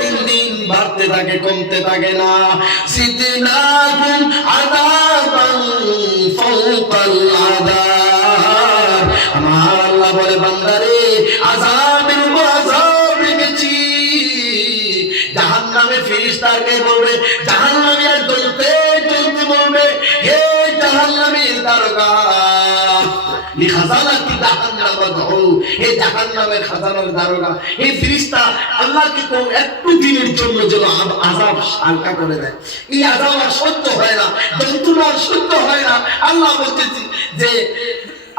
দিন দিন বাড়তে থাকে, কমতে থাকে না। জিদনাহুম আযাবান ফাওকাল আযাব, আমার আল্লাহ বলে বান্দারে আযাবের উপর আযাব রেখেছি। জাহান্নামে ফেরেশতাকে বলবে, জাহান্নামী আর জ্বলতে জ্বলতে বলবে, হে জাহান্নামী দারোগা লিখাজানাতি জাহান্নাম দাও, হে জাহান্নামের খাজানার দারোগা, হে ফেরেশতা আল্লাহকে তো একটু দিনের জন্য যেন আযাব হালকা করে দেয়। এই আযাব আর সহ্য হয় না, যন্ত্রণা আর সহ্য হয় না। আল্লাহ বলতেছে যে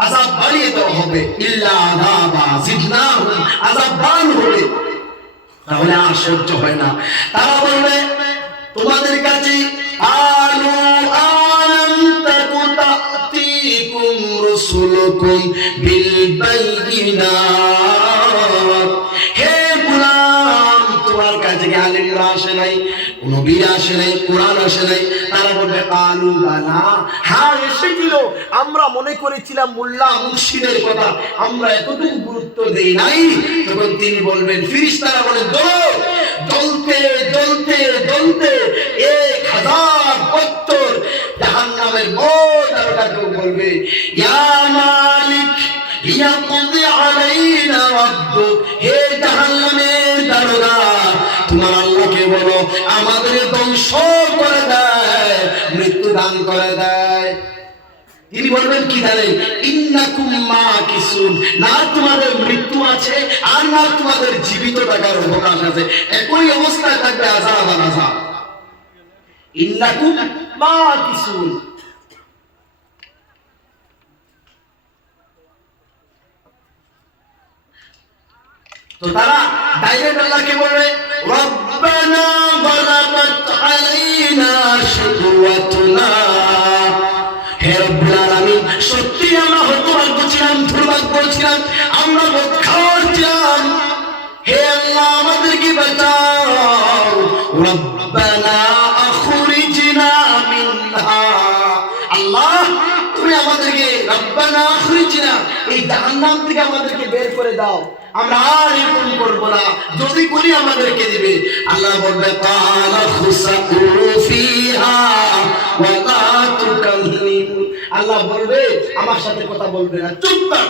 আযাব বাড়িয়ে দেওয়া হবে, ইল্লা আযাবা জিদনাহুম, আযাব বাড়ানো হবে, তাহলে আর সহ্য হয় না। তারা বলবে তোমাদের কাছে আলু আলাম তাকু তাতিকুম রাসূলুকুম বিল বাইয়িনাত, হে গোলাম তোমার কাছে কি আলেমরা আসে নাই, নবী আসে নাই, কোরআন আসে নাই? তারা বলবে আলু বালা, হ্যাঁ এসেছিল, আমরা মনে করেছিলাম মোল্লা মুর্শিদের কথা, আমরা এতটুকু গুরুত্ব দেই নাই। তখন তিনি বলবেন, ফেরেশতারা বলেন জ্বলতে জ্বলতে জ্বলতে 1000 বছর জাহান্নামের দারোগাকে বলবে, ইয়া মালিক ইয়াকদি আলাইনা রাব্বুক, হে জাহান্নামের দারোগা তোমার আল্লাহকে বলো আমাদের ধ্বংস করে দেয়, মৃত্যু দান করে দেয়। তিনি বলবেন কি জানেন, ইন্নাকুম মাকিসুন, না তোমাদের মৃত্যু আছে আর না তোমাদের জীবিত থাকার অবকাশ আছে, একই অবস্থায় থাকবে আযাব আর আযাব। ইন্নাকুম মাকিসুন। তো তারা ডাইরেক্ট আল্লাহকে বলবে রব্বানা যালামাত আলাইনা শাকওয়াতুনা, হে রব্বুল আলামিন সত্যি আমরা হতভাগ্য ছিলাম, দুর্ভাগ্য ছিলাম, আমরা বদখার ছিলাম, হে আল্লাহ আমাদেরকে বাঁচাও। রব্বানা আখরিজনা মিনহা, আল্লাহ তুমি আমাদেরকে, রব্বানা আখরিজনা, এই জাহান্নাম থেকে আমাদেরকে বের করে দাও, আমরা আর এরকম করব না, যদি করি আমাদেরকে দিবে। আল্লাহ বলবে কালা খুসাউ ফিহা ওয়া লা তুকাল্লিমু, আল্লাহ বলবে আমার সাথে কথা বলবে না, চুপ থাক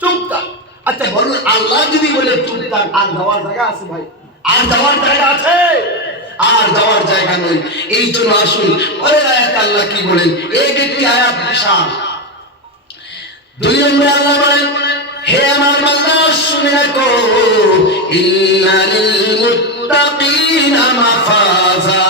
চুপ থাক। আচ্ছা বলুন, আল্লাহ যদি বলে চুপ থাক, আর যাওয়ার জায়গা আছে ভাই? আর যাওয়ার জায়গা আছে? আর যাওয়ার জায়গা নেই। এই জন্য আসুন পরের আয়াতে আল্লাহ কি বলেন, এক একটি আয়াত বিশাল। 2 নম্বরে আল্লাহ বলেন, হে আমার বান্দা শুনে রাখো, ইন্নালিল মুত্তাকিনা মাফাজা,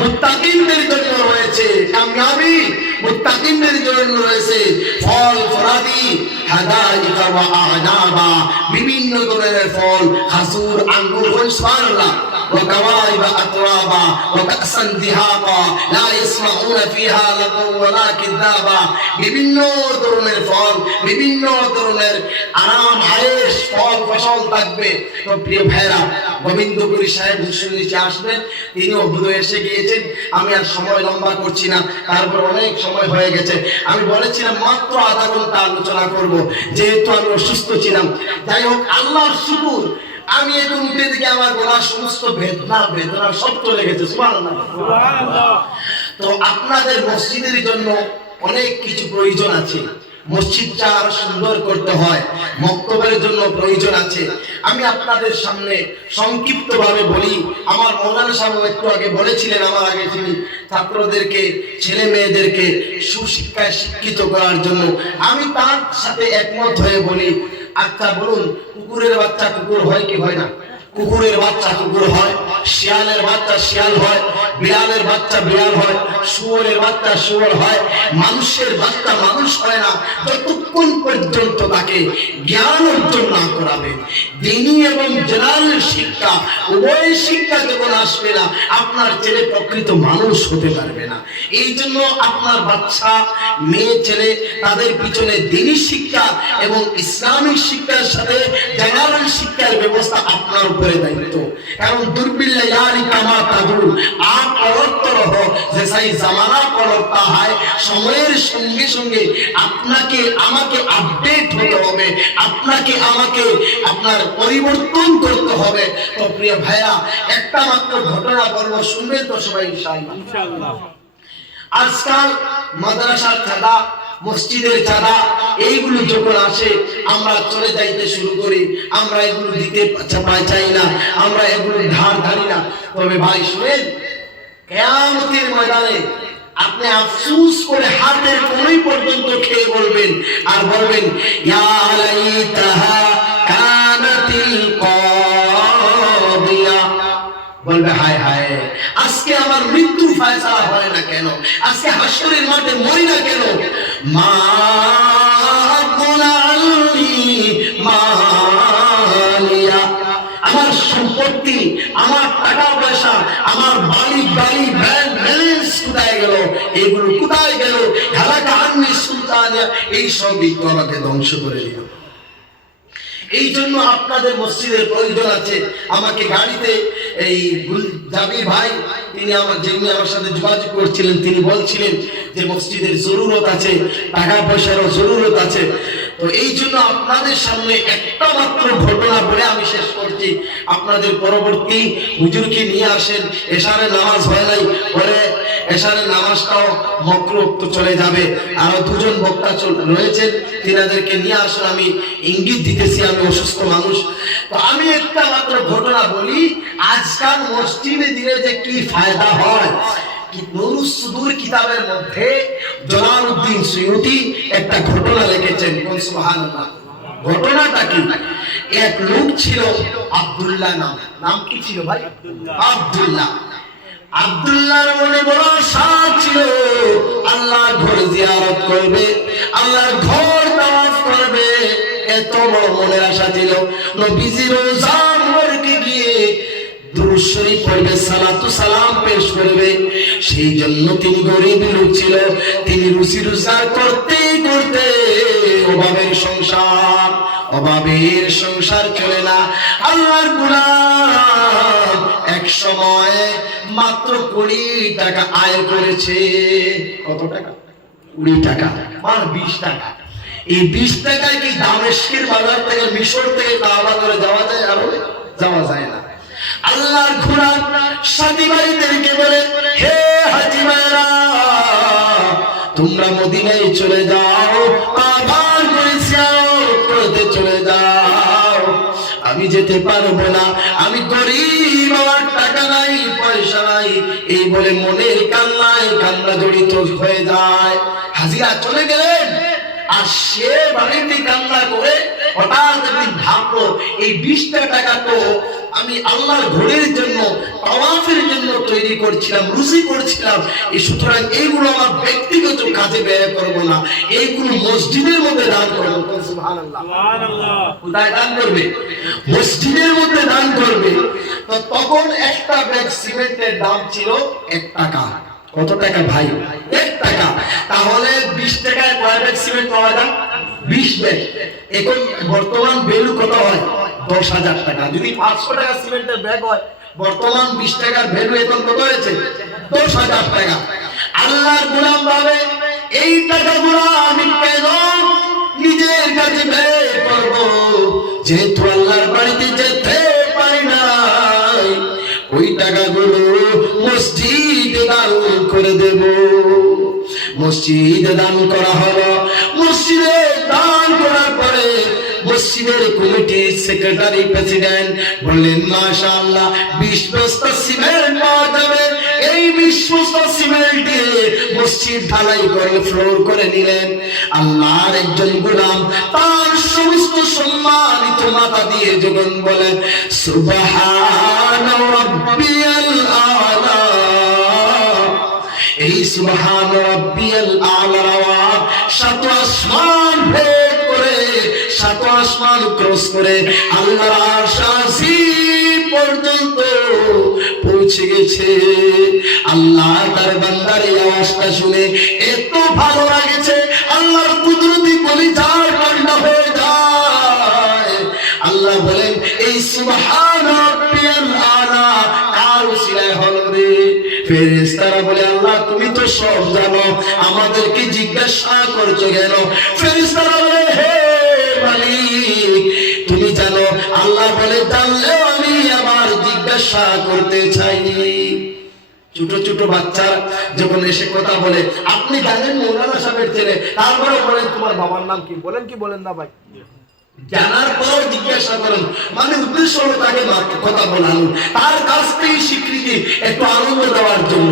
মুত্তাকিনদের জন্য রয়েছে কামিয়াবি, মুত্তাকিনদের জন্য রয়েছে ফল ফরাদি, হাদাইকা ওয়া আনাবা, বিভিন্ন ধরনের ফল, খাজুর, আঙ্গুর, সুবহানাল্লাহ, ওয়া কাওয়াইবা আতরাবা ওয়া কাসান দিহাবা লা ইয়াসমাউনা ফিহা লাগাও ওয়ালা কিযাবা, বিভিন্ন ধরনের ফল, বিভিন্ন ধরনের আরাম আয়েশ ফল ফসল থাকবে। তো প্রিয় ভাইরা, গোবিন্দপুরী সাহেব হুজুর নিচে আসবেন, তিনি অবুধ এসে গিয়েছেন, আমি আর সময় লম্বা করছি না, তারপর অনেক সময় হয়ে গেছে। আমি বলেছিলাম মাত্র আধা ঘন্টা আলোচনা করব, যেহেতু আমি অসুস্থ ছিলাম। যাই হোক, আল্লাহর শুকর, আমি একটু উঠে দিকে আমার গলার সমস্ত বেদনা সব চলে গেছে, সুবহানাল্লাহ সুবহানাল্লাহ। তো আপনাদের মসজিদের জন্য অনেক কিছু প্রয়োজন আছে, মসজিদটা আরো সুন্দর করতে হয়, মক্তবের জন্য প্রয়োজন আছে। আমি আপনাদের সামনে সংক্ষিপ্তভাবে বলি, আমার মৌলানা সাহেব একটু আগে বলেছিলেন, আমার আগে তিনি ছাত্রদেরকে, ছেলে মেয়েদেরকে সুশিক্ষায় শিক্ষিত করার জন্য, আমি তার সাথে একমত হয়ে বলি, আচ্ছা বলুন, কুকুরের বাচ্চা কুকুর হয় কি হয় না? কুকুরের বাচ্চা কুকুর হয়, শিয়ালের বাচ্চা শিয়াল হয়, বিড়ালের বাচ্চা বিড়াল হয়, শুয়োরের বাচ্চা শুয়োর হয়, মানুষের বাচ্চা মানুষ হয় না যতক্ষণ পর্যন্ত তাকে জ্ঞান অর্জন না করাবেন। দ্বীনি এবং জেনারেল শিক্ষা, উভয় শিক্ষা যখন আসবে না, আপনার ছেলে প্রকৃত মানুষ হতে পারবে না। এই জন্য আপনার বাচ্চা, মেয়ে ছেলে, তাদের পিছনে দ্বীনি শিক্ষা এবং ইসলামিক শিক্ষার সাথে জেনারেল শিক্ষার ব্যবস্থা আপনার উপরে দায়িত্ব। কারণ দুর্বিল্লাহ ইয়ারি কামা তাদুর, আপ পরত্ব রহ যেসাই জামানা পরত্তা হয়, সময়ের সঙ্গে সঙ্গে আপনাকে আমাকে আপডেট হতে হবে, আপনাকে আমাকে আপনার পরিবর্তন করতে হবে। তো প্রিয় ভাইয়া, একটা মাত্র ঘটনা বলবো, শুনবেন তো সবাই ইনশাআল্লাহ। আজকাল মাদ্রাসার চাঁদা, মসজিদের চাঁদা, এইগুলো যখন আসে আমরা চলে যাইতে শুরু করি, আমরা এগুলো দিতে চাই না, আমরা এগুলো ধার ধারি না। তবে ভাই শুনেন, কিয়ামতের ময়দানে আপনি আফসোস করে হাতের কোণই পর্যন্ত খেয়ে বলবেন আর বলবেন ইয়া লাইতাহা কানাতিল কাদিয়া, বলবে হায় হায় আজকে আমার মৃত্যুর ফয়সালা হয় না কেন, আজকে হাসরের মাঠে মরি না কেন। মা গুনালি মালিয়া, আমার সম্পত্তি, আমার টাকা পয়সা, আমার বাড়ি ব্যালেন্স কোথায় গেল, এগুলো কোথায় গেল, হালাকা আন্নি সুলতানিয়া, এই সব বিক্রি আমাকে ধ্বংস করে দিল। এই জন্য আপনাদের মসজিদের প্রয়োজন আছে। আমাকে গাড়িতে এই জাবির ভাই তিনি যিনি আমার সাথে যোগাযোগ করছিলেন তিনি বলছিলেন যে মসজিদের জরুরত আছে, টাকা পয়সারও জরুরত আছে। তো এই জন্য আপনাদের সামনে একটা মাত্র ঘটনা বলে আমি শেষ করছি। আপনাদের পরবর্তী হুজুরকে নিয়ে আসেন, এশারের নামাজ হয় নাই, পরে এশারের নামাজটাও মাকরুহ তো চলে যাবে। আরো দুজন বক্তা রয়েছেন, তিনাদেরকে নিয়ে আসুন। আমি ইঙ্গিত দিতেছি আমি অসুস্থ মানুষ। তো আমি একটা মাত্র ঘটনা বলি, আজকাল মসজিদে দিলে যে কি ফায়দা হয়। নুরুস সুদূর কিতাবের মধ্যে জালালউদ্দিন সুয়ুতি একটা ঘটনা লিখেছেন, সুবহানাল্লাহ। ঘটনাটা কি, এক লোক ছিল আব্দুল্লাহ, নাম কি ছিল ভাই? আব্দুল্লাহ। আব্দুল্লাহর মনে বড় আশা ছিল আল্লাহর ঘর জিয়ারত করবে, আল্লাহর ঘর তাওয়াফ করবে, এত বড় মনের আশা ছিল। নবীজির রওজা মুবারকে গিয়ে দুরূদ শরীফ পড়বে, সালাতু সালাম পেশ করবে। সেই জন্য তিনি গরিব লোক ছিল, তিনি রুচি রোজগার করতে করতে অভাবের সংসার চলে না। আল্লাহর গোলাম এক সময় মাত্র 20 টাকা আয় করেছে। কত টাকা? 20 টাকা, মানে 20 টাকা। এই 20 টাকায় কি দামেস্কের বাজার থেকে, মিশর থেকে কাবা করে যাওয়া যায়? আর যাওয়া যায় না। আল্লাহর গোলাম সাথী ভাইদেরকে বলে, হে হাজী ভাইরা, তোমরা মদিনায় চলে যাও, আবার করতে চলে যাও, আমি যেতে পারবো না, আমি গরিব, আমার টাকা নাই, পয়সা নাই। এই বলে মনের কান্না জড়িত হয়ে যায়। হাজিরা চলে গেলেন, আর সে বাড়িতে কান্না করে হঠাৎ একদিন ভাবলো, এই 20 টাকা তো আমি আল্লাহর ঘরের জন্য, তাওয়াফের জন্য তৈরি করছিলাম, রুজি করছিলাম, এই সুতরাং এইগুলো আমার ব্যক্তিগত কাজে ব্যয় করব না, এইগুলো মসজিদের মধ্যে দান করব। সুবহানাল্লাহ, সুবহানাল্লাহ। কোথায় দান করবে? মসজিদের মধ্যে দান করবে। তো তখন একটা ব্যাগ সিমেন্টের দাম ছিল 1 টাকা। কত টাকা ভাই? 1 টাকা। তাহলে 20 টাকায় কয় ব্যাগ সিমেন্ট পাওয়া যায়? 20 ব্যাগ। এখন বর্তমান ভ্যালু কত হয়? 10,000 টাকা। যদি 500 টাকা সিমেন্টের ব্যাগ হয়, বর্তমান 20 টাকার ভ্যালু এখন কত হয়েছে? 10,000 টাকা। আল্লাহর গোলাম ভাবে, এই টাকাগুলো আমি কেন নিজের কাছে ব্যয় করব, যেহেতু আল্লাহর বাড়িতে যেতে পারি নাই, ওই টাকাগুলো মসজিদে দান করে দেব। মসজিদে দান করা হলো। মসজিদে দান করার পরে মসজিদের কমিটির সেক্রেটারি প্রেসিডেন্ট বললেন, মাশাআল্লাহ 20 বস্তা সিমেন্ট পাওয়া যাবে। এই 20 বস্তা সিমেন্ট দিয়ে মসজিদ ঢালাই করে ফ্লোর করে নিলেন। আল্লাহর একজন গোলাম তার সমস্ত সম্মানিত মাথা দিয়ে যখন বলেন, সুবহানা রাব্বিয়াল আলা, এই সুবহান রাব্বিয়াল আলা আওয়াজ 7 আসমান ভেদ করে, 7 আসমান ক্রস করে আল্লাহর আরশে পর্যন্ত পৌঁছে গেছে। আল্লাহ তার বান্দার এই আওয়াজটা শুনে এত ভালো লাগেছে, আল্লাহর কুদরতি কলিজার ঠান্ডা হয়ে যায়। আল্লাহ বলেন, এই সুবহান রাব্বিয়াল আলা কার উসিলায় হলো রে? ফেরেশতারা বলে, আল্লাহ তুমি তো সব জানো, আমাদেরকে জিজ্ঞাসা করছো কেন? ফেরেশতারা বলে, হে মালিক তুমি জানো। আল্লাহ বলে, জানলেও আমি আবার জিজ্ঞাসা করতে চাইনি। ছোট ছোট বাচ্চা যখন এসে কথা বলে, আপনি জানেন মৌলানা সাহেবের ছেলে, তারপরে বলেন তোমার বাবার নাম কি? বলেন কি বলেন না ভাই? জানার পর জিজ্ঞাসা করেন, মানে উদ্দেশ্য হলো তাকে কথা বলানো, তার কাছ থেকে স্বীকৃতি, একটু আনন্দ দেওয়ার জন্য।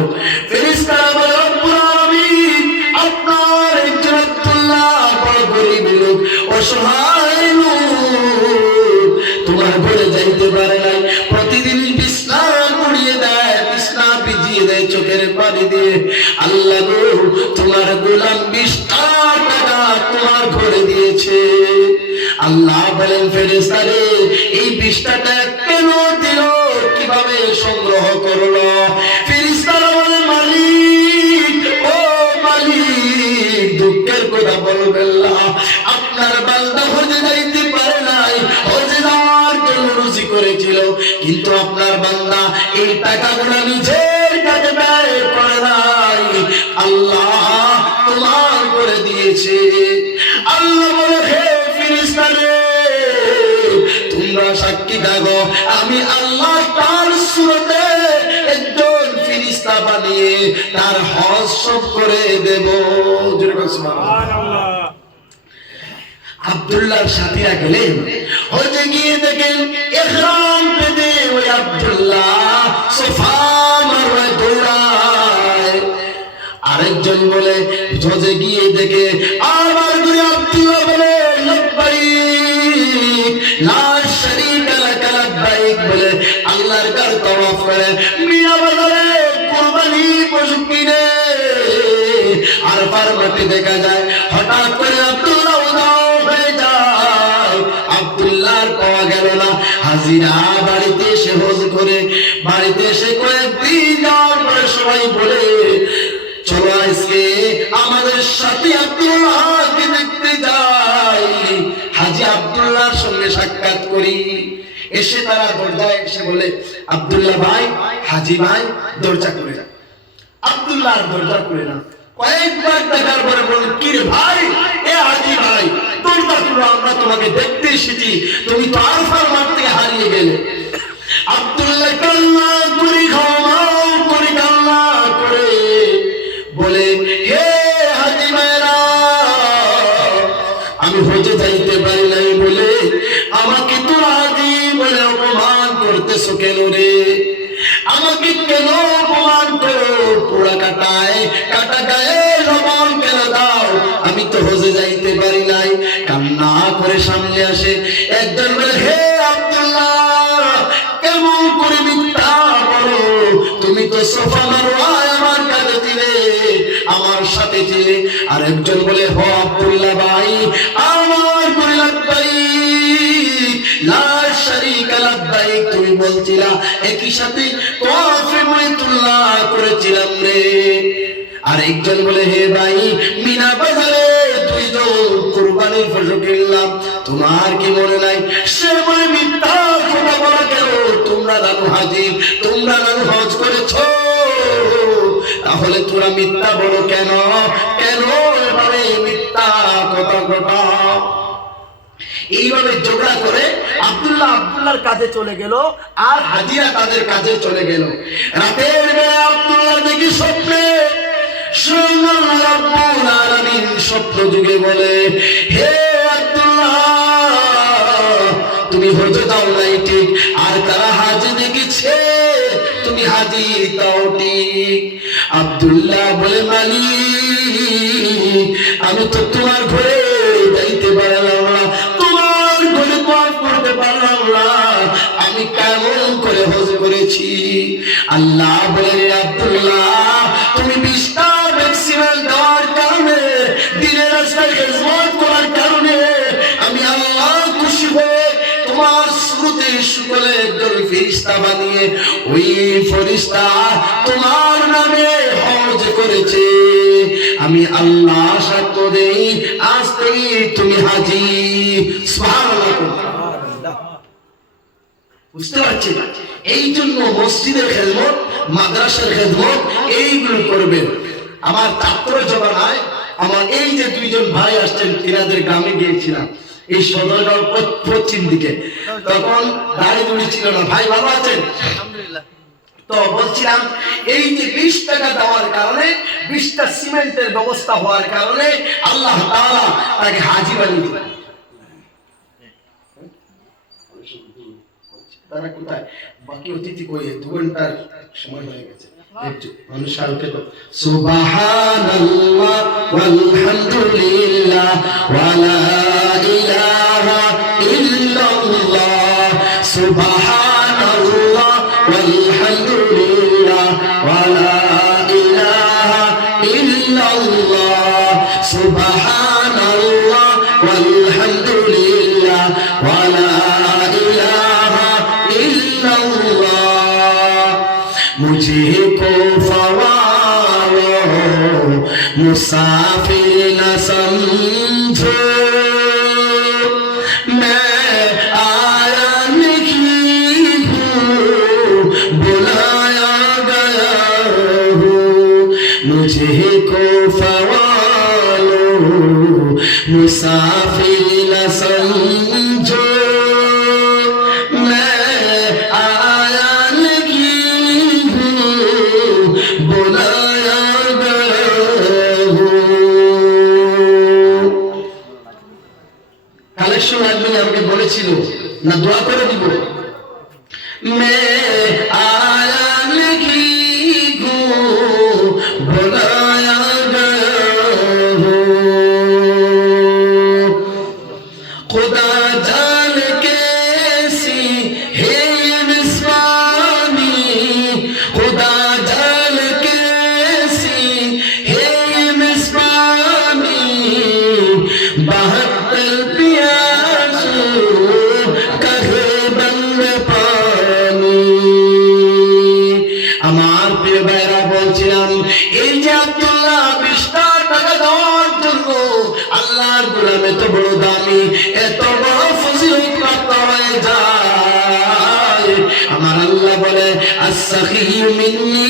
ফেরেশতারা বলে, রব্বুল আলামিন, আপনার একজন আব্দুল্লাহ বড় গরীব লোক, অসহায় লোক, তোমার ঘরে যাইতে পারে নাই, প্রতিদিন বিছনা মুড়িয়ে দেয়, বিছনা ভিজিয়ে দেয় চোখের পানি দিয়ে। আল্লাহ গো, তোমার গোলাম 20 টাকা তোমার ঘরে দিয়েছে। আল্লাহ বলেন, ফেরেশতারে, এই 20 টাকা কেন দিল, কিভাবে সংগ্রহ করলো? ফেরেশতারা বলে, মালিক, ও মালিক, দুঃখের কথা বলবেন না, আপনার বান্দা হজে যাইতে পারে নাই, হজে যাওয়ার জন্য রুজি করেছিল, কিন্তু আপনার বান্দা এই টাকাগুলো নিজের কাজে ব্যয় করে নাই, আল্লাহ তোমার করে দিয়েছে। আল্লাহ বলে, হে ফেরেশতারে, তোমরা সাক্ষী থাকো, আমি আল্লাহ তার সুরতে একজন ফেরেশতা বানিয়ে তার হজ সব করে দেব। সুবহানাল্লাহ। আব্দুল্লাহর সাথীরা গেলেন, হজে গিয়ে দেখেন ইহরাম বেঁধে ওই আব্দুল্লাহ সাফা মারওয়ায় দৌড়ায়। আরেকজন বলে, হজে গিয়ে দেখে আবার ঘুরে আব্দুল্লাহ বলে, লব্বাইক লা শারীকা লাক লব্বাইক বলে আল্লাহর ঘর তওয়াফ করে। মিনা বাজারে কুরবানি পশু কিনে আরফার মাঠে দেখা যায়, হঠাৎ করে আব্দুল্লাহ উধাও হয়ে যায়। আব্দুল্লাহর পাওয়া গেল না। হাজিরা বাড়িতে এসে হজ করে, বাড়িতে এসে কয়েকদিন যাওয়ার পরে সবাই বলে, চলো আজকে আমাদের সাথে আব্দুল্লাহকে দেখতে যাই, হাজী আব্দুল্লাহর সঙ্গে সাক্ষাৎ করি। এসে তারা দরজায় এসে বলে, আব্দুল্লাহ ভাই, হাজী ভাই দরজা করে যান। আব্দুল্লাহর দরজা করে না, কয়েকবার দেখার পরে বলেন, কি রে ভাই, এ হাজী ভাই, দরজা খুলো, আমরা তোমাকে দেখতে এসেছি, তুমি তো আরফার মাঠ থেকে হারিয়ে গেলে। আব্দুল্লাহ কান্না করে, ক্ষমা করে, কান্না করে বলে, হে হাজী ভাইরা, আমি হজে যাইতে পারি নাই বলে আমাকে তো হাজী বলে অপমান করতেছো কেন রে? আমাকে কেন অপমান করো? পোড়া কাটায় কাটা গায়ে লবণ কেন দাও? আমি তো হজে যাইতে পারি নাই। কান্না করে সামনে আসে একজন বলে, হে আব্দুল্লাহ, কেমন করে মিথ্যা বলো? তুমি তো সাফা মারওয়ায় আমার কাছে ছিলে, আমার সাথে ছিলে। আর একজন বলে, হ আব্দুল্লাহ ভাই, আমার বলে লব্বাইক লা শারীকা লব্বাইক তুমি বলছিলা, একই সাথে তাওয়াফে বাইতুল্লাহ করেছিলাম রে। আর একজন বলে, হে ভাই, মিনা বাজারে দুইজন কুরবানির পশু কিনলাম, তোমার কি মনে নাই? সে বলে, মিথ্যা কথা বলা কেন? তোমরা জানো হাজী, তোমরা জানো হজ করেছো, তাহলে তোমরা মিথ্যা বলো কেন? কেন এভাবে মিথ্যা কথা কথা? এইভাবে ঝগড়া করে আব্দুল্লাহর কাছে চলে গেল, আর হাজিরা তাদের কাছে চলে গেল। রাতের বেলা আব্দুল্লাহ দেখি স্বপ্নে রব্বুল আলামিন স্বপ্ন যুগে বলে, হে আব্দুল্লাহ, তুমি হজে যাও নাই ঠিক, আর তারা হাজি দেখেছে তুমি হাজি তাও ঠিক। আব্দুল্লাহ বলে, মালিক, আমি তো তোমার ঘরে যাইতে পারলাম না, তোমার ঘরে তওয়াফ করতে পারলাম না, আমি কেমন করে হজ করেছি? আল্লাহ বলে, আব্দুল্লাহ, তুমি 20টা ভ্যাকসিন দেওয়ার কারণে, দিনের রাস্তায় খেজমত করার কারণে আমি আল্লাহ খুশি হয়ে তোমার শুরুতে শুকলে একজন ফেরেশতা বানিয়ে ওই ফেরেশতা তোমার নামে হজ করেছে। আমি আল্লাহ সাক্ষ্য দেই, আজ থেকে তুমি হাজী। সুবহানাল্লাহ। বুঝতে পারছেন? এই জন্য মসজিদের খেদমত, মাদ্রাসার খেদমত এইগুলো করবেন। আমার ছাত্র জমানায় আমার এই যে দুইজন ভাই আসছেন, তিনাদের গ্রামে গিয়েছিলাম, এই সদরগাঁও পশ্চিম দিকে, তখন দাড়ি দুড়ি ছিল না। ভাই ভালো আছেন? আলহামদুলিল্লাহ। তো বলছিলাম, এই যে 20 টাকা দেওয়ার কারণে, 20টা সিমেন্টের ব্যবস্থা হওয়ার কারণে আল্লাহ তাআলা তাকে হাজী বানিয়ে দিলেন। তারা কোথায়? বাকি অতিথি কই? 2 ঘন্টার সময় হয়ে গেছে। মানুষ শান্তি তো সুবহানাল্লাহ ওয়ালহামদুলিল্লাহ ওয়া লা ইলাহা ইল্লাল্লাহ সুবহানাল্লাহ ওয়ালহামদুলিল্লাহ ওয়া লা ইলাহা ইল্লাল্লাহ সুবহানাল্লাহ ওয়ালহামদুলিল্লাহ ওয়া লা ইলাহা ইল্লাল্লাহ मुझे को फवारो मुसाफिर न समझो मैं आया नहीं हूँ बुलाया गया हूँ मुझे को फवारो मुसाफिर न समझो কালেকশন লাগবে আমাকে বলেছিল না দোয়া করে দিব मैं आया नहीं हूँ बुलाया गया हूँ खुदा जान कैसी है ये मिसवानी खुदा जान कैसी है ये मिसवानी बहत्तर আমার প্রিয় ভাইরা বলছিলাম এই যে আব্দুল্লাহ 20 টাকা দেওয়ার জন্য আল্লাহর গোলাম এত বড় দামি এত বড় ফজিলত প্রাপ্ত হয়ে যায় আমার আল্লাহ বলে আস-সাখিয়ু মিন্নি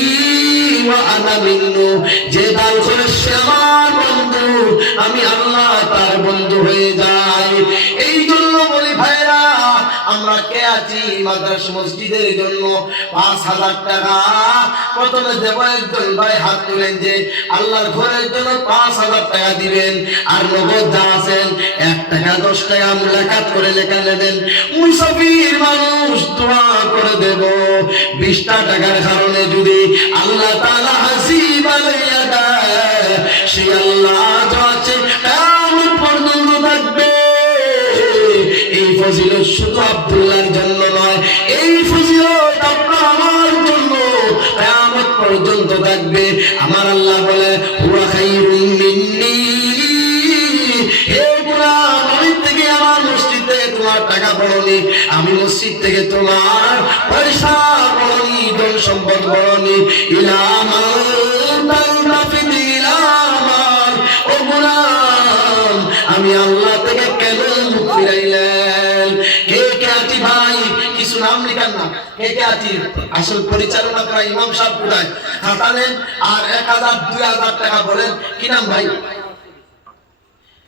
ওয়া আনা মিন্নু যে দান করে সে আমার বন্ধু আমি আল্লাহ তার বন্ধু হয়ে যাই এই জন্য বলি ভাইরা আমরা কে আছি মাদ্রাসা মসজিদের জন্য 5000 টাকা প্রথমে দেব একজন ভাই হাত তুলেন যে আল্লাহর ঘরের জন্য 5000 টাকা দিবেন আর নগদ যা আছেন 1 টাকা 10 টাকা মুলাকাত করে লেখা নেবেন মুসাফির মানুষ দোয়া করে দেব 20 টাকার কারণে যদি আল্লাহ তাআলা হাসিব আলাইয়া দেয় সে আল্লাহ যা আছে কিয়ামত পর্যন্ত থাকবে এই ফজিলত শুধু আব্দুল্লাহর জন্য নয় এই ফজিলত আপনার আমার জন্য কিয়ামত পর্যন্ত থাকবে আমার আল্লাহ বলে হুয়া খায়রুম মিন্নি হে গোলাম আমি থেকে আমার মসজিদ থেকে তোমার টাকা বড়নি আমি মসজিদ থেকে তোমার পয়সা বড়নি ধন সম্পদ বড়নি ইলামা ও গোলাম আমি আল্লাহ থেকে কেন মুখ ফিরাইলেন কে কে আছি ভাই কিছু নাম লিখান না কে কে আছি আসল পরিচালনা করা ইমাম সাহেব কোথায় খাতা নেন আর 1000 2000 টাকা বলেন কি নাম ভাই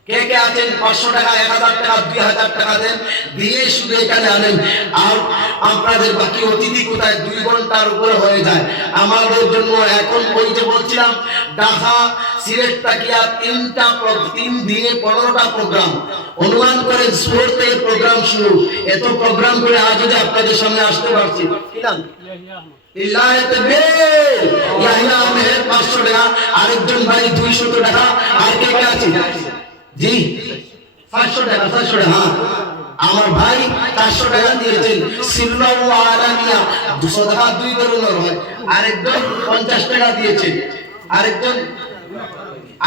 কে কে আছেন 500 টাকা 1000 টাকা 2000 টাকা দেন দিয়ে শুধু এখানে আনেন আর আপনাদের বাকি অতিথি কোথায় 2 ঘন্টার উপরে হয়ে যায় আমাদের জন্য এখন ওই যে বলছিলাম ঢাকা সিলেট তাকিয়া 3 দিনে 15টা প্রোগ্রাম অনুমান করে সুর থেকে প্রোগ্রাম শুরু এত প্রোগ্রাম করে আজ যদি আপনাদের সামনে আসতে পারছি কি নাম ইল্লাহিতে ইয়াহিয়া আহমেদ 500 টাকা আরেকজন ভাই 200 টাকা আর কে কে আছে জি 500 টাকা 500 টাকা আমার ভাই 400 টাকা দিয়েছেন সিলভা ও আলামিয়া 200 টাকা দুই ধরনের হয় আরেকজন 50 টাকা দিয়েছেন আরেকজন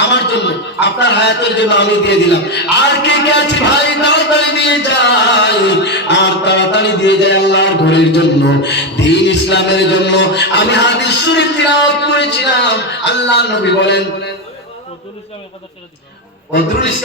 আমার জন্য আপনার হায়াতের জন্য আমি দিয়ে দিলাম আর কে কে আছে ভাই তাড়াতাড়ি দিয়ে যাই আর তাড়াতাড়ি দিয়ে যাই আল্লাহর ঘরের জন্য দ্বীন ইসলামের জন্য আমি হাদিস শরীফ তিলাওয়াত করেছিলাম আল্লাহর নবী বলেন